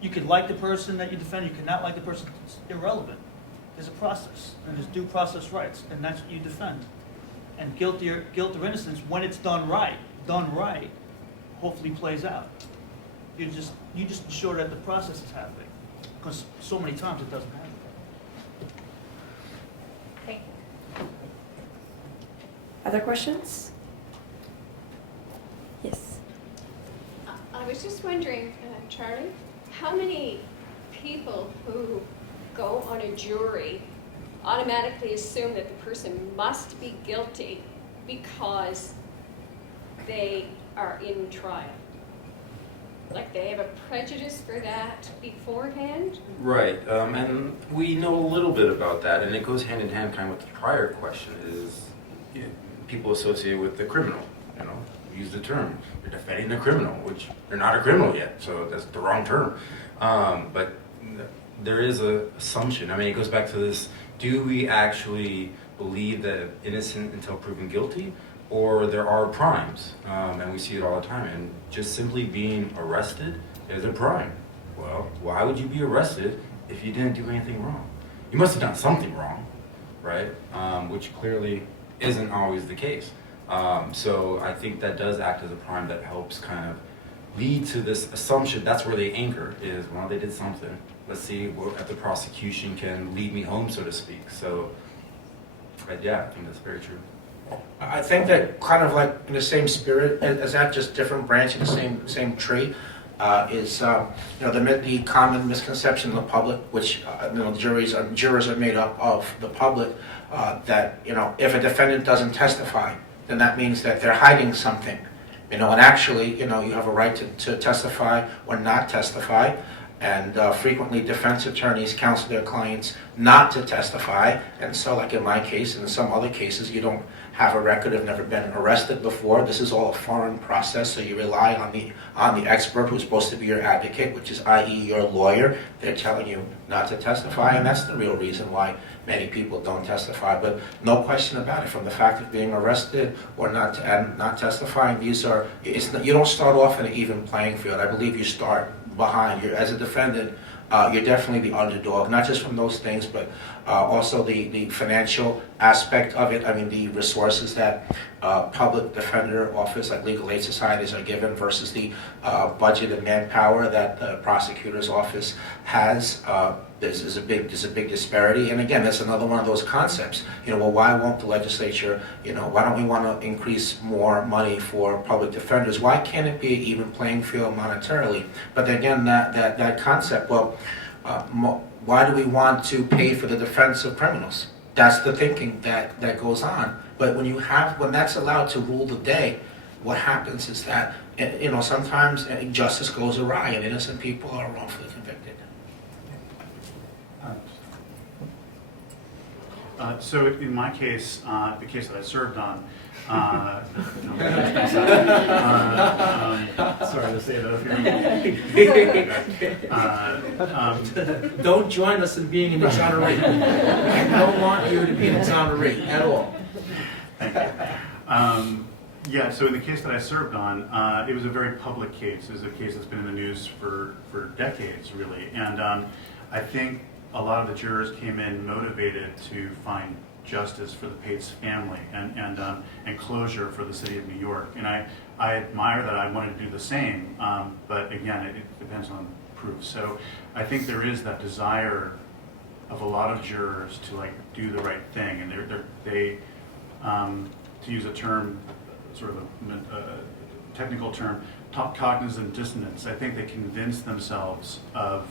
you could like the person that you defend, you could not like the person. It's irrelevant. There's a process, and there's due process rights, and that's what you defend. And guilt or innocence, when it's done right, hopefully plays out. You just ensure that the process is happening, because so many times it doesn't happen. Thank you. Other questions? Yes. I was just wondering, Charlie, how many people who go on a jury automatically assume that the person must be guilty because they are in trial? Like they have a prejudice for that beforehand? Right, and we know a little bit about that, and it goes hand in hand kind of with the prior question is people associated with the criminal, you know, use the term, you're defending the criminal, which they're not a criminal yet, so that's the wrong term. But there is an assumption, I mean, it goes back to this, do we actually believe that innocent until proven guilty? Or there are crimes, and we see it all the time, and just simply being arrested is a crime. Well, why would you be arrested if you didn't do anything wrong? You must have done something wrong, right? Which clearly isn't always the case. So I think that does act as a prime that helps kind of lead to this assumption. That's where they anchor is, well, they did something. Let's see if the prosecution can lead me home, so to speak. So, but yeah, I think that's very true. I think that kind of like in the same spirit as that, just different branch in the same tree, is you know the common misconception in the public, which you know jurors are made up of the public, that you know if a defendant doesn't testify, then that means that they're hiding something, you know, and actually you know you have a right to testify or not testify. And frequently defense attorneys counsel their clients not to testify. And so like in my case and in some other cases, you don't have a record, have never been arrested before. This is all a foreign process, so you rely on the expert who's supposed to be your advocate, which is i.e. your lawyer. They're telling you not to testify, and that's the real reason why many people don't testify. But no question about it, from the fact of being arrested or not testifying, you don't start off in an even playing field. I believe you start behind. As a defendant, you're definitely the underdog, not just from those things, but also the financial aspect of it. I mean, the resources that public defender office, like legal aid societies, are given versus the budget and manpower that the prosecutor's office has. There's a big disparity, and again, that's another one of those concepts. You know, well, why won't the legislature? You know, why don't we want to increase more money for public defenders? Why can't it be an even playing field monetarily? But again, that concept. Well, why do we want to pay for the defense of criminals? That's the thinking that goes on. But when that's allowed to rule the day, what happens is that you know sometimes justice goes awry and innocent people are wrongfully convicted. So in my case, the case that I served on, sorry to say that if you're Don't join us in being an exonerate. I don't want you to be an exonerate at all. Thank you. Yeah, so in the case that I served on, it was a very public case. It was a case that's been in the news for decades, really. And I think a lot of the jurors came in motivated to find justice for the Pates family and closure for the city of New York. And I admire that. I wanted to do the same, but again, it depends on proof. So I think there is that desire of a lot of jurors to like do the right thing, and they to use a term, sort of a technical term, top cognizant dissonance. I think they convince themselves of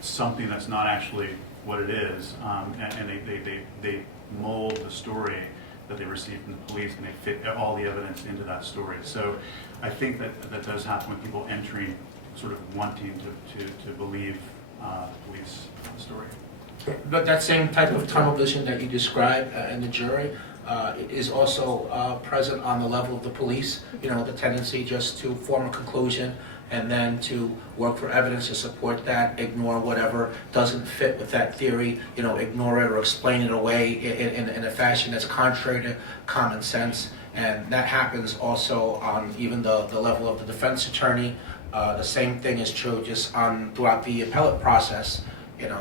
something that's not actually what it is, and they mold the story that they receive from the police, and they fit all the evidence into that story. So I think that does happen with people entering, sort of wanting to believe the police story. But that same type of tunnel vision that you described in the jury is also present on the level of the police. You know, the tendency just to form a conclusion and then to work for evidence to support that, ignore whatever doesn't fit with that theory, you know, ignore it or explain it away in a fashion that's contrary to common sense. And that happens also on even the level of the defense attorney. The same thing is true just on throughout the appellate process. You know,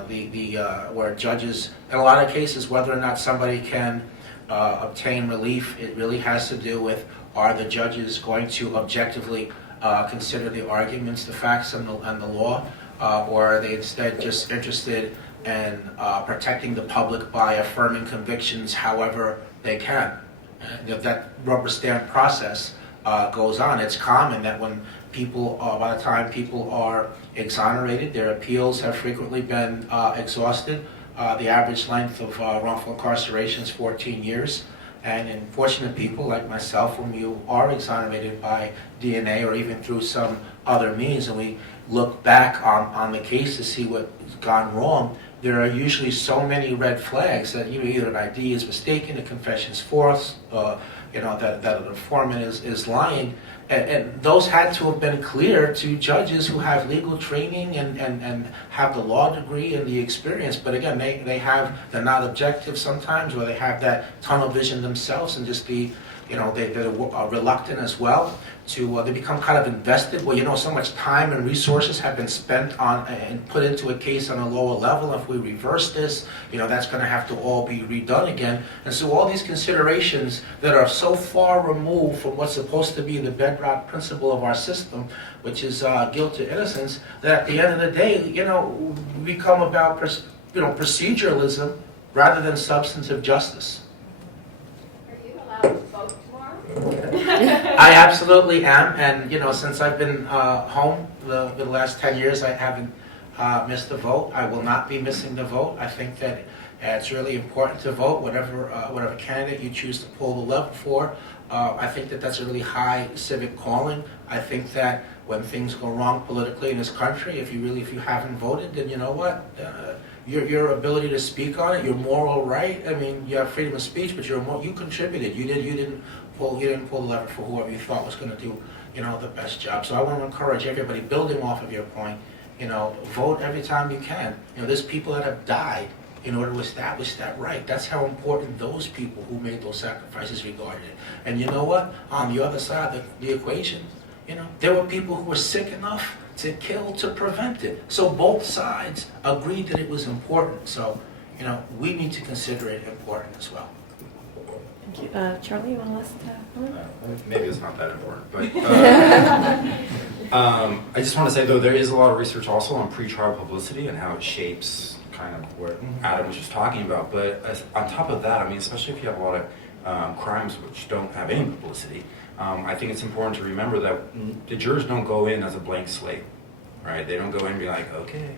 where judges, in a lot of cases, whether or not somebody can obtain relief, it really has to do with, are the judges going to objectively consider the arguments, the facts, and the law, or are they instead just interested in protecting the public by affirming convictions however they can? And if that rubber stamp process goes on, it's common that when people, by the time people are exonerated, their appeals have frequently been exhausted. The average length of wrongful incarceration is 14 years. And in fortunate people like myself, when you are exonerated by DNA or even through some other means, and we look back on the case to see what's gone wrong, there are usually so many red flags that either an ID is mistaken, a confession is false, you know, that an informant is lying. And those had to have been clear to judges who have legal training and have the law degree and the experience. But again, they're not objective sometimes, or they have that tunnel vision themselves and just they're reluctant as well to, they become kind of invested. Well, you know, so much time and resources have been spent on and put into a case on a lower level. If we reverse this, you know, that's going to have to all be redone again. And so all these considerations that are so far removed from what's supposed to be the bedrock principle of our system, which is guilt to innocence, that at the end of the day, you know, become about proceduralism rather than substantive justice. Are you allowed to vote tomorrow? I absolutely am, and you know, since I've been home the last 10 years, I haven't missed a vote. I will not be missing the vote. I think that it's really important to vote, whatever candidate you choose to pull the lever for. I think that that's a really high civic calling. I think that when things go wrong politically in this country, if you haven't voted, then you know what? Your ability to speak on it, your moral right. I mean, you have freedom of speech, but you contributed. You didn't pull the lever for whoever you thought was going to do, you know, the best job. So I want to encourage everybody, building off of your point, you know, vote every time you can. You know, there's people that have died in order to establish that right. That's how important those people who made those sacrifices regarded it. And you know what? On the other side of the equation, you know, there were people who were sick enough to kill to prevent it. So both sides agreed that it was important. So, you know, we need to consider it important as well. Thank you. Charlie, you want to last comment? Maybe it's not that important, but I just want to say, though, there is a lot of research also on pretrial publicity and how it shapes kind of what Adam was just talking about. But on top of that, I mean, especially if you have a lot of crimes which don't have any publicity, I think it's important to remember that the jurors don't go in as a blank slate, right? They don't go in and be like, okay,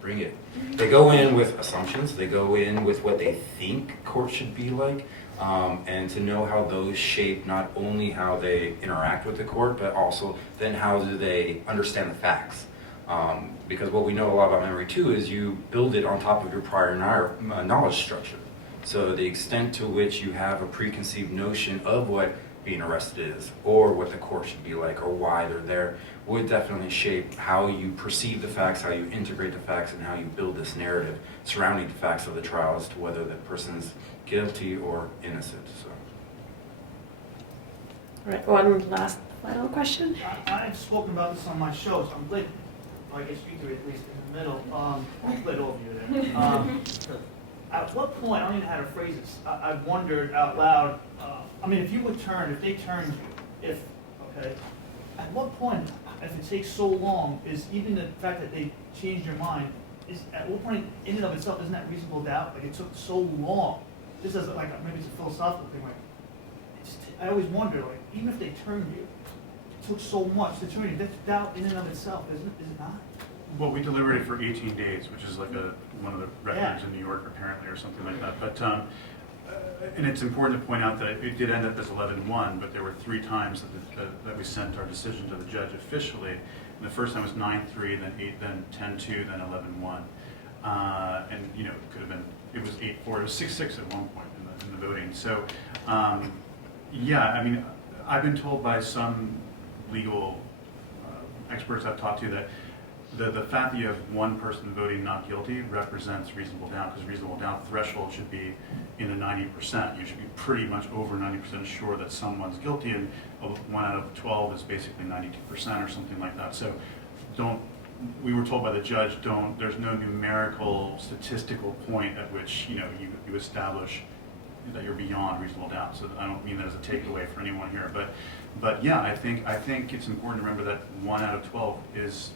bring it. They go in with assumptions. They go in with what they think court should be like. And to know how those shape not only how they interact with the court, but also then how do they understand the facts. Because what we know a lot about memory too is you build it on top of your prior knowledge structure. So the extent to which you have a preconceived notion of what being arrested is, or what the court should be like, or why they're there, would definitely shape how you perceive the facts, how you integrate the facts, and how you build this narrative surrounding the facts of the trial as to whether the person's guilty or innocent. So. All right, one last final question. I've spoken about this on my shows. I'm glad, or I can speak to it at least in the middle. I'm glad all of you are there. At what point, I don't even know how to phrase this, I've wondered out loud, I mean, if you would turn, if they turned you, okay, at what point, if it takes so long, is even the fact that they changed your mind, is at what point in and of itself, isn't that reasonable doubt? Like, it took so long. This is like, maybe it's a philosophical thing, like, I always wonder, like, even if they turned you, it took so much to turn you, that's doubt in and of itself, is it not? Well, we deliberated for 18 days, which is like one of the records in New York, apparently, or something like that. But and it's important to point out that it did end up as 11-1, but there were 3 times that we sent our decision to the judge officially. And the first time was 9-3, then 8, then 10-2, then 11-1. And you know, it could have been, it was 8-4, it was 6-6 at one point in the voting. So yeah, I mean, I've been told by some legal experts I've talked to that the fact that you have one person voting not guilty represents reasonable doubt, because reasonable doubt threshold should be in the 90%. You should be pretty much over 90% sure that someone's guilty, and 1 out of 12 is basically 92% or something like that. So we were told by the judge, there's no numerical statistical point at which you establish that you're beyond reasonable doubt. So I don't mean that as a takeaway for anyone here, but yeah, I think it's important to remember that 1 out of 12 is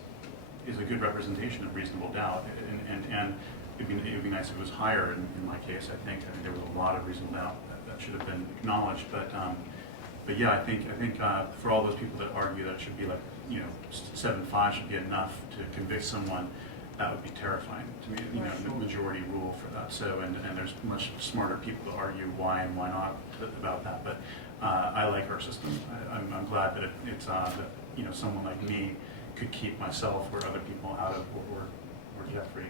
a good representation of reasonable doubt, and it'd be nice if it was higher in my case. I think there was a lot of reasonable doubt that should have been acknowledged, but yeah, I think for all those people that argue that it should be like 7-5 should be enough to convict someone, that would be terrifying to me. The majority rule for that. So and there's much smarter people to argue why and why not about that. But I like our system. I'm glad that it's that someone like me could keep myself or other people out of, or Jeffrey,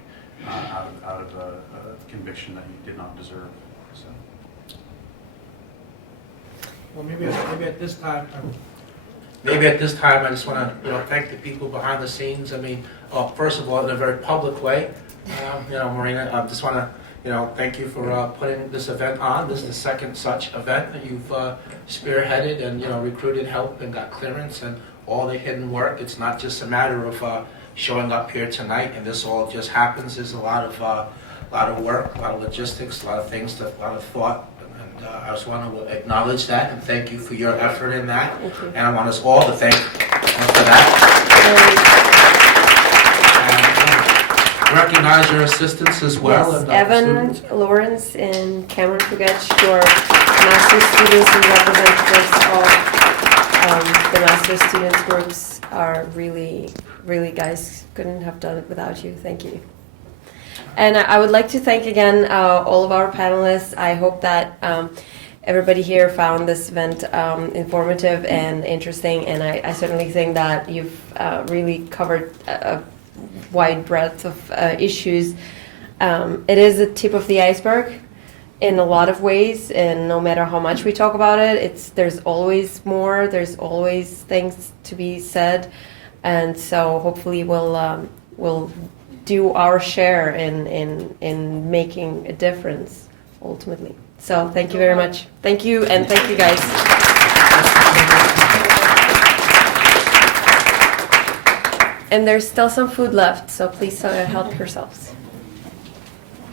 out of a conviction that he did not deserve. So. Well, maybe at this time, I just want to thank the people behind the scenes. I mean, first of all, in a very public way, Marina, I just want to thank you for putting this event on. This is the second such event that you've spearheaded and recruited help and got clearance and all the hidden work. It's not just a matter of showing up here tonight and this all just happens. There's a lot of work, a lot of logistics, a lot of things, a lot of thought. And I just want to acknowledge that and thank you for your effort in that. And I want us all to thank you for that. And recognize your assistants as well. Yes, and, Evan, students. Lawrence, and Cameron Fugech, who are master's students and representatives of the master's students groups, are really, guys, couldn't have done it without you. Thank you. And I would like to thank again all of our panelists. I hope that everybody here found this event informative and interesting, and I certainly think that you've really covered a wide breadth of issues. It is the tip of the iceberg in a lot of ways, and no matter how much we talk about it, there's always more, there's always things to be said, and so hopefully we'll do our share in making a difference ultimately. So thank you very much. Thank you, and thank you guys. And there's still some food left, so please help yourselves.